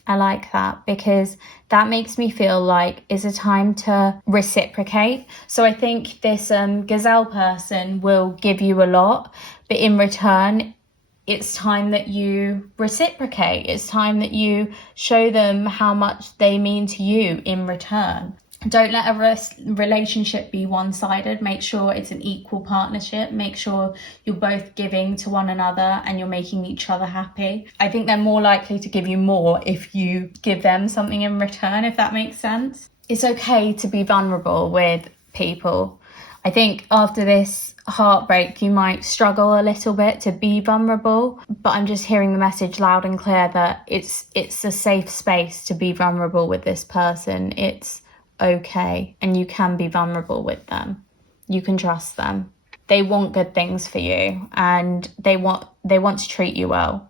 I like that because that makes me feel like it's a time to reciprocate. So I think this gazelle person will give you a lot, but in return, it's time that you reciprocate. It's time that you show them how much they mean to you in return. Don't let a relationship be one-sided. Make sure it's an equal partnership. Make sure you're both giving to one another and you're making each other happy. I think they're more likely to give you more if you give them something in return, if that makes sense. It's okay to be vulnerable with people. I think after this heartbreak, you might struggle a little bit to be vulnerable, but I'm just hearing the message loud and clear that it's a safe space to be vulnerable with this person. It's okay, and you can be vulnerable with them. You can trust them. They want good things for you, and they want to treat you well,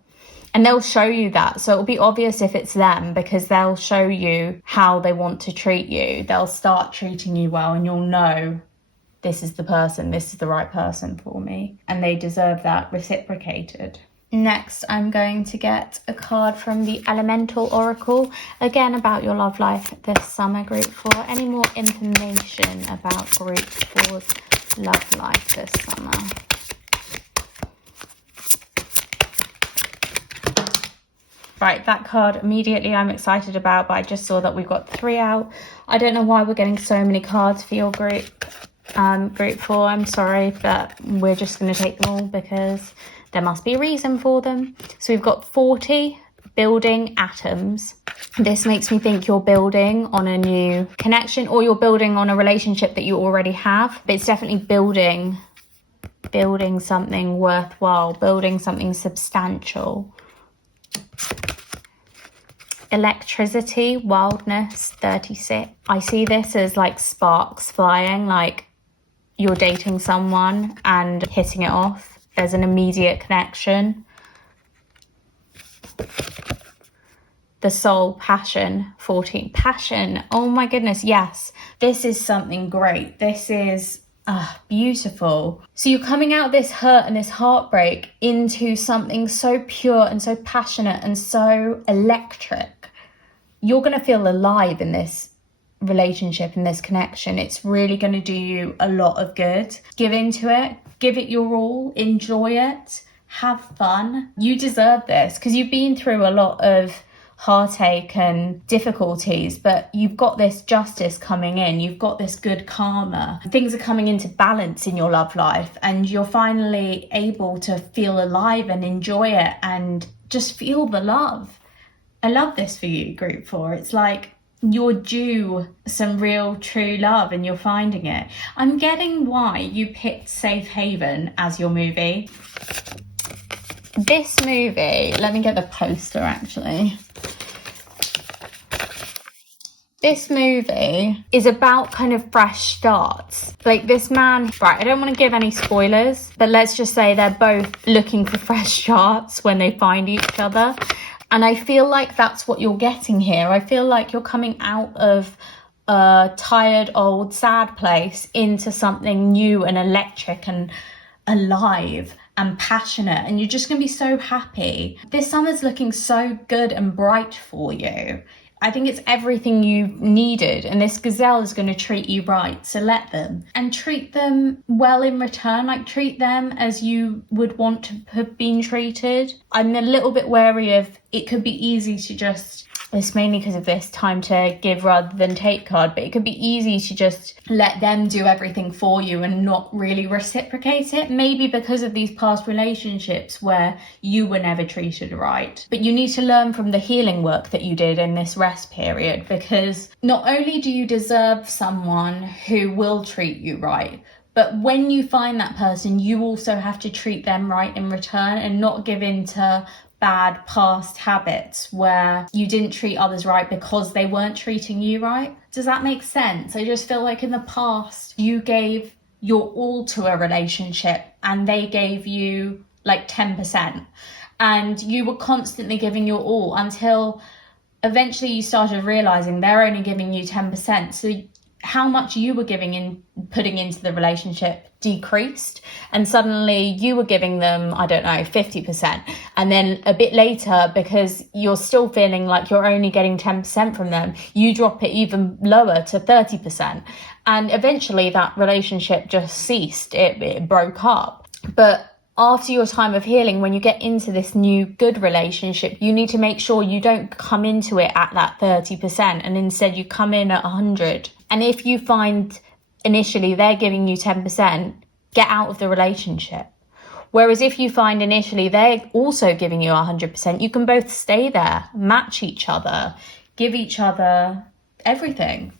and they'll show you that. So it'll be obvious if it's them, because they'll show you how they want to treat you. They'll start treating you well, and you'll know, this is the person, this is the right person for me, and they deserve that reciprocated. Next, I'm going to get a card from the Elemental Oracle, again about your love life this summer, Group 4. Any more information about Group 4's love life this summer? Right, that card immediately I'm excited about, but I just saw that we've got 3 out. I don't know why we're getting so many cards for your group. Group 4, I'm sorry, but we're just going to take them all because there must be a reason for them. So we've got 40 building atoms. This makes me think you're building on a new connection, or you're building on a relationship that you already have, but it's definitely building something worthwhile, building something substantial. Electricity, wildness, 36. I see this as like sparks flying, like you're dating someone and hitting it off. There's an immediate connection. The soul, passion, 14. Passion, oh my goodness, yes. This is something great. This is beautiful. So you're coming out of this hurt and this heartbreak into something so pure and so passionate and so electric. You're going to feel alive in this relationship, in this connection. It's really going to do you a lot of good. Give into it, give it your all, enjoy it, have fun. You deserve this because you've been through a lot of heartache and difficulties, but you've got this justice coming in, you've got this good karma. Things are coming into balance in your love life, and you're finally able to feel alive and enjoy it and just feel the love. I love this for you, Group 4. It's like you're due some real true love and you're finding it. I'm getting why you picked Safe Haven as your movie. This movie, let me get the poster actually. This movie is about kind of fresh starts. Like this man, right, I don't want to give any spoilers, but let's just say they're both looking for fresh starts when they find each other. And I feel like that's what you're getting here. I feel like you're coming out of a tired, old, sad place into something new and electric and alive. and passionate, and you're just going to be so happy. This summer's looking so good and bright for you. I think it's everything you needed, and this gazelle is going to treat you right. So let them, and treat them well in return. Like, treat them as you would want to have been treated. I'm a little bit wary of, it could be easy to just, it's mainly because of this time to give rather than take card, but it could be easy to just let them do everything for you and not really reciprocate it. Maybe because of these past relationships where you were never treated right. But you need to learn from the healing work that you did in this rest period, because not only do you deserve someone who will treat you right, but when you find that person, you also have to treat them right in return and not give in to bad past habits where you didn't treat others right because they weren't treating you right. Does that make sense? I just feel like in the past you gave your all to a relationship and they gave you like 10%, and you were constantly giving your all until eventually you started realizing they're only giving you 10%. So how much you were giving in, putting into the relationship decreased, and suddenly you were giving them, I don't know, 50%. And then a bit later, because you're still feeling like you're only getting 10% from them, you drop it even lower to 30%. And eventually that relationship just ceased. It broke up. But after your time of healing, when you get into this new good relationship, you need to make sure you don't come into it at that 30%, and instead you come in at 100. And if you find initially they're giving you 10%, get out of the relationship. Whereas if you find initially they're also giving you 100%, you can both stay there, match each other, give each other everything.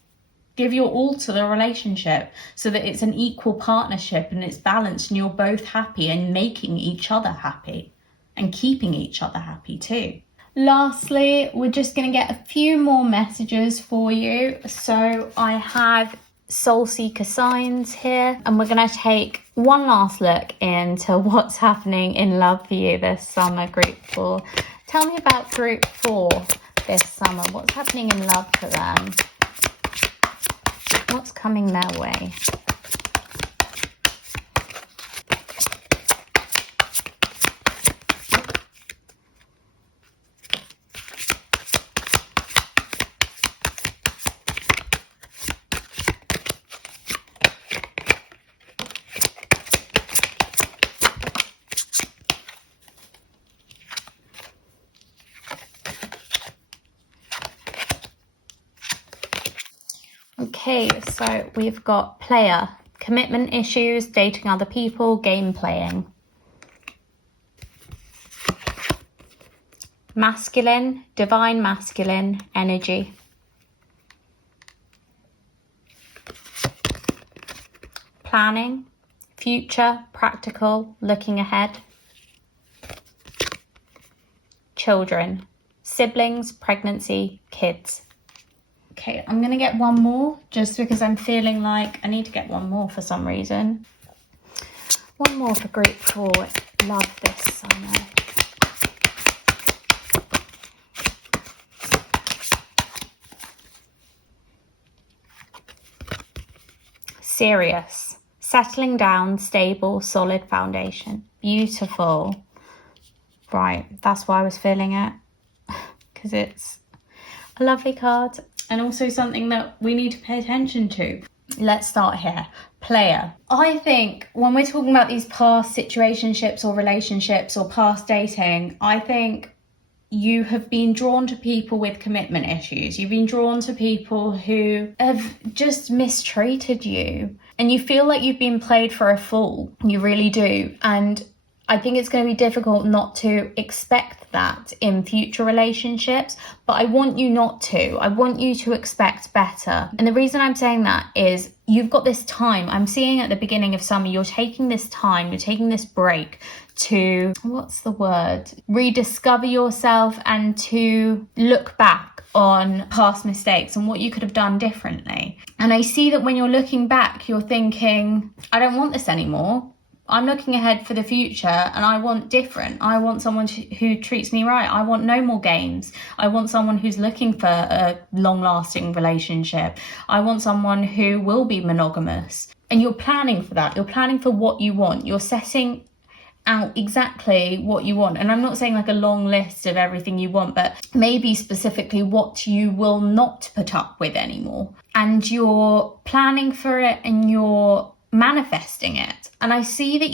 Give your all to the relationship so that it's an equal partnership and it's balanced and you're both happy and making each other happy and keeping each other happy too. Lastly, we're just going to get a few more messages for you. So I have Soul Seeker signs here, and we're going to take one last look into what's happening in love for you this summer, Group 4. Tell me about Group 4 this summer. What's happening in love for them? What's coming their way? Okay, so we've got player, commitment issues, dating other people, game playing. Masculine, divine masculine energy. Planning, future, practical, looking ahead. Children, siblings, pregnancy, kids. Okay, I'm going to get one more just because I'm feeling like I need to get one more for some reason. One more for Group 4. Love this summer. Serious. Settling down, stable, solid foundation. Beautiful. Right, that's why I was feeling it. Because it's a lovely card. And also something that we need to pay attention to. Let's start here. Player. I think when we're talking about these past situationships or relationships or past dating, I think you have been drawn to people with commitment issues. You've been drawn to people who have just mistreated you. And you feel like you've been played for a fool. You really do. And I think it's going to be difficult not to expect that in future relationships, but I want you not to. I want you to expect better. And the reason I'm saying that is you've got this time. I'm seeing at the beginning of summer, you're taking this time, you're taking this break to, what's the word? Rediscover yourself and to look back on past mistakes and what you could have done differently. And I see that when you're looking back, you're thinking, I don't want this anymore. I'm looking ahead for the future and I want different. I want someone who treats me right. I want no more games. I want someone who's looking for a long-lasting relationship. I want someone who will be monogamous. And you're planning for that. You're planning for what you want. You're setting out exactly what you want. And I'm not saying like a long list of everything you want, but maybe specifically what you will not put up with anymore. And you're planning for it and you're manifesting it. And I see that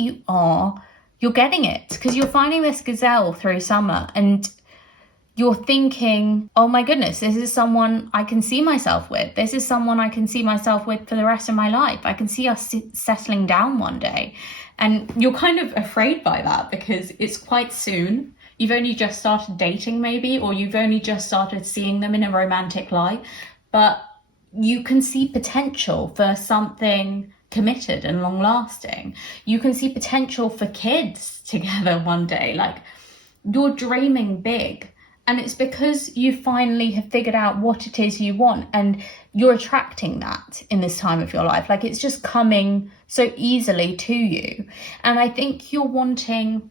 you're getting it, because you're finding this gazelle through summer and you're thinking, oh my goodness, this is someone I can see myself with. This is someone I can see myself with for the rest of my life. I can see us settling down one day. And you're kind of afraid by that because it's quite soon. You've only just started dating maybe, or you've only just started seeing them in a romantic light. But you can see potential for something committed and long lasting. You can see potential for kids together one day. Like, you're dreaming big. And it's because you finally have figured out what it is you want, and you're attracting that in this time of your life. Like, it's just coming so easily to you. And I think you're wanting,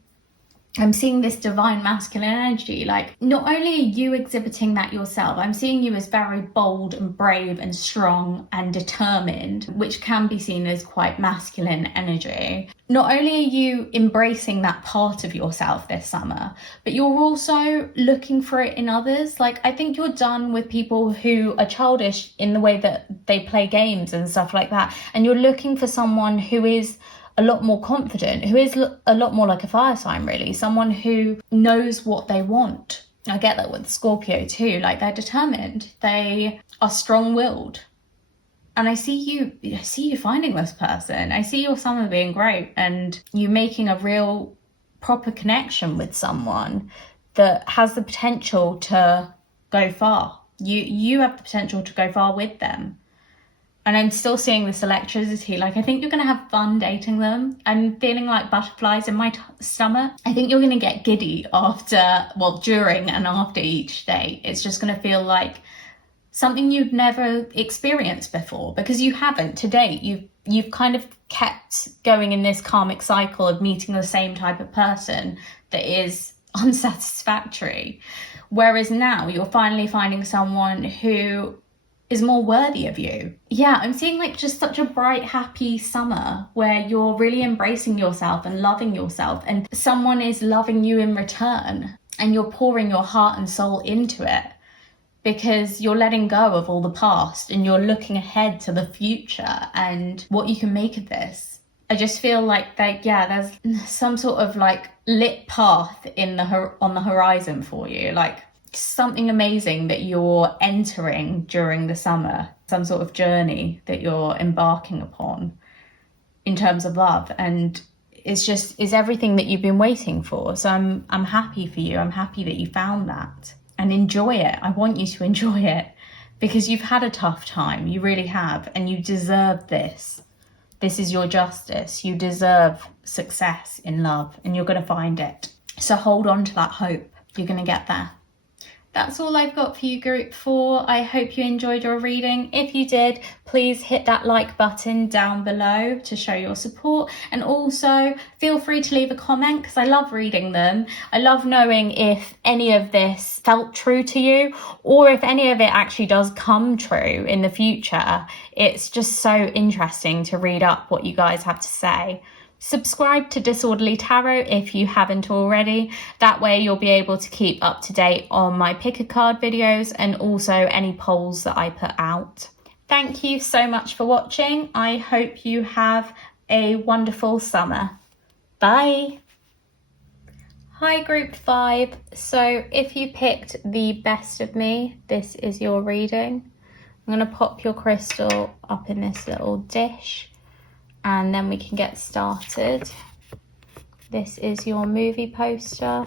I'm seeing this divine masculine energy. Like, not only are you exhibiting that yourself, I'm seeing you as very bold and brave and strong and determined, which can be seen as quite masculine energy. Not only are you embracing that part of yourself this summer, but you're also looking for it in others. Like, I think you're done with people who are childish in the way that they play games and stuff like that. And you're looking for someone who is a lot more confident, who is a lot more like a fire sign, really. Someone who knows what they want. I get that with Scorpio too. Like, they're determined. They are strong-willed. And I see you finding this person. I see your summer being great and you making a real proper connection with someone that has the potential to go far. You have the potential to go far with them. And I'm still seeing this electricity. Like, I think you're going to have fun dating them. I'm feeling like butterflies in my stomach. I think you're going to get giddy during and after each date. It's just going to feel like something you've never experienced before, because you haven't to date. You've kind of kept going in this karmic cycle of meeting the same type of person that is unsatisfactory. Whereas now you're finally finding someone who is more worthy of you. Yeah, I'm seeing like just such a bright, happy summer where you're really embracing yourself and loving yourself, and someone is loving you in return, and you're pouring your heart and soul into it because you're letting go of all the past and you're looking ahead to the future and what you can make of this. I just feel like there's some sort of like lit path on the horizon for you, like something amazing that you're entering during the summer, some sort of journey that you're embarking upon in terms of love. And it's everything that you've been waiting for. So I'm happy for you. I'm happy that you found that, and enjoy it. I want you to enjoy it because you've had a tough time. You really have. And you deserve this. This is your justice. You deserve success in love, and you're going to find it. So hold on to that hope. You're going to get there. That's all I've got for you, Group 4. I hope you enjoyed your reading. If you did, please hit that like button down below to show your support. And also feel free to leave a comment because I love reading them. I love knowing if any of this felt true to you or if any of it actually does come true in the future. It's just so interesting to read up what you guys have to say. Subscribe to Disorderly Tarot if you haven't already. That way you'll be able to keep up to date on my pick a card videos and also any polls that I put out. Thank you so much for watching. I hope you have a wonderful summer. Bye. Hi Group 5. So if you picked the best of me, this is your reading. I'm going to pop your crystal up in this little dish, and then we can get started. This is your movie poster.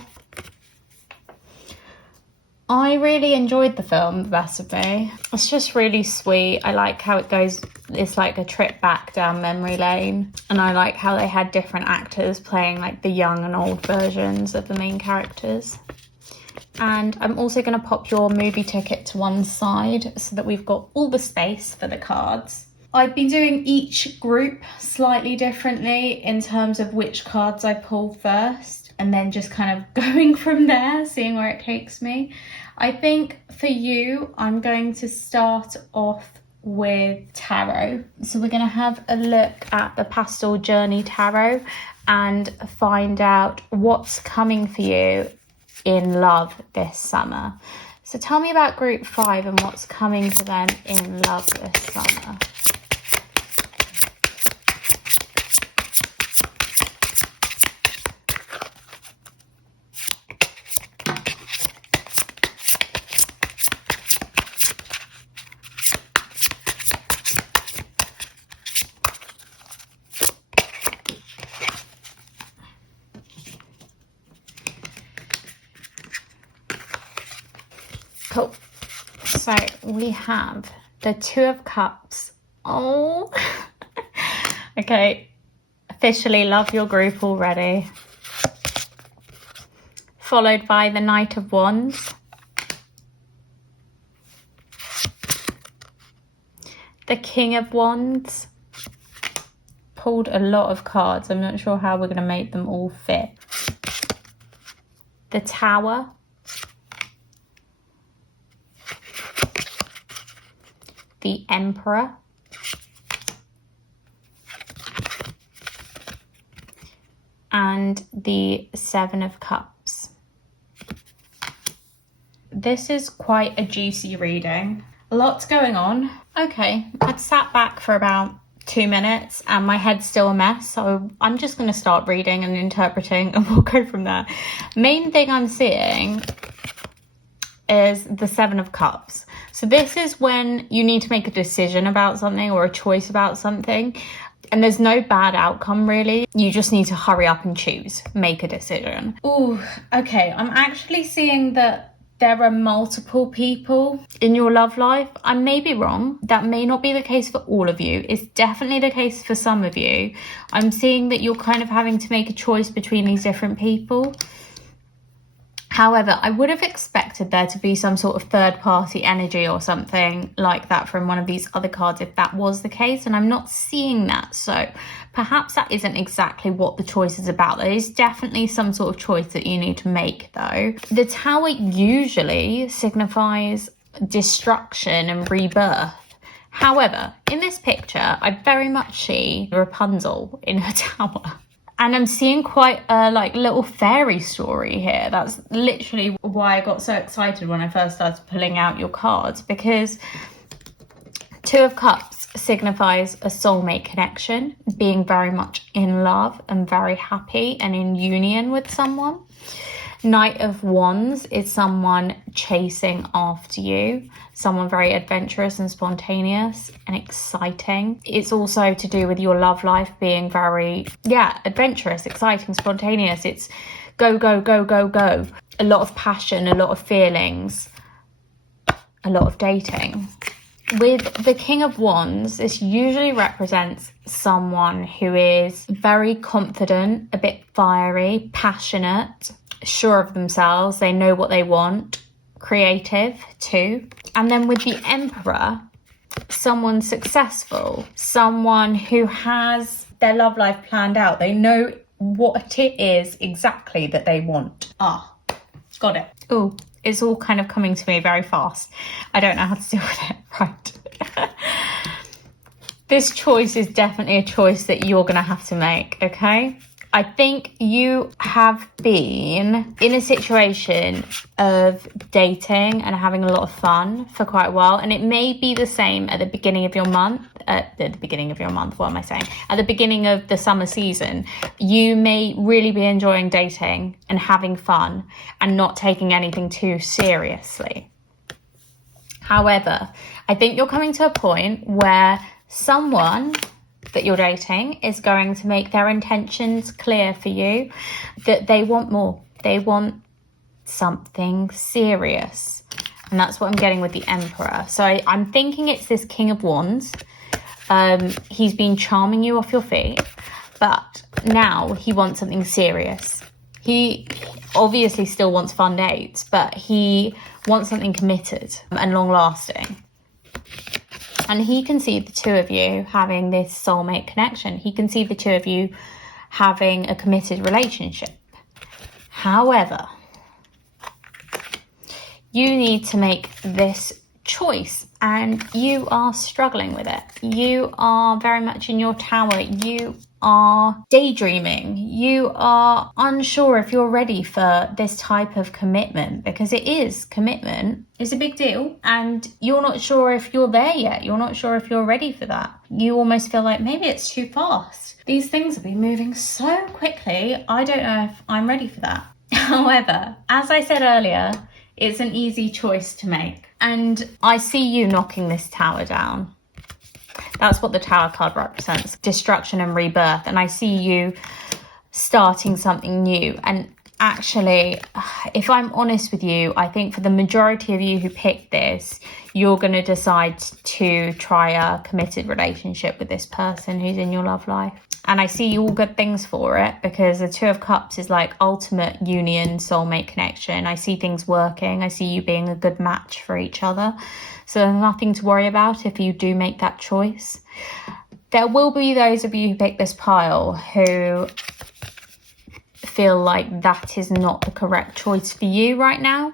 I really enjoyed the film, The Best of Me. It's just really sweet. I like how it goes, it's like a trip back down memory lane. And I like how they had different actors playing like the young and old versions of the main characters. And I'm also going to pop your movie ticket to one side so that we've got all the space for the cards. I've been doing each group slightly differently in terms of which cards I pull first, and then just kind of going from there, seeing where it takes me. I think for you, I'm going to start off with tarot. So we're going to have a look at the Pastel Journey Tarot and find out what's coming for you in love this summer. So tell me about group 5 and what's coming for them in love this summer. Cool. So we have the 2 of Cups. Oh, okay. Officially love your group already. Followed by the Knight of Wands. The King of Wands. Pulled a lot of cards. I'm not sure how we're going to make them all fit. The Tower. The Emperor, and the 7 of Cups. This is quite a juicy reading. A lot's going on. Okay, I'd sat back for about 2 minutes and my head's still a mess, so I'm just going to start reading and interpreting and we'll go from there. Main thing I'm seeing is the 7 of Cups. So this is when you need to make a decision about something or a choice about something, and there's no bad outcome really. You just need to hurry up and choose, make a decision. Oh, okay. I'm actually seeing that there are multiple people in your love life. I may be wrong. That may not be the case for all of you. It's definitely the case for some of you. I'm seeing that you're kind of having to make a choice between these different people. However, I would have expected there to be some sort of third party energy or something like that from one of these other cards if that was the case, and I'm not seeing that. So perhaps that isn't exactly what the choice is about. There is definitely some sort of choice that you need to make though. The Tower usually signifies destruction and rebirth. However, in this picture, I very much see Rapunzel in her tower. And I'm seeing quite a little fairy story here. That's literally why I got so excited when I first started pulling out your cards, because 2 of Cups signifies a soulmate connection, being very much in love and very happy and in union with someone. Knight of Wands is someone chasing after you, someone very adventurous and spontaneous and exciting. It's also to do with your love life being very, adventurous, exciting, spontaneous. It's go, go, go, go, go. A lot of passion, a lot of feelings, a lot of dating. With the King of Wands, this usually represents someone who is very confident, a bit fiery, passionate, sure of themselves, they know what they want, creative too. And then with the Emperor, someone successful, someone who has their love life planned out. They know what it is exactly that they want. Ah, got it. Oh, it's all kind of coming to me very fast. I don't know how to deal with it. Right. This choice is definitely a choice that you're going to have to make, okay? I think you have been in a situation of dating and having a lot of fun for quite a while. And it may be the same at the beginning of your month. At the beginning of the summer season. You may really be enjoying dating and having fun and not taking anything too seriously. However, I think you're coming to a point where someone that you're dating is going to make their intentions clear for you, that they want more. They want something serious. And that's what I'm getting with the Emperor. So I'm thinking it's this King of Wands. He's been charming you off your feet, but now he wants something serious. He obviously still wants fun dates, but he wants something committed and long lasting. And he can see the 2 of you having this soulmate connection. He can see the 2 of you having a committed relationship. However, you need to make this choice and you are struggling with it. You are very much in your tower. You are daydreaming. You are unsure if you're ready for this type of commitment, because it is commitment. It's a big deal and you're not sure if you're there yet. You're not sure if you're ready for that. You almost feel like maybe it's too fast. These things have been moving so quickly. I don't know if I'm ready for that. However, as I said earlier, it's an easy choice to make. And I see you knocking this tower down. That's what the Tower card represents, destruction and rebirth. And I see you starting something new. And actually, if I'm honest with you, I think for the majority of you who picked this, you're going to decide to try a committed relationship with this person who's in your love life. And I see all good things for it, because the Two of Cups is like ultimate union, soulmate connection. I see things working. I see you being a good match for each other. So there's nothing to worry about if you do make that choice. There will be those of you who pick this pile who feel like that is not the correct choice for you right now.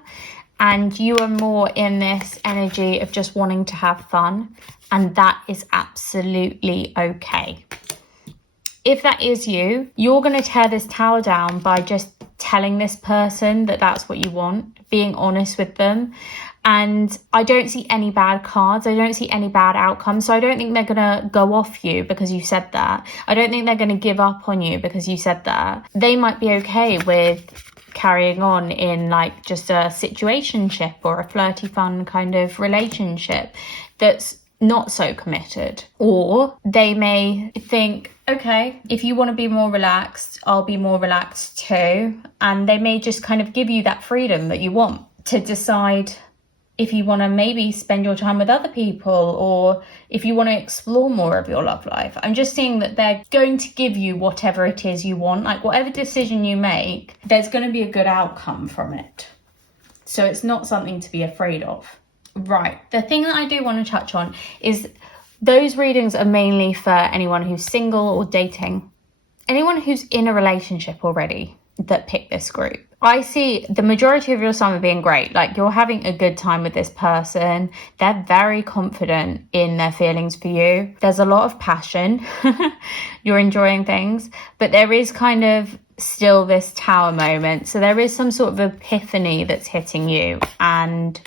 And you are more in this energy of just wanting to have fun. And that is absolutely okay. If that is you, you're going to tear this tower down by just telling this person that that's what you want, being honest with them. And I don't see any bad cards. I don't see any bad outcomes. So I don't think they're going to go off you because you said that. I don't think they're going to give up on you because you said that. They might be okay with carrying on in like just a situationship or a flirty fun kind of relationship that's not so committed. Or they may think, okay, if you want to be more relaxed, I'll be more relaxed too. And they may just kind of give you that freedom that you want to decide if you want to maybe spend your time with other people, or if you want to explore more of your love life. I'm just seeing that they're going to give you whatever it is you want. Like whatever decision you make, there's going to be a good outcome from it. So it's not something to be afraid of. Right, the thing that I do want to touch on is those readings are mainly for anyone who's single or dating. Anyone who's in a relationship already that picked this group. I see the majority of your summer being great. Like you're having a good time with this person. They're very confident in their feelings for you. There's a lot of passion. You're enjoying things, but there is kind of still this tower moment. So there is some sort of epiphany that's hitting you, and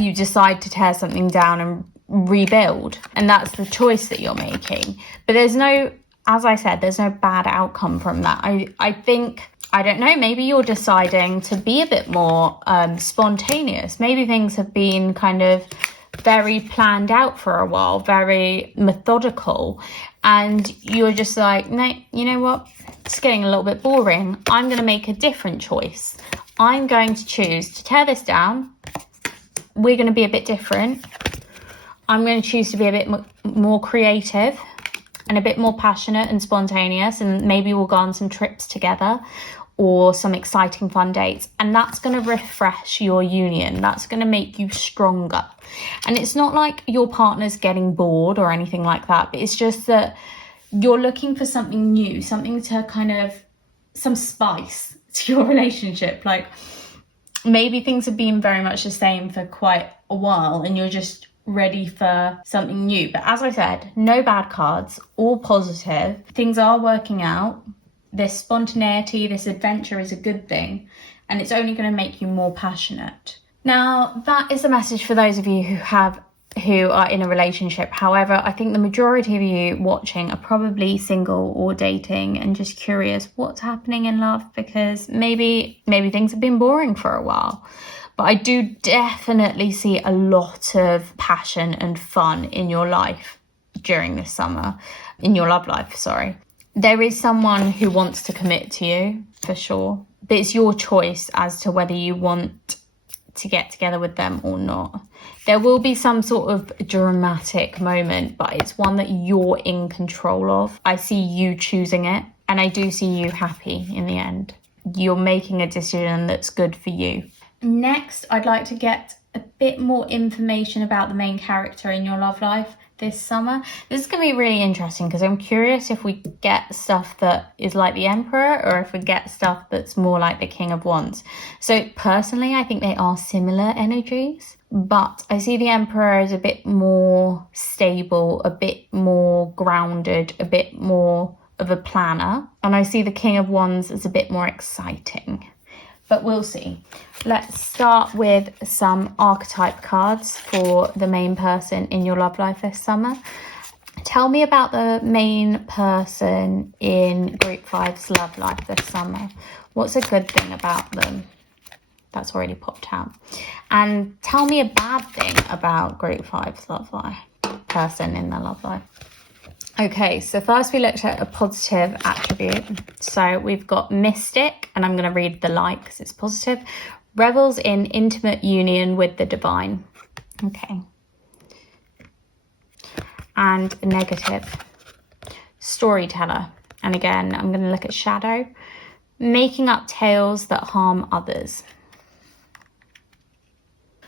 you decide to tear something down and rebuild. And that's the choice that you're making. But there's no, as I said, there's no bad outcome from that. I think, I don't know, maybe you're deciding to be a bit more spontaneous. Maybe things have been kind of very planned out for a while, very methodical. And you're just like, no, you know what? It's getting a little bit boring. I'm going to make a different choice. I'm going to choose to tear this down. We're going to be a bit different. I'm going to choose to be a bit more creative and a bit more passionate and spontaneous. And maybe we'll go on some trips together or some exciting fun dates. And that's going to refresh your union. That's going to make you stronger. And it's not like your partner's getting bored or anything like that. But it's just that you're looking for something new, something to kind of, some spice to your relationship. Like, maybe things have been very much the same for quite a while and you're just ready for something new. But as I said, no bad cards, all positive. Things are working out. This spontaneity, this adventure is a good thing, and it's only going to make you more passionate. Now, that is a message for those of you who are in a relationship. However, I think the majority of you watching are probably single or dating and just curious what's happening in love, because maybe things have been boring for a while. But I do definitely see a lot of passion and fun in your life during this summer, in your love life, sorry. There is someone who wants to commit to you, for sure. But it's your choice as to whether you want to get together with them or not. There will be some sort of dramatic moment, but it's one that you're in control of. I see you choosing it, and I do see you happy in the end. You're making a decision that's good for you. Next, I'd like to get a bit more information about the main character in your love life this summer. This is going to be really interesting because I'm curious if we get stuff that is like the Emperor or if we get stuff that's more like the King of Wands. So personally, I think they are similar energies, but I see the Emperor as a bit more stable, a bit more grounded, a bit more of a planner. And I see the King of Wands as a bit more exciting. But we'll see. Let's start with some archetype cards for the main person in your love life this summer. Tell me about the main person in Group 5's love life this summer. What's a good thing about them? That's already popped out. And tell me a bad thing about Group 5's love life, person in their love life. Okay, so first we looked at a positive attribute. So we've got mystic, and I'm going to read the light because it's positive. Revels in intimate union with the divine. Okay. And negative. Storyteller. And again, I'm going to look at shadow. Making up tales that harm others.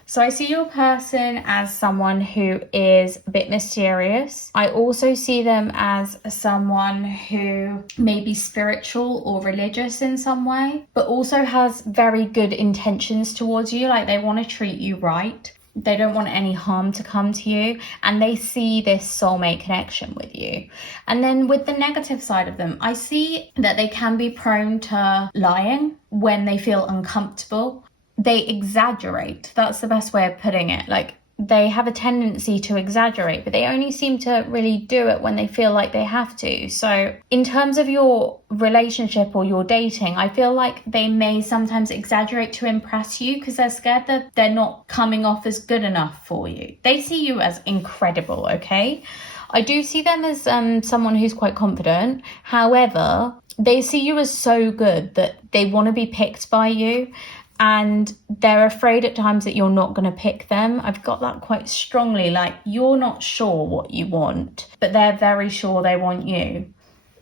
So I see your person as someone who is a bit mysterious. I also see them as someone who may be spiritual or religious in some way, but also has very good intentions towards you. Like they want to treat you right. They don't want any harm to come to you, and they see this soulmate connection with you. And then with the negative side of them, I see that they can be prone to lying when they feel uncomfortable. They exaggerate. That's the best way of putting it. Like they have a tendency to exaggerate, but they only seem to really do it when they feel like they have to. So in terms of your relationship or your dating, I feel like they may sometimes exaggerate to impress you because they're scared that they're not coming off as good enough for you. They see you as incredible, okay? I do see them as someone who's quite confident. However, they see you as so good that they want to be picked by you. And they're afraid at times that you're not going to pick them. I've got that quite strongly, like you're not sure what you want, but they're very sure they want you.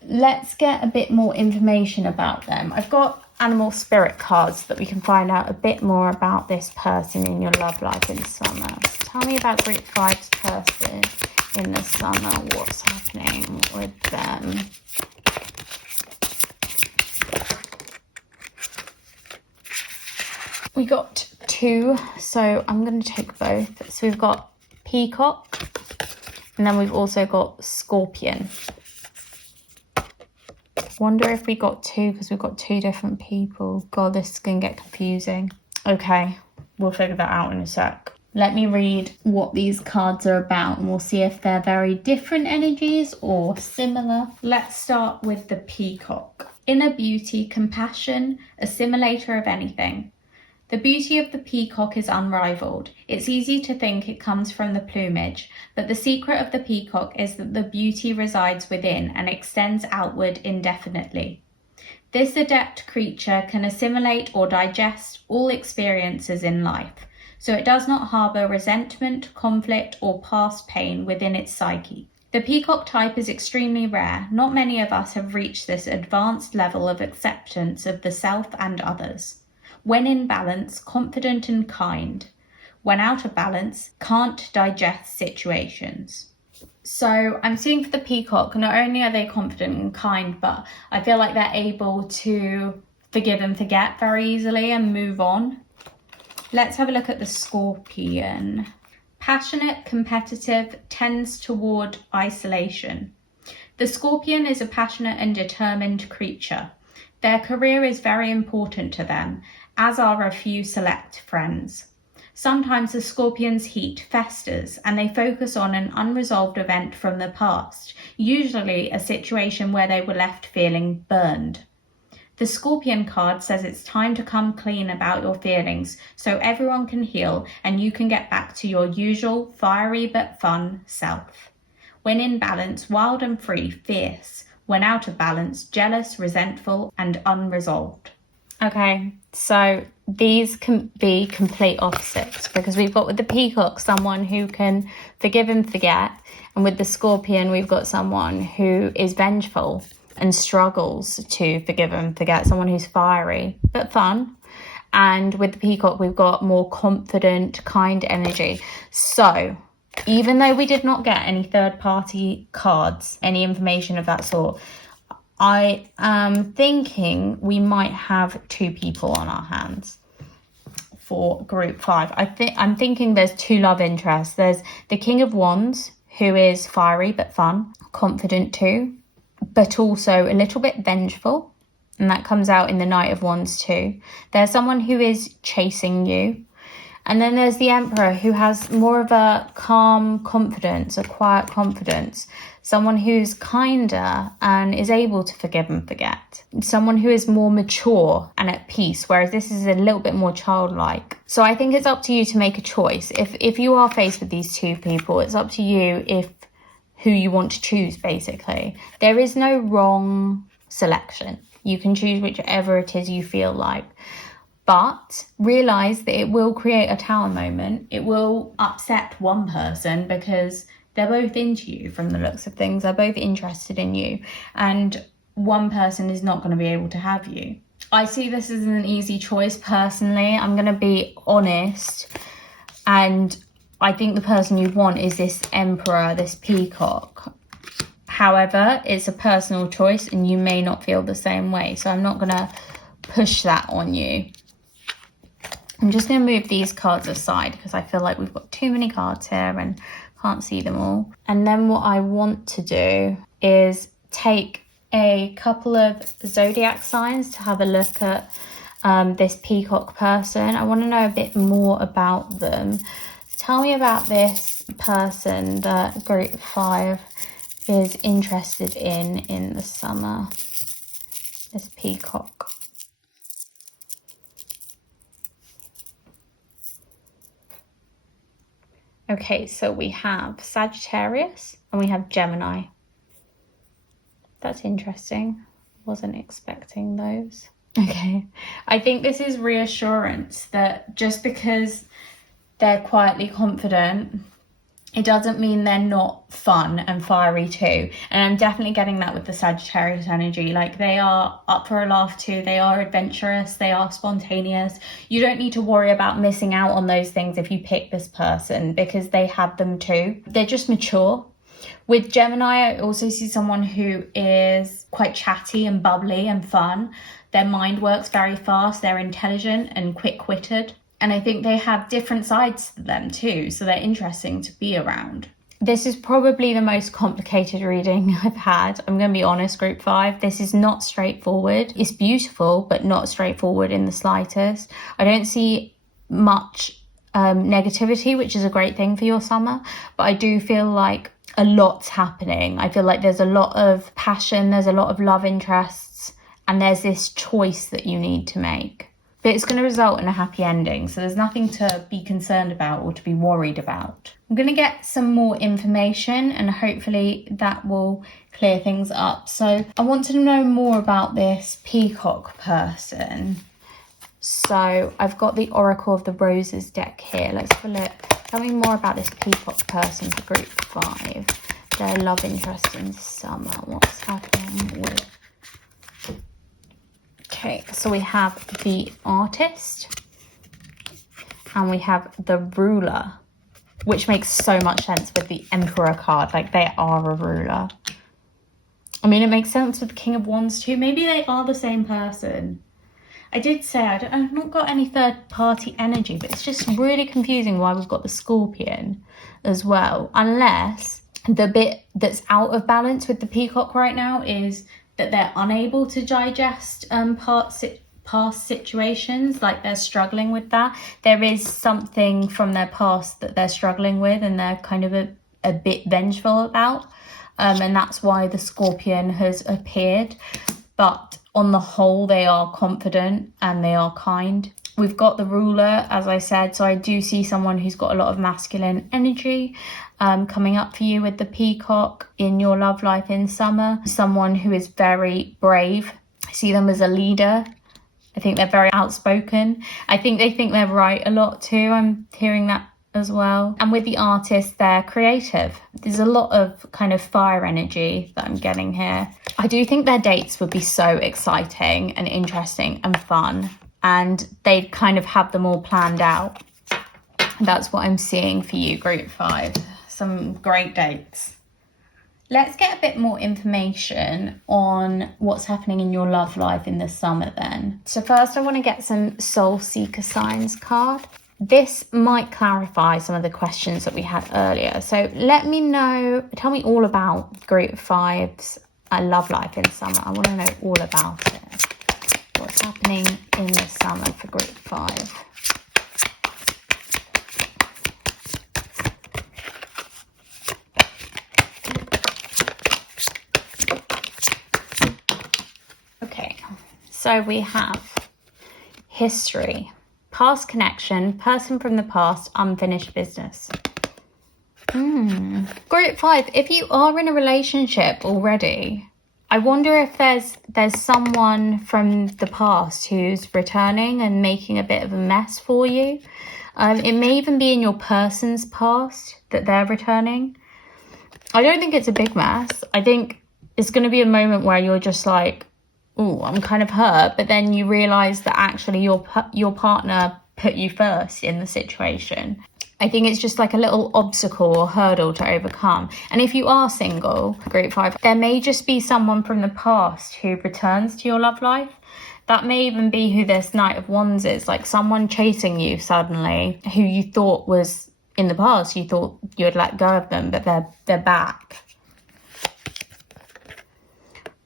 Let's get a bit more information about them. I've got animal spirit cards that we can find out a bit more about this person in your love life in summer. So tell me about Group 5's person in the summer. What's happening with them? We got two, so I'm going to take both. So we've got peacock, and then we've also got scorpion. Wonder if we got two because we've got two different people. God, this is going to get confusing. Okay, we'll figure that out in a sec. Let me read what these cards are about, and we'll see if they're very different energies or similar. Let's start with the peacock. Inner beauty, compassion, assimilator of anything. The beauty of the peacock is unrivaled. It's easy to think it comes from the plumage, but the secret of the peacock is that the beauty resides within and extends outward indefinitely. This adept creature can assimilate or digest all experiences in life, so it does not harbour resentment, conflict, or past pain within its psyche. The peacock type is extremely rare. Not many of us have reached this advanced level of acceptance of the self and others. When in balance, confident and kind. When out of balance, can't digest situations. So I'm seeing for the peacock, not only are they confident and kind, but I feel like they're able to forgive and forget very easily and move on. Let's have a look at the scorpion. Passionate, competitive, tends toward isolation. The scorpion is a passionate and determined creature. Their career is very important to them, as are a few select friends. Sometimes the scorpion's heat festers and they focus on an unresolved event from the past, usually a situation where they were left feeling burned. The scorpion card says it's time to come clean about your feelings so everyone can heal and you can get back to your usual fiery but fun self. When in balance, wild and free, fierce. When out of balance, jealous, resentful, and unresolved. Okay, so these can be complete opposites because we've got with the peacock someone who can forgive and forget, and with the scorpion we've got someone who is vengeful and struggles to forgive and forget, someone who's fiery but fun. And with the peacock, we've got more confident, kind energy. So even though we did not get any third-party cards, any information of that sort, I am thinking we might have 2 people on our hands for group 5. I'm thinking there's 2 love interests. There's the King of Wands, who is fiery but fun, confident too, but also a little bit vengeful. And that comes out in the Knight of Wands too. There's someone who is chasing you. And then there's the Emperor, who has more of a calm confidence, a quiet confidence. Someone who's kinder and is able to forgive and forget. Someone who is more mature and at peace, whereas this is a little bit more childlike. So I think it's up to you to make a choice. If you are faced with these 2 people, it's up to you who you want to choose, basically. There is no wrong selection. You can choose whichever it is you feel like. But realise that it will create a tower moment. It will upset one person because they're both into you from the looks of things. They're both interested in you. And one person is not going to be able to have you. I see this as an easy choice personally. I'm going to be honest. And I think the person you want is this Emperor, this peacock. However, it's a personal choice and you may not feel the same way. So I'm not going to push that on you. I'm just going to move these cards aside because I feel like we've got too many cards here and can't see them all. And then what I want to do is take a couple of zodiac signs to have a look at this peacock person. I want to know a bit more about them. Tell me about this person that group 5 is interested in the summer. This peacock. Okay, so we have Sagittarius and we have Gemini. That's interesting. Wasn't expecting those. Okay, I think this is reassurance that just because they're quietly confident, it doesn't mean they're not fun and fiery too. And I'm definitely getting that with the Sagittarius energy. Like, they are up for a laugh too. They are adventurous. They are spontaneous. You don't need to worry about missing out on those things if you pick this person because they have them too. They're just mature. With Gemini, I also see someone who is quite chatty and bubbly and fun. Their mind works very fast. They're intelligent and quick-witted. And I think they have different sides to them too, so they're interesting to be around. This is probably the most complicated reading I've had. I'm going to be honest, group 5. This is not straightforward. It's beautiful, but not straightforward in the slightest. I don't see much negativity, which is a great thing for your summer. But I do feel like a lot's happening. I feel like there's a lot of passion, there's a lot of love interests, and there's this choice that you need to make. But it's going to result in a happy ending, so there's nothing to be concerned about or to be worried about. I'm going to get some more information and hopefully that will clear things up. So I want to know more about this peacock person. So I've got the Oracle of the Roses deck here. Let's have a look. Tell me more about this peacock person for group 5. Their love interest in summer. What's happening with... Okay, so we have the Artist and we have the Ruler, which makes so much sense with the Emperor card. Like, they are a ruler. I mean, it makes sense with the King of Wands too. Maybe they are the same person. I did say I've not got any third party energy, but it's just really confusing why we've got the Scorpion as well. Unless the bit that's out of balance with the Peacock right now is that they're unable to digest past situations, like they're struggling with that. There is something from their past that they're struggling with and they're kind of a bit vengeful about. And that's why the Scorpion has appeared. But on the whole, they are confident and they are kind. We've got the Ruler, as I said, so I do see someone who's got a lot of masculine energy coming up for you with the Peacock in your love life in summer. Someone who is very brave. I see them as a leader. I think they're very outspoken. I think they think they're right a lot too. I'm hearing that as well. And with the Artist, they're creative. There's a lot of kind of fire energy that I'm getting here. I do think their dates would be so exciting and interesting and fun. and they kind of have them all planned out. That's what I'm seeing for you, group 5. Some great dates. Let's get a bit more information on what's happening in your love life in the summer then. So first I want to get some soul seeker signs card. This might clarify some of the questions that we had earlier. So let me know, tell me all about group 5's love life in summer. I want to know all about it. What's happening in the summer for group 5? Okay, so we have history, past connection, person from the past, unfinished business. Group 5, if you are in a relationship already, I wonder if there's someone from the past who's returning and making a bit of a mess for you. It may even be in your person's past that they're returning. I don't think it's a big mess. I think it's going to be a moment where you're just like, oh, I'm kind of hurt, but then you realise that actually your partner put you first in the situation. I think it's just like a little obstacle or hurdle to overcome. And if you are single, group 5, there may just be someone from the past who returns to your love life. That may even be who this Knight of Wands is, like someone chasing you suddenly who you thought was in the past. You thought you had let go of them, but they're back.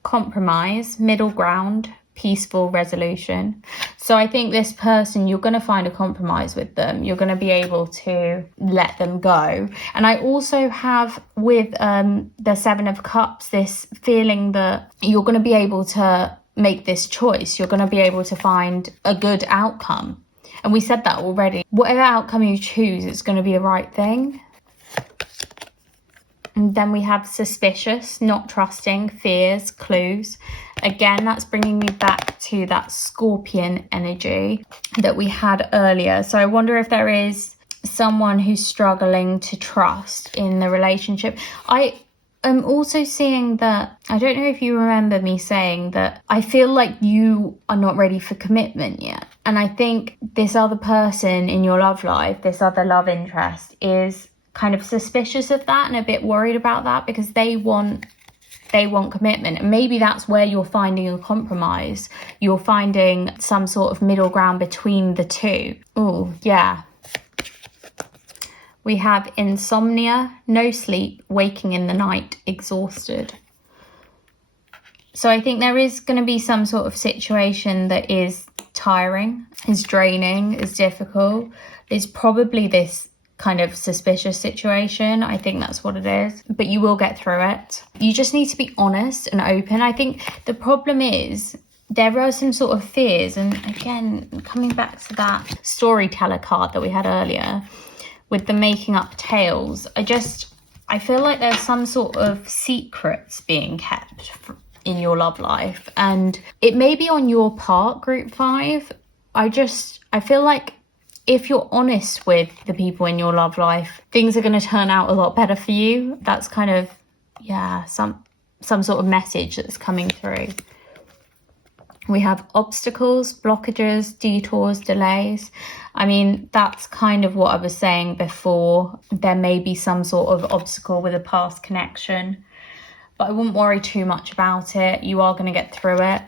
Compromise, middle ground, peaceful resolution. So I think this person, you're going to find a compromise with them. You're going to be able to let them go. And I also have with the 7 of Cups, this feeling that you're going to be able to make this choice. You're going to be able to find a good outcome. And we said that already. Whatever outcome you choose, it's going to be the right thing. And then we have suspicious, not trusting, fears, clues. Again, that's bringing me back to that Scorpion energy that we had earlier. So I wonder if there is someone who's struggling to trust in the relationship. I am also seeing that, I don't know if you remember me saying that I feel like you are not ready for commitment yet. And I think this other person in your love life, this other love interest, is kind of suspicious of that and a bit worried about that because they want commitment. And maybe that's where you're finding a compromise. You're finding some sort of middle ground between the two. Oh, yeah. We have insomnia, no sleep, waking in the night, exhausted. So I think there is going to be some sort of situation that is tiring, is draining, is difficult. There's probably this kind of suspicious situation. I think that's what it is, but you will get through it. You just need to be honest and open. I think the problem is there are some sort of fears, and again, coming back to that storyteller card that we had earlier with the making up tales, I feel like there's some sort of secrets being kept in your love life, and it may be on your part, group 5. I feel like if you're honest with the people in your love life, things are going to turn out a lot better for you. That's kind of, yeah, some sort of message that's coming through. We have obstacles, blockages, detours, delays. I mean, that's kind of what I was saying before. There may be some sort of obstacle with a past connection, but I wouldn't worry too much about it. You are going to get through it.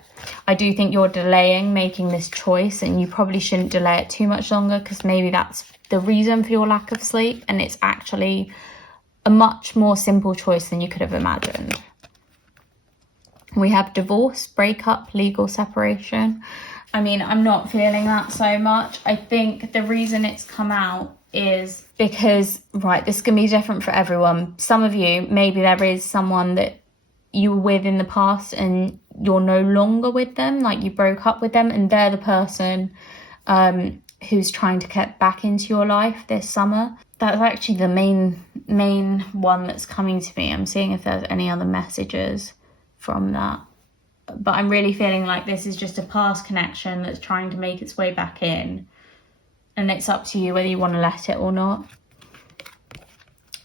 I do think you're delaying making this choice, and you probably shouldn't delay it too much longer because maybe that's the reason for your lack of sleep, and it's actually a much more simple choice than you could have imagined. We have divorce, breakup, legal separation. I mean, I'm not feeling that so much. I think the reason it's come out is because, right, this can be different for everyone. Some of you, maybe there is someone that you were with in the past and you're no longer with them, like you broke up with them, and they're the person who's trying to get back into your life this summer. That's actually the main one that's coming to me. I'm seeing if there's any other messages from that, but I'm really feeling like this is just a past connection that's trying to make its way back in, and it's up to you whether you want to let it or not.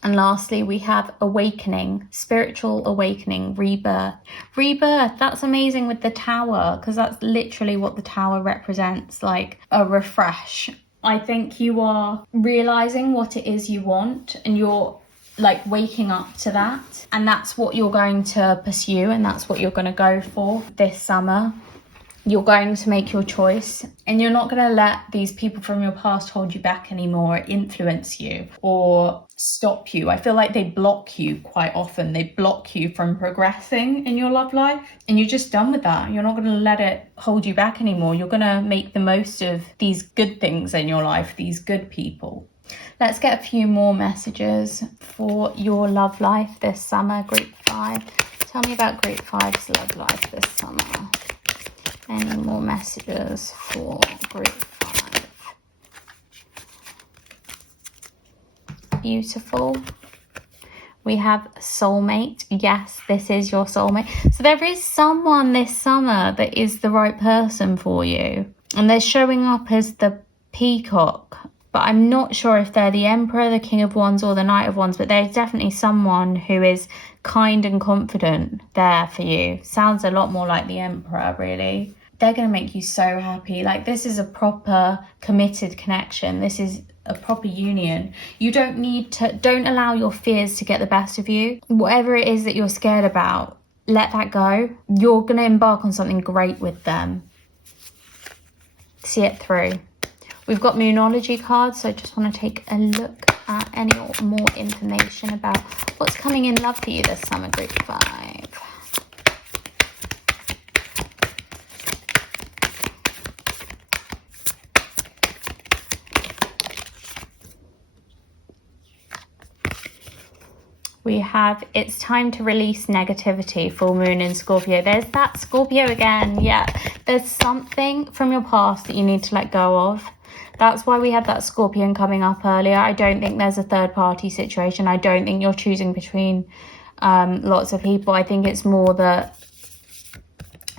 And lastly, we have awakening, spiritual awakening, rebirth. Rebirth, that's amazing with the tower, because that's literally what the tower represents, like a refresh. I think you are realizing what it is you want, and you're like waking up to that. And that's what you're going to pursue, and that's what you're going to go for this summer. You're going to make your choice, and you're not going to let these people from your past hold you back anymore, influence you or stop you. I feel like they block you quite often. They block you from progressing in your love life, and you're just done with that. You're not going to let it hold you back anymore. You're going to make the most of these good things in your life, these good people. Let's get a few more messages for your love life this summer, Group 5. Tell me about Group 5's love life this summer. Any more messages for Group 5? Beautiful. We have soulmate. Yes, this is your soulmate. So there is someone this summer that is the right person for you. And they're showing up as the peacock. But I'm not sure if they're the Emperor, the King of Wands, or the Knight of Wands. But there's definitely someone who is kind and confident there for you. Sounds a lot more like the Emperor, really. They're going to make you so happy. Like, this is a proper committed connection. This is a proper union. You don't allow your fears to get the best of you. Whatever it is that you're scared about, let that go. You're going to embark on something great with them. See it through. We've got Moonology cards, so I just want to take a look at any more information about what's coming in love for you this summer, Group 5. We have, it's time to release negativity, full moon in Scorpio. There's that Scorpio again. Yeah, there's something from your past that you need to let go of. That's why we had that Scorpion coming up earlier. I don't think there's a third party situation. I don't think you're choosing between lots of people. I think it's more that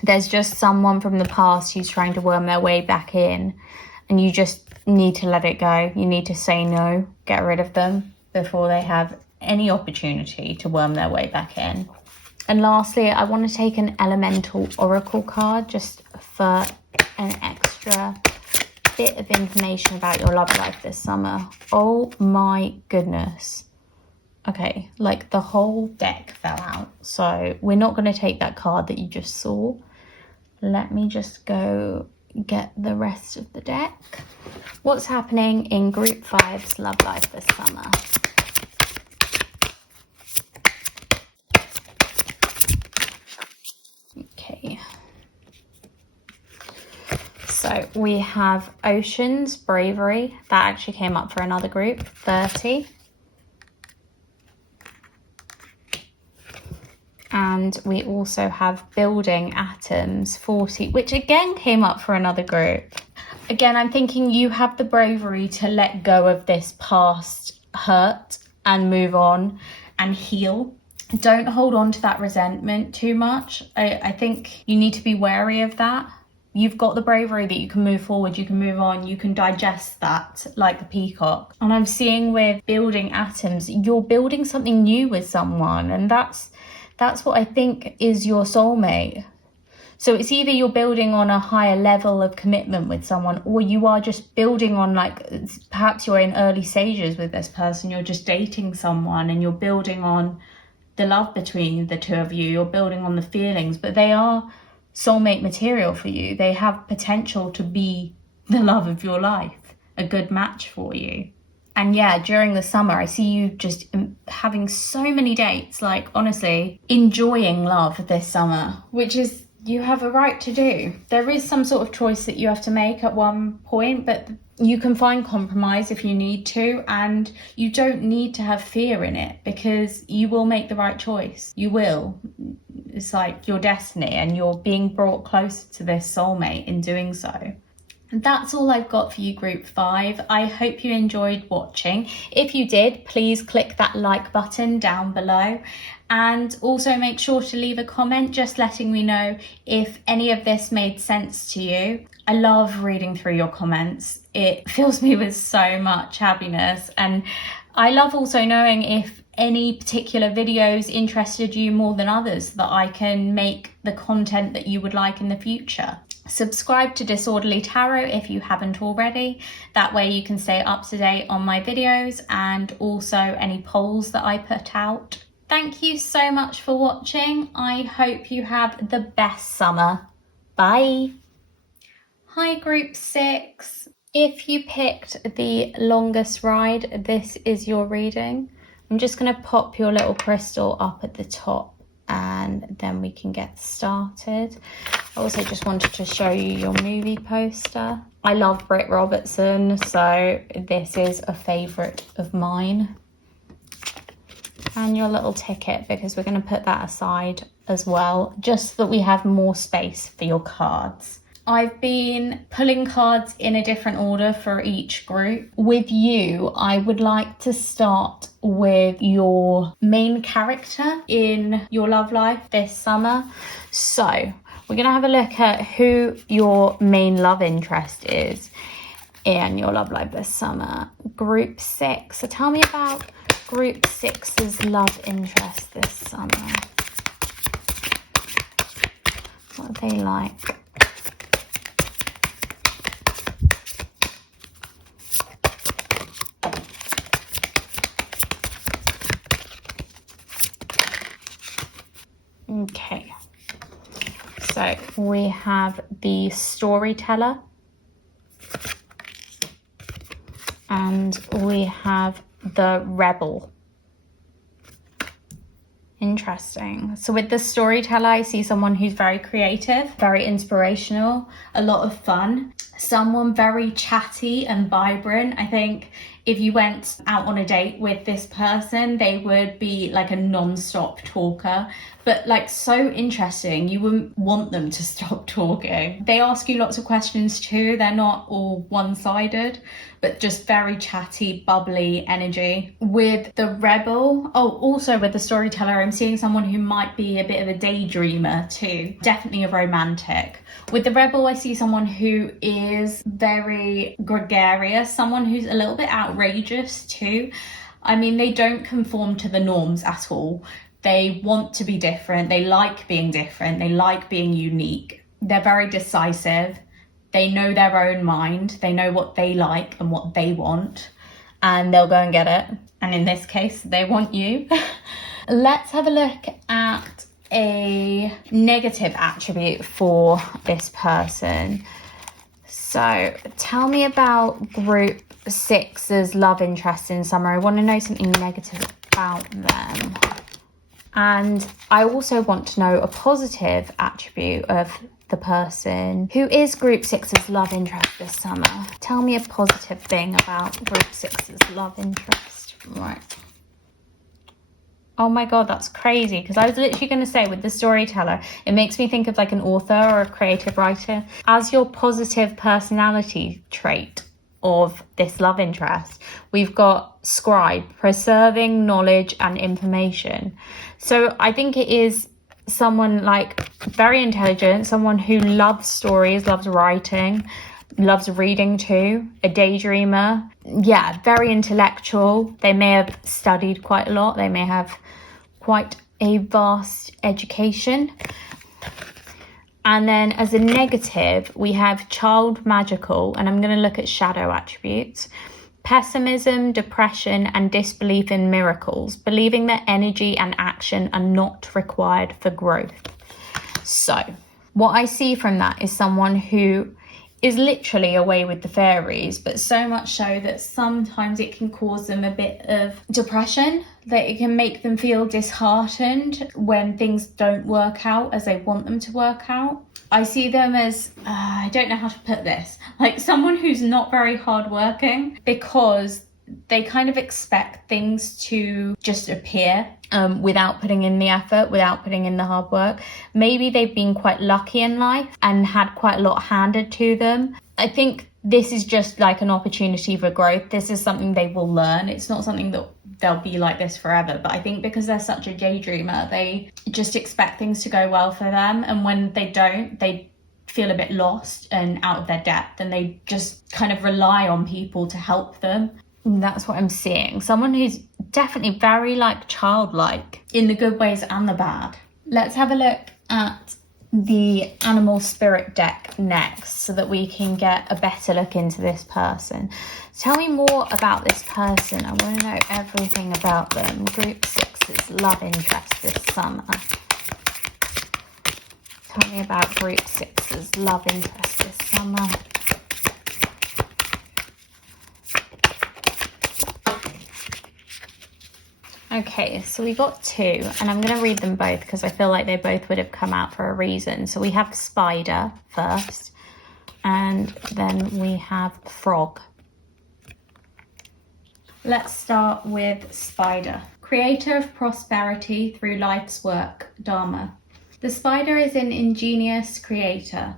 there's just someone from the past who's trying to worm their way back in, and you just need to let it go. You need to say no, get rid of them before they have any opportunity to worm their way back in. And lastly, I want to take an Elemental Oracle card just for an extra bit of information about your love life this summer. Oh my goodness. Okay, like the whole deck fell out. So we're not going to take that card that you just saw. Let me just go get the rest of the deck. What's happening in Group 5's love life this summer? Okay. So we have Oceans, Bravery. That actually came up for another group, 30. And we also have Building Atoms, 40, which again came up for another group. Again, I'm thinking you have the bravery to let go of this past hurt and move on and heal. Don't hold on to that resentment too much. I think you need to be wary of that. You've got the bravery that you can move forward, you can move on, you can digest that like the peacock. And I'm seeing with Building Atoms, you're building something new with someone, and that's what I think is your soulmate. So it's either you're building on a higher level of commitment with someone, or you are just building on, like, perhaps you're in early stages with this person, you're just dating someone and you're building on the love between the two of you, you're building on the feelings, but they are soulmate material for you. They have potential to be the love of your life, a good match for you. And yeah, during the summer, I see you just having so many dates, like honestly, enjoying love this summer, which is, you have a right to do. There is some sort of choice that you have to make at one point, but you can find compromise if you need to, and you don't need to have fear in it, because you will make the right choice. You will. It's like your destiny, and you're being brought closer to this soulmate in doing so. That's all I've got for you, Group 5. I hope you enjoyed watching. If you did, please click that like button down below, and also make sure to leave a comment just letting me know if any of this made sense to you. I love reading through your comments. It fills me with so much happiness, and I love also knowing if any particular videos interested you more than others, so that I can make the content that you would like in the future. Subscribe to Disorderly Tarot if you haven't already. That way you can stay up to date on my videos and also any polls that I put out. Thank you so much for watching. I hope you have the best summer. Bye. Hi Group 6. If you picked the longest ride, this is your reading. I'm just going to pop your little crystal up at the top and then we can get started. I also just wanted to show you your movie poster. I love Britt Robertson, so this is a favourite of mine. And your little ticket, because we're going to put that aside as well, just so that we have more space for your cards. I've been pulling cards in a different order for each group. With you, I would like to start with your main character in your love life this summer. So we're going to have a look at who your main love interest is in your love life this summer. Group 6. So tell me about Group 6's love interest this summer. What are they like? Okay, so we have the storyteller and we have the rebel. Interesting. So with the storyteller, I see someone who's very creative, very inspirational, a lot of fun, someone very chatty and vibrant. I think if you went out on a date with this person, they would be like a non-stop talker, but like so interesting, you wouldn't want them to stop talking. They ask you lots of questions too. They're not all one-sided, but just very chatty, bubbly energy. With the rebel, also with the storyteller, I'm seeing someone who might be a bit of a daydreamer too. Definitely a romantic. With the rebel, I see someone who is very gregarious, someone who's a little bit outrageous too. I mean, they don't conform to the norms at all. They want to be different. They like being different. They like being unique. They're very decisive. They know their own mind. They know what they like and what they want, and they'll go and get it. And in this case, they want you. Let's have a look at a negative attribute for this person. So tell me about Group 6's love interest in summer. I want to know something negative about them. And I also want to know a positive attribute of the person who is Group 6's love interest this summer. Tell me a positive thing about Group 6's love interest. Right. Oh my God, that's crazy. Because I was literally going to say with the storyteller, it makes me think of like an author or a creative writer. As your positive personality trait of this love interest, we've got scribe, preserving knowledge and information. So I think it is someone like very intelligent, someone who loves stories, loves writing, loves reading too, a daydreamer. Yeah, very intellectual. They may have studied quite a lot. They may have quite a vast education. And then as a negative, we have child magical, and I'm going to look at shadow attributes. Pessimism, depression, and disbelief in miracles, believing that energy and action are not required for growth. So what I see from that is someone who is literally away with the fairies, but so much so that sometimes it can cause them a bit of depression, that it can make them feel disheartened when things don't work out as they want them to work out. I see them as, I don't know how to put this, like someone who's not very hardworking, because they kind of expect things to just appear without putting in the effort, without putting in the hard work. Maybe they've been quite lucky in life and had quite a lot handed to them. I think this is just like an opportunity for growth. This is something they will learn. It's not something that they'll be like this forever. But I think because they're such a daydreamer, they just expect things to go well for them. And when they don't, they feel a bit lost and out of their depth, and they just kind of rely on people to help them. And that's what I'm seeing. Someone who's definitely very like childlike in the good ways and the bad. Let's have a look at the animal spirit deck next so that we can get a better look into this person. Tell me more about this person. I want to know everything about them. Group 6's love interest this summer. Tell me about Group 6's love interest this summer. Okay, so we got two, and I'm going to read them both because I feel like they both would have come out for a reason. So we have spider first, and then we have frog. Let's start with spider. Creator of prosperity through life's work, Dharma. The spider is an ingenious creator.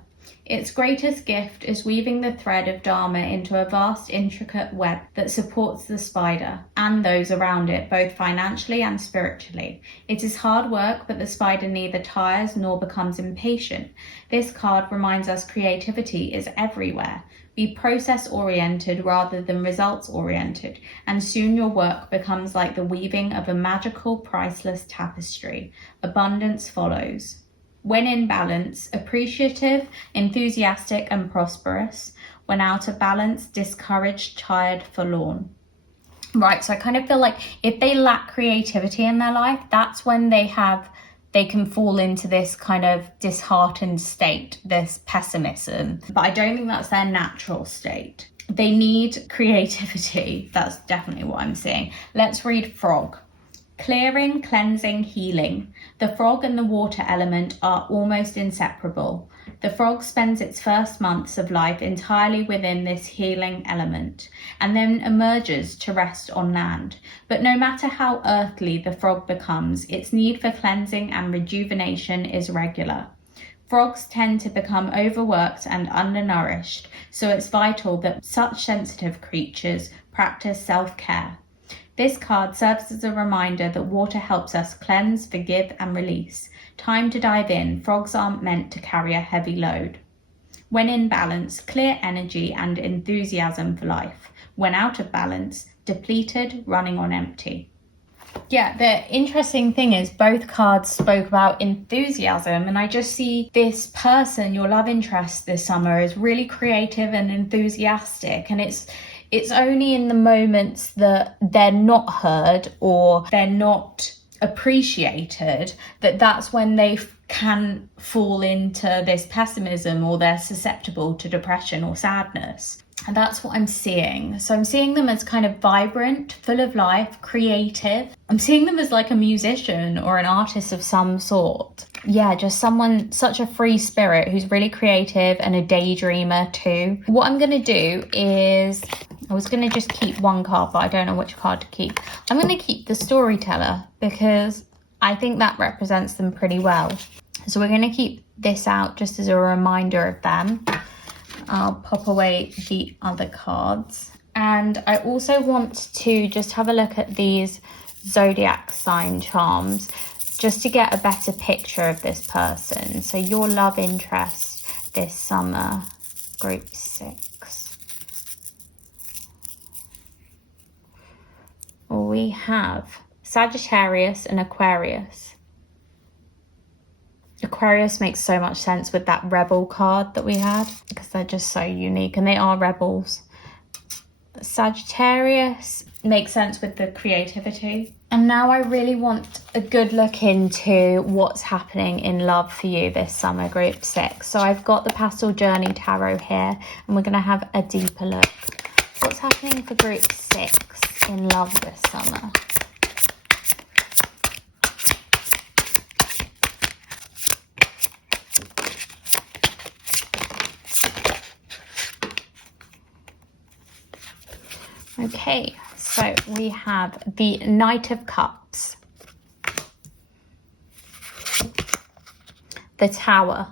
Its greatest gift is weaving the thread of Dharma into a vast, intricate web that supports the spider and those around it, both financially and spiritually. It is hard work, but the spider neither tires nor becomes impatient. This card reminds us creativity is everywhere. Be process-oriented rather than results-oriented, and soon your work becomes like the weaving of a magical, priceless tapestry. Abundance follows. When in balance, appreciative, enthusiastic and prosperous. When out of balance, discouraged, tired, forlorn. Right, so I kind of feel like if they lack creativity in their life, that's when they can fall into this kind of disheartened state, this pessimism. But I don't think that's their natural state. They need creativity. That's definitely what I'm seeing. Let's read frog. Clearing, cleansing, healing. The frog and the water element are almost inseparable. The frog spends its first months of life entirely within this healing element, and then emerges to rest on land. But no matter how earthly the frog becomes, its need for cleansing and rejuvenation is regular. Frogs tend to become overworked and undernourished, so it's vital that such sensitive creatures practice self-care. This card serves as a reminder that water helps us cleanse, forgive, and release. Time to dive in. Frogs aren't meant to carry a heavy load. When in balance, clear energy and enthusiasm for life. When out of balance, depleted, running on empty. Yeah, the interesting thing is both cards spoke about enthusiasm, and I just see this person, your love interest this summer, is really creative and enthusiastic, and it's only in the moments that they're not heard or they're not appreciated that's when they can fall into this pessimism, or they're susceptible to depression or sadness. And that's what I'm seeing. So I'm seeing them as kind of vibrant, full of life, creative. I'm seeing them as like a musician or an artist of some sort. Yeah, just someone, such a free spirit who's really creative and a daydreamer too. What I'm going to do is, I was going to just keep one card, but I don't know which card to keep. I'm going to keep the storyteller because I think that represents them pretty well. So we're going to keep this out just as a reminder of them. I'll pop away the other cards. And I also want to just have a look at these zodiac sign charms just to get a better picture of this person. So your love interest this summer, group 6. We have Sagittarius and Aquarius. Aquarius makes so much sense with that rebel card that we had because they're just so unique and they are rebels. Sagittarius makes sense with the creativity. And now I really want a good look into what's happening in love for you this summer, group 6. So I've got the Pastel Journey Tarot here and we're going to have a deeper look. What's happening for group 6 in love this summer? Okay, so we have the Knight of Cups, the Tower,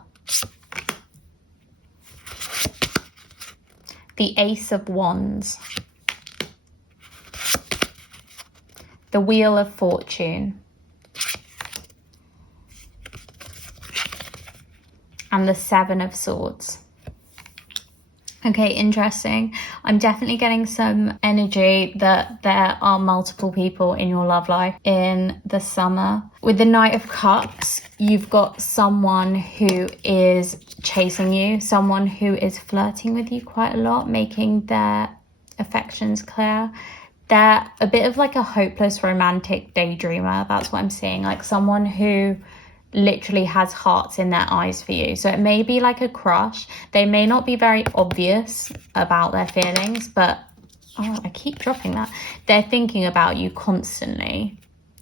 the Ace of Wands, the Wheel of Fortune, and the Seven of Swords. Okay, interesting. I'm definitely getting some energy that there are multiple people in your love life in the summer. With the Knight of Cups, you've got someone who is chasing you, someone who is flirting with you quite a lot, making their affections clear. They're a bit of like a hopeless romantic daydreamer. That's what I'm seeing. Like someone who literally has hearts in their eyes for you. So it may be like a crush. They may not be very obvious about their feelings, but oh, I keep dropping that. They're thinking about you constantly.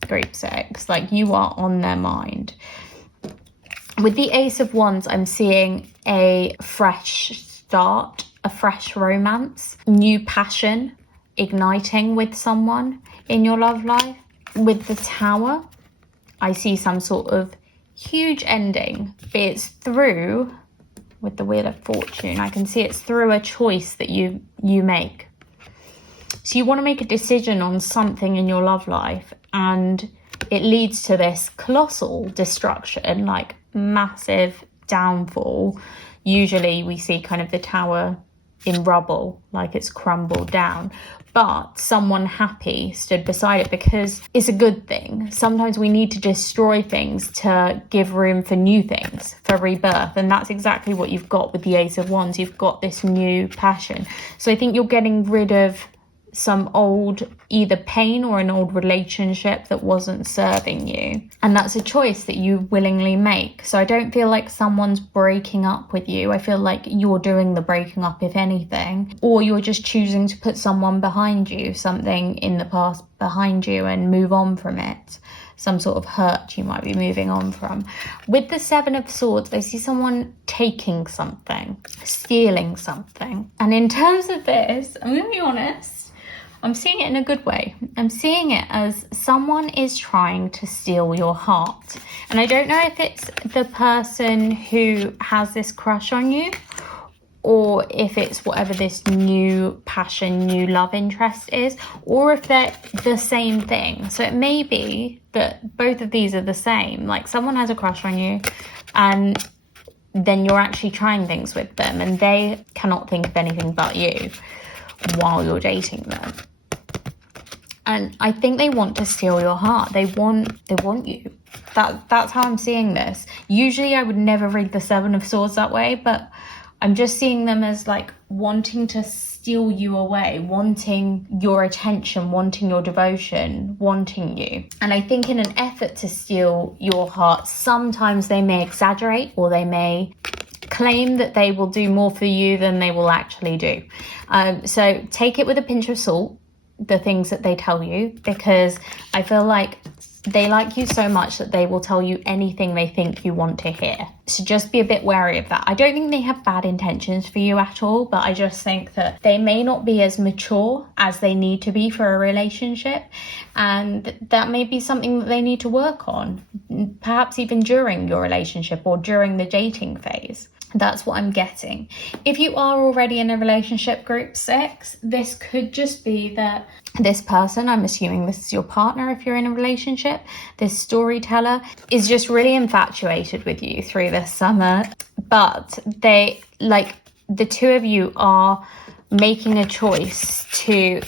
Group 6, like you are on their mind. With the Ace of Wands, I'm seeing a fresh start, a fresh romance, new passion igniting with someone in your love life. With the Tower, I see some sort of huge ending. It's through, with the Wheel of Fortune, I can see it's through a choice that you make. So you want to make a decision on something in your love life, and it leads to this colossal destruction, like massive downfall. Usually we see kind of the Tower in rubble, like it's crumbled down, but someone happy stood beside it, because it's a good thing. Sometimes we need to destroy things to give room for new things, for rebirth, and that's exactly what you've got with the Ace of Wands. You've got this new passion. So I think you're getting rid of some old either pain or an old relationship that wasn't serving you, and that's a choice that you willingly make. So I don't feel like someone's breaking up with you. I feel like you're doing the breaking up, if anything, or you're just choosing to put someone behind you, something in the past behind you, and move on from it. Some sort of hurt you might be moving on from. With the Seven of Swords, I see someone taking something, stealing something. And in terms of this, I'm gonna be honest, I'm seeing it in a good way. I'm seeing it as someone is trying to steal your heart. And I don't know if it's the person who has this crush on you, or if it's whatever this new passion, new love interest is, or if they're the same thing. So it may be that both of these are the same. Like someone has a crush on you, and then you're actually trying things with them, and they cannot think of anything but you while you're dating them. And I think they want to steal your heart. They want you. That's how I'm seeing this. Usually I would never read the Seven of Swords that way, but I'm just seeing them as like wanting to steal you away, wanting your attention, wanting your devotion, wanting you. And I think in an effort to steal your heart, sometimes they may exaggerate, or they may claim that they will do more for you than they will actually do. So take it with a pinch of salt, the things that they tell you, because I feel like they like you so much that they will tell you anything they think you want to hear. So just be a bit wary of that. I don't think they have bad intentions for you at all, but I just think that they may not be as mature as they need to be for a relationship, and that may be something that they need to work on, perhaps even during your relationship or during the dating phase. That's what I'm getting. If you are already in a relationship, group 6, this could just be that this person, I'm assuming this is your partner if you're in a relationship, this storyteller is just really infatuated with you through this summer, but they, like, the two of you are making a choice to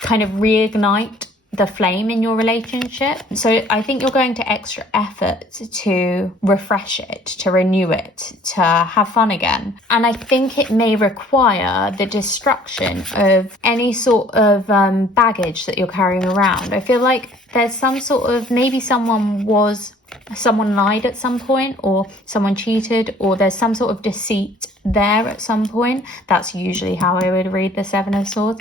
kind of reignite the flame in your relationship. So I think you're going to extra effort to refresh it, to renew it, to have fun again. And I think it may require the destruction of any sort of baggage that you're carrying around. I feel like there's some sort of, maybe someone lied at some point, or someone cheated, or there's some sort of deceit there at some point. That's usually how I would read the Seven of Swords.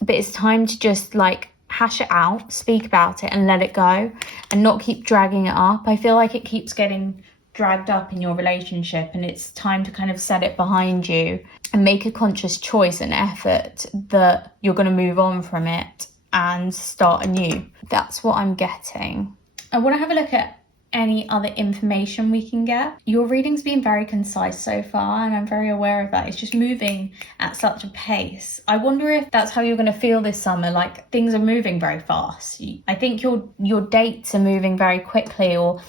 But it's time to just like hash it out, speak about it, and let it go, and not keep dragging it up. I feel like it keeps getting dragged up in your relationship, and it's time to kind of set it behind you and make a conscious choice and effort that you're going to move on from it and start anew. That's what I'm getting. I want to have a look at any other information we can get. Your reading's been very concise so far, and I'm very aware of that. It's just moving at such a pace. I wonder if that's how you're going to feel this summer, like things are moving very fast. I think your dates are moving very quickly, or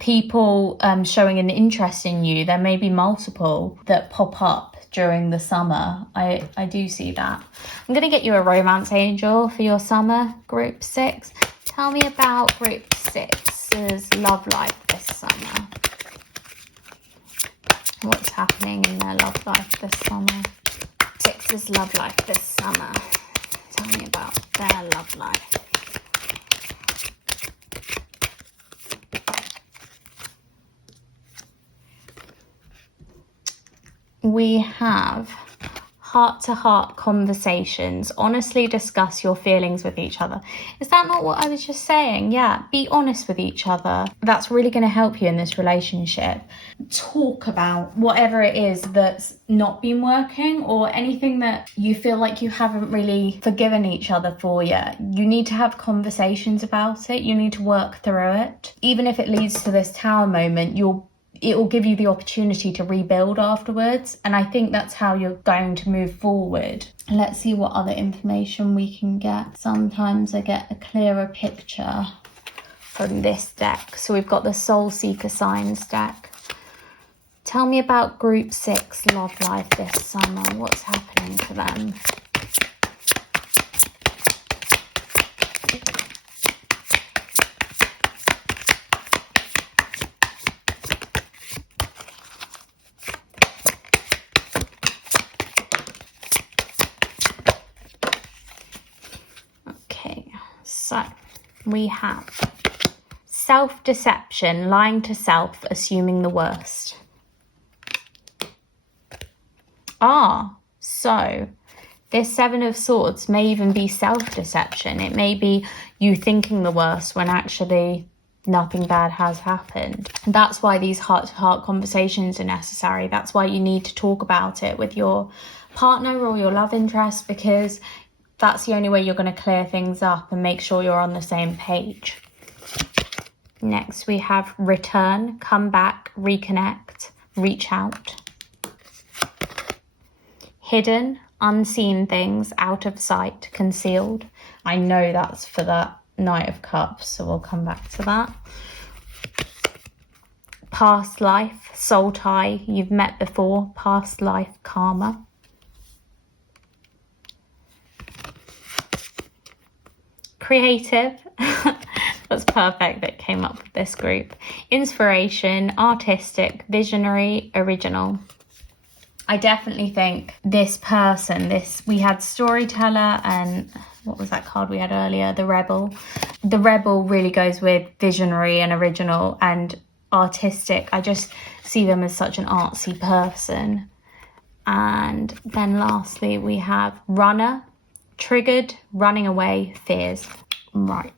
people showing an interest in you. There may be multiple that pop up during the summer. I do see that. I'm going to get you a romance angel for your summer, group 6. Tell me about group 6's love life this summer. What's happening in their love life this summer? 6's love life this summer. Tell me about their love life. We have heart-to-heart conversations. Honestly discuss your feelings with each other. Is that not what I was just saying? Yeah, be honest with each other. That's really going to help you in this relationship. Talk about whatever it is that's not been working, or anything that you feel like you haven't really forgiven each other for yet. You need to have conversations about it. You need to work through it. Even if it leads to this tower moment, it will give you the opportunity to rebuild afterwards. And I think that's how you're going to move forward. Let's see what other information we can get. Sometimes I get a clearer picture from this deck. So we've got the Soul Seeker Signs deck. Tell me about group 6 love life this summer. What's happening to them? So we have self-deception, lying to self, assuming the worst. So this 7 of Swords may even be self-deception. It may be you thinking the worst when actually nothing bad has happened. And that's why these heart-to-heart conversations are necessary. That's why you need to talk about it with your partner or your love interest, because that's the only way you're going to clear things up and make sure you're on the same page. Next, we have return, come back, reconnect, reach out. Hidden, unseen things, out of sight, concealed. I know that's for that Knight of Cups, so we'll come back to that. Past life, soul tie, you've met before, past life, karma. Creative, that's perfect that came up with this group. Inspiration, artistic, visionary, original. I definitely think this person, we had storyteller, and what was that card we had earlier? The rebel. The rebel really goes with visionary and original and artistic. I just see them as such an artsy person. And then lastly, we have runner, triggered, running away, fears. Right.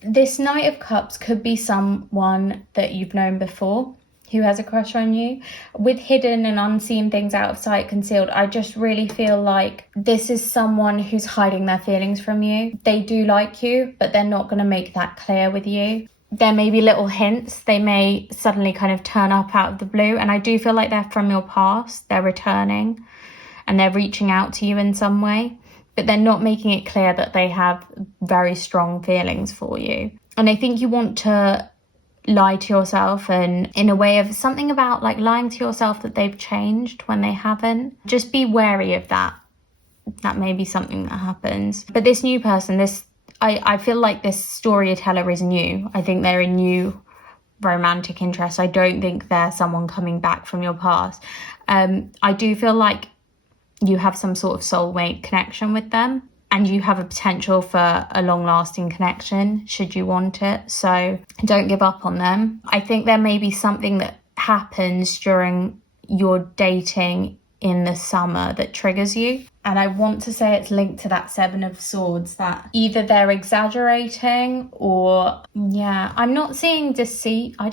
This Knight of Cups could be someone that you've known before who has a crush on you. With hidden and unseen things, out of sight, concealed, I just really feel like this is someone who's hiding their feelings from you. They do like you, but they're not going to make that clear with you. There may be little hints. They may suddenly kind of turn up out of the blue. And I do feel like they're from your past. They're returning and they're reaching out to you in some way. But they're not making it clear that they have very strong feelings for you. And I think you want to lie to yourself, and in a way of something about like lying to yourself that they've changed when they haven't. Just be wary of that. That may be something that happens. But this new person, I feel like this storyteller is new. I think they're a new romantic interest. I don't think they're someone coming back from your past. I do feel like you have some sort of soulmate connection with them, and you have a potential for a long-lasting connection should you want it. So don't give up on them. I think there may be something that happens during your dating in the summer that triggers you. And I want to say it's linked to that 7 of Swords, that either they're exaggerating or, yeah, I'm not seeing deceit. I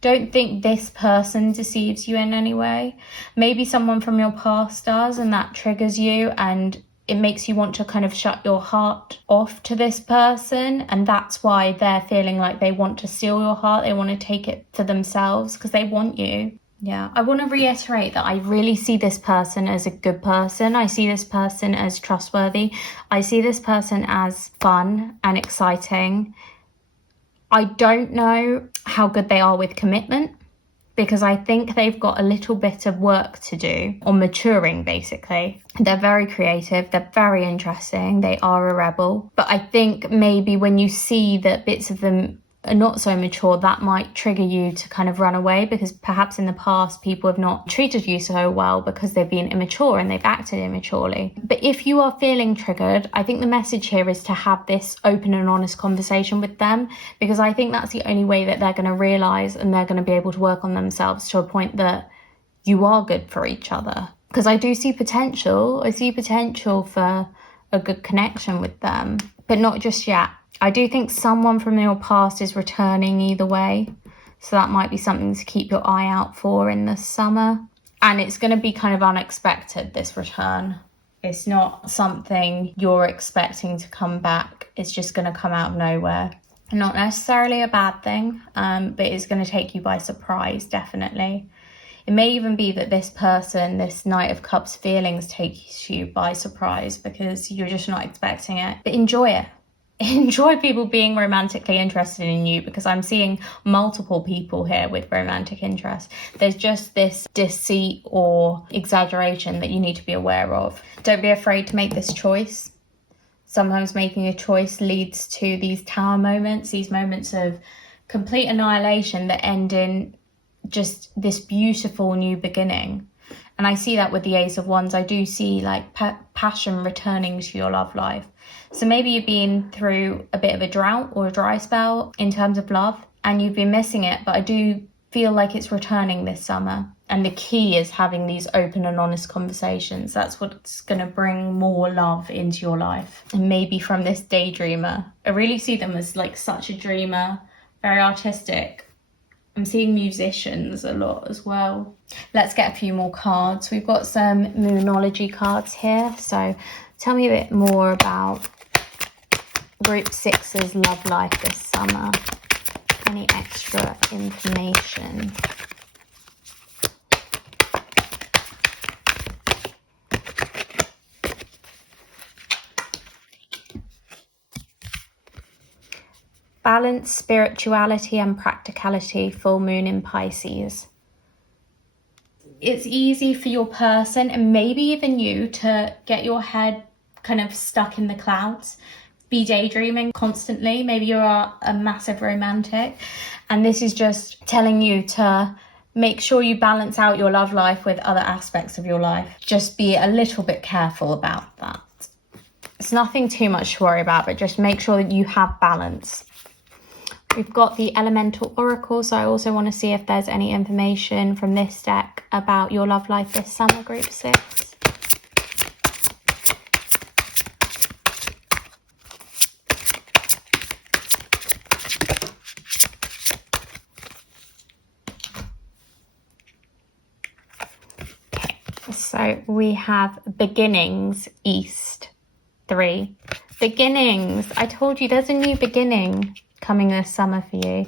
don't think this person deceives you in any way. Maybe someone from your past does, and that triggers you, and it makes you want to kind of shut your heart off to this person. And that's why they're feeling like they want to steal your heart. They want to take it for themselves because they want you. Yeah, I want to reiterate that I really see this person as a good person. I see this person as trustworthy. I see this person as fun and exciting. I don't know how good they are with commitment, because I think they've got a little bit of work to do on maturing, basically. They're very creative, they're very interesting, they are a rebel. But I think maybe when you see that bits of them are not so mature, that might trigger you to kind of run away, because perhaps in the past people have not treated you so well because they've been immature and they've acted immaturely. But if you are feeling triggered, I think the message here is to have this open and honest conversation with them, because I think that's the only way that they're going to realise and they're going to be able to work on themselves to a point that you are good for each other. Because I do see potential. I see potential for a good connection with them, but not just yet. I do think someone from your past is returning either way. So that might be something to keep your eye out for in the summer. And it's going to be kind of unexpected, this return. It's not something you're expecting to come back. It's just going to come out of nowhere. Not necessarily a bad thing, but it's going to take you by surprise, definitely. It may even be that this person, this Knight of Cups feelings takes you by surprise because you're just not expecting it. But enjoy it. Enjoy people being romantically interested in you, because I'm seeing multiple people here with romantic interest. There's just this deceit or exaggeration that you need to be aware of. Don't be afraid to make this choice. Sometimes making a choice leads to these tower moments, these moments of complete annihilation that end in just this beautiful new beginning. And I see that with the Ace of Wands. I do see like passion returning to your love life. So maybe you've been through a bit of a drought or a dry spell in terms of love and you've been missing it, but I do feel like it's returning this summer. And the key is having these open and honest conversations. That's what's going to bring more love into your life. And maybe from this daydreamer, I really see them as like such a dreamer, very artistic. I'm seeing musicians a lot as well. Let's get a few more cards. We've got some Moonology cards here. So tell me a bit more about Group 6's love life this summer. Any extra information? Balance, spirituality and practicality, full moon in Pisces. It's easy for your person and maybe even you to get your head kind of stuck in the clouds, be daydreaming constantly. Maybe you're a massive romantic, and this is just telling you to make sure you balance out your love life with other aspects of your life. Just be a little bit careful about that. It's nothing too much to worry about, but just make sure that you have balance. We've got the Elemental Oracle, so I also want to see if there's any information from this deck about your love life this summer, Group 6. Okay, so we have Beginnings, East, 3. Beginnings. I told you there's a new beginning coming this summer for you.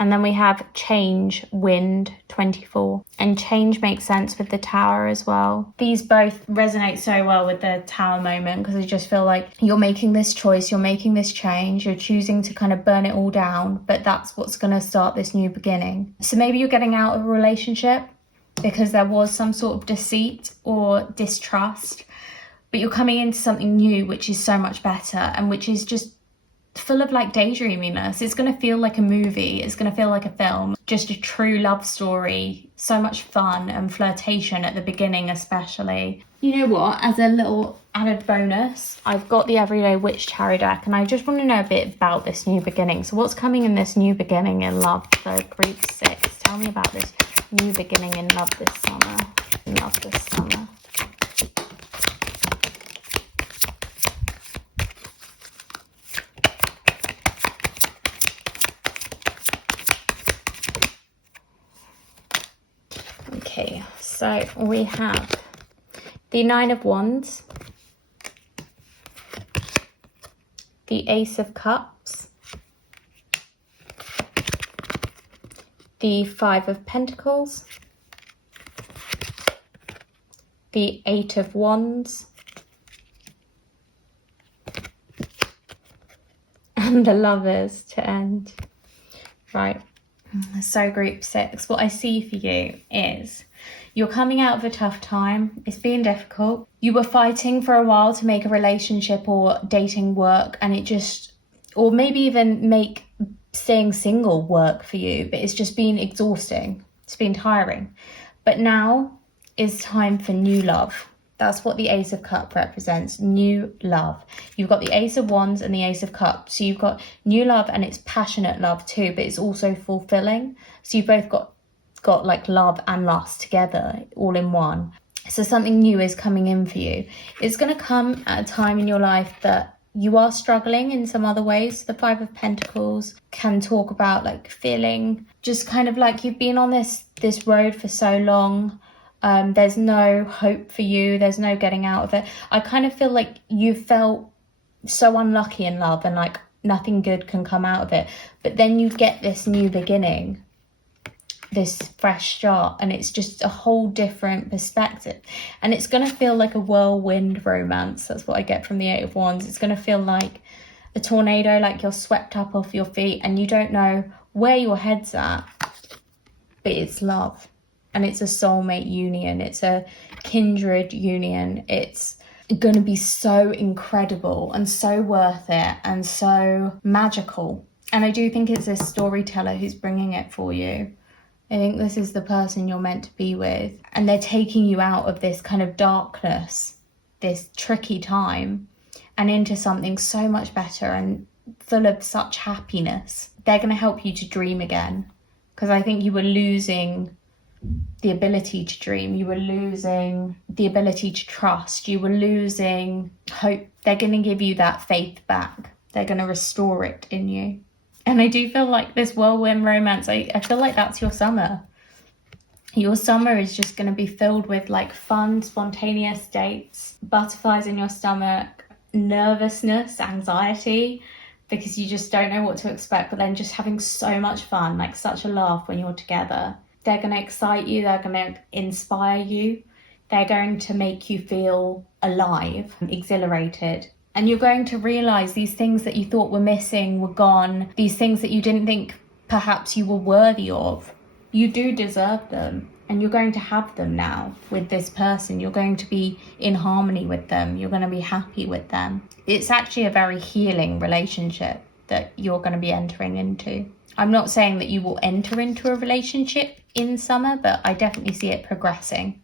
And then we have Change, Wind, 24. And change makes sense with the Tower as well. These both resonate so well with the Tower moment, because I just feel like you're making this choice, you're making this change, you're choosing to kind of burn it all down, but that's what's going to start this new beginning. So maybe you're getting out of a relationship because there was some sort of deceit or distrust, but you're coming into something new which is so much better and which is just full of like daydreaminess. It's going to feel like a movie, it's going to feel like a film, just a true love story. So much fun and flirtation at the beginning especially. You know what, as a little added bonus, I've got the Everyday Witch Tarot deck and I just want to know a bit about this new beginning. So what's coming in this new beginning in love? So Group 6, tell me about this new beginning in love this summer. In love this summer. Okay, so we have the Nine of Wands, the Ace of Cups, the Five of Pentacles, the Eight of Wands, and the Lovers to end. Right. So group 6, what I see for you is you're coming out of a tough time. It's been difficult. You were fighting for a while to make a relationship or dating work, and it just, or maybe even make staying single work for you, but it's just been exhausting. It's been tiring. But now is time for new love. That's what the Ace of Cups represents, new love. You've got the Ace of Wands and the Ace of Cups. So you've got new love, and it's passionate love too, but it's also fulfilling. So you've both got like love and lust together all in one. So something new is coming in for you. It's going to come at a time in your life that you are struggling in some other ways. The Five of Pentacles can talk about like feeling just kind of like you've been on this road for so long. There's no hope for you. There's no getting out of it. I kind of feel like you felt so unlucky in love and like nothing good can come out of it. But then you get this new beginning, this fresh start, and it's just a whole different perspective. And it's going to feel like a whirlwind romance. That's what I get from the Eight of Wands. It's going to feel like a tornado, like you're swept up off your feet and you don't know where your head's at. But it's love. And it's a soulmate union. It's a kindred union. It's going to be so incredible and so worth it and so magical. And I do think it's a storyteller who's bringing it for you. I think this is the person you're meant to be with. And they're taking you out of this kind of darkness, this tricky time, and into something so much better and full of such happiness. They're going to help you to dream again. Because I think you were losing the ability to dream. You were losing the ability to trust. You were losing hope. They're going to give you that faith back. They're going to restore it in you. And I do feel like this whirlwind romance, I feel like that's your summer. Your summer is just going to be filled with like fun, spontaneous dates, butterflies in your stomach, nervousness, anxiety, because you just don't know what to expect, but then just having so much fun, like such a laugh when you're together. They're going to excite you. They're going to inspire you. They're going to make you feel alive, exhilarated. And you're going to realize these things that you thought were missing were gone. These things that you didn't think perhaps you were worthy of. You do deserve them. And you're going to have them now with this person. You're going to be in harmony with them. You're going to be happy with them. It's actually a very healing relationship that you're going to be entering into. I'm not saying that you will enter into a relationship in summer, but I definitely see it progressing.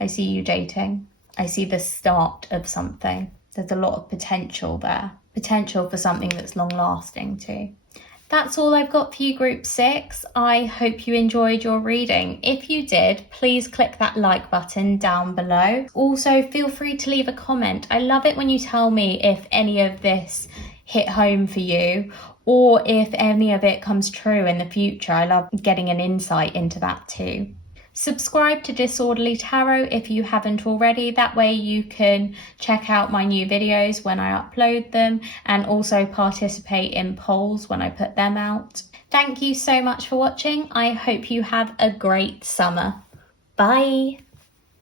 I see you dating. I see the start of something. There's a lot of potential there. Potential for something that's long lasting too. That's all I've got for you, Group 6. I hope you enjoyed your reading. If you did, please click that like button down below. Also, feel free to leave a comment. I love it when you tell me if any of this hit home for you, or if any of it comes true in the future. I love getting an insight into that too. Subscribe to Disorderly Tarot if you haven't already. That way you can check out my new videos when I upload them, and also participate in polls when I put them out. Thank you so much for watching. I hope you have a great summer. Bye.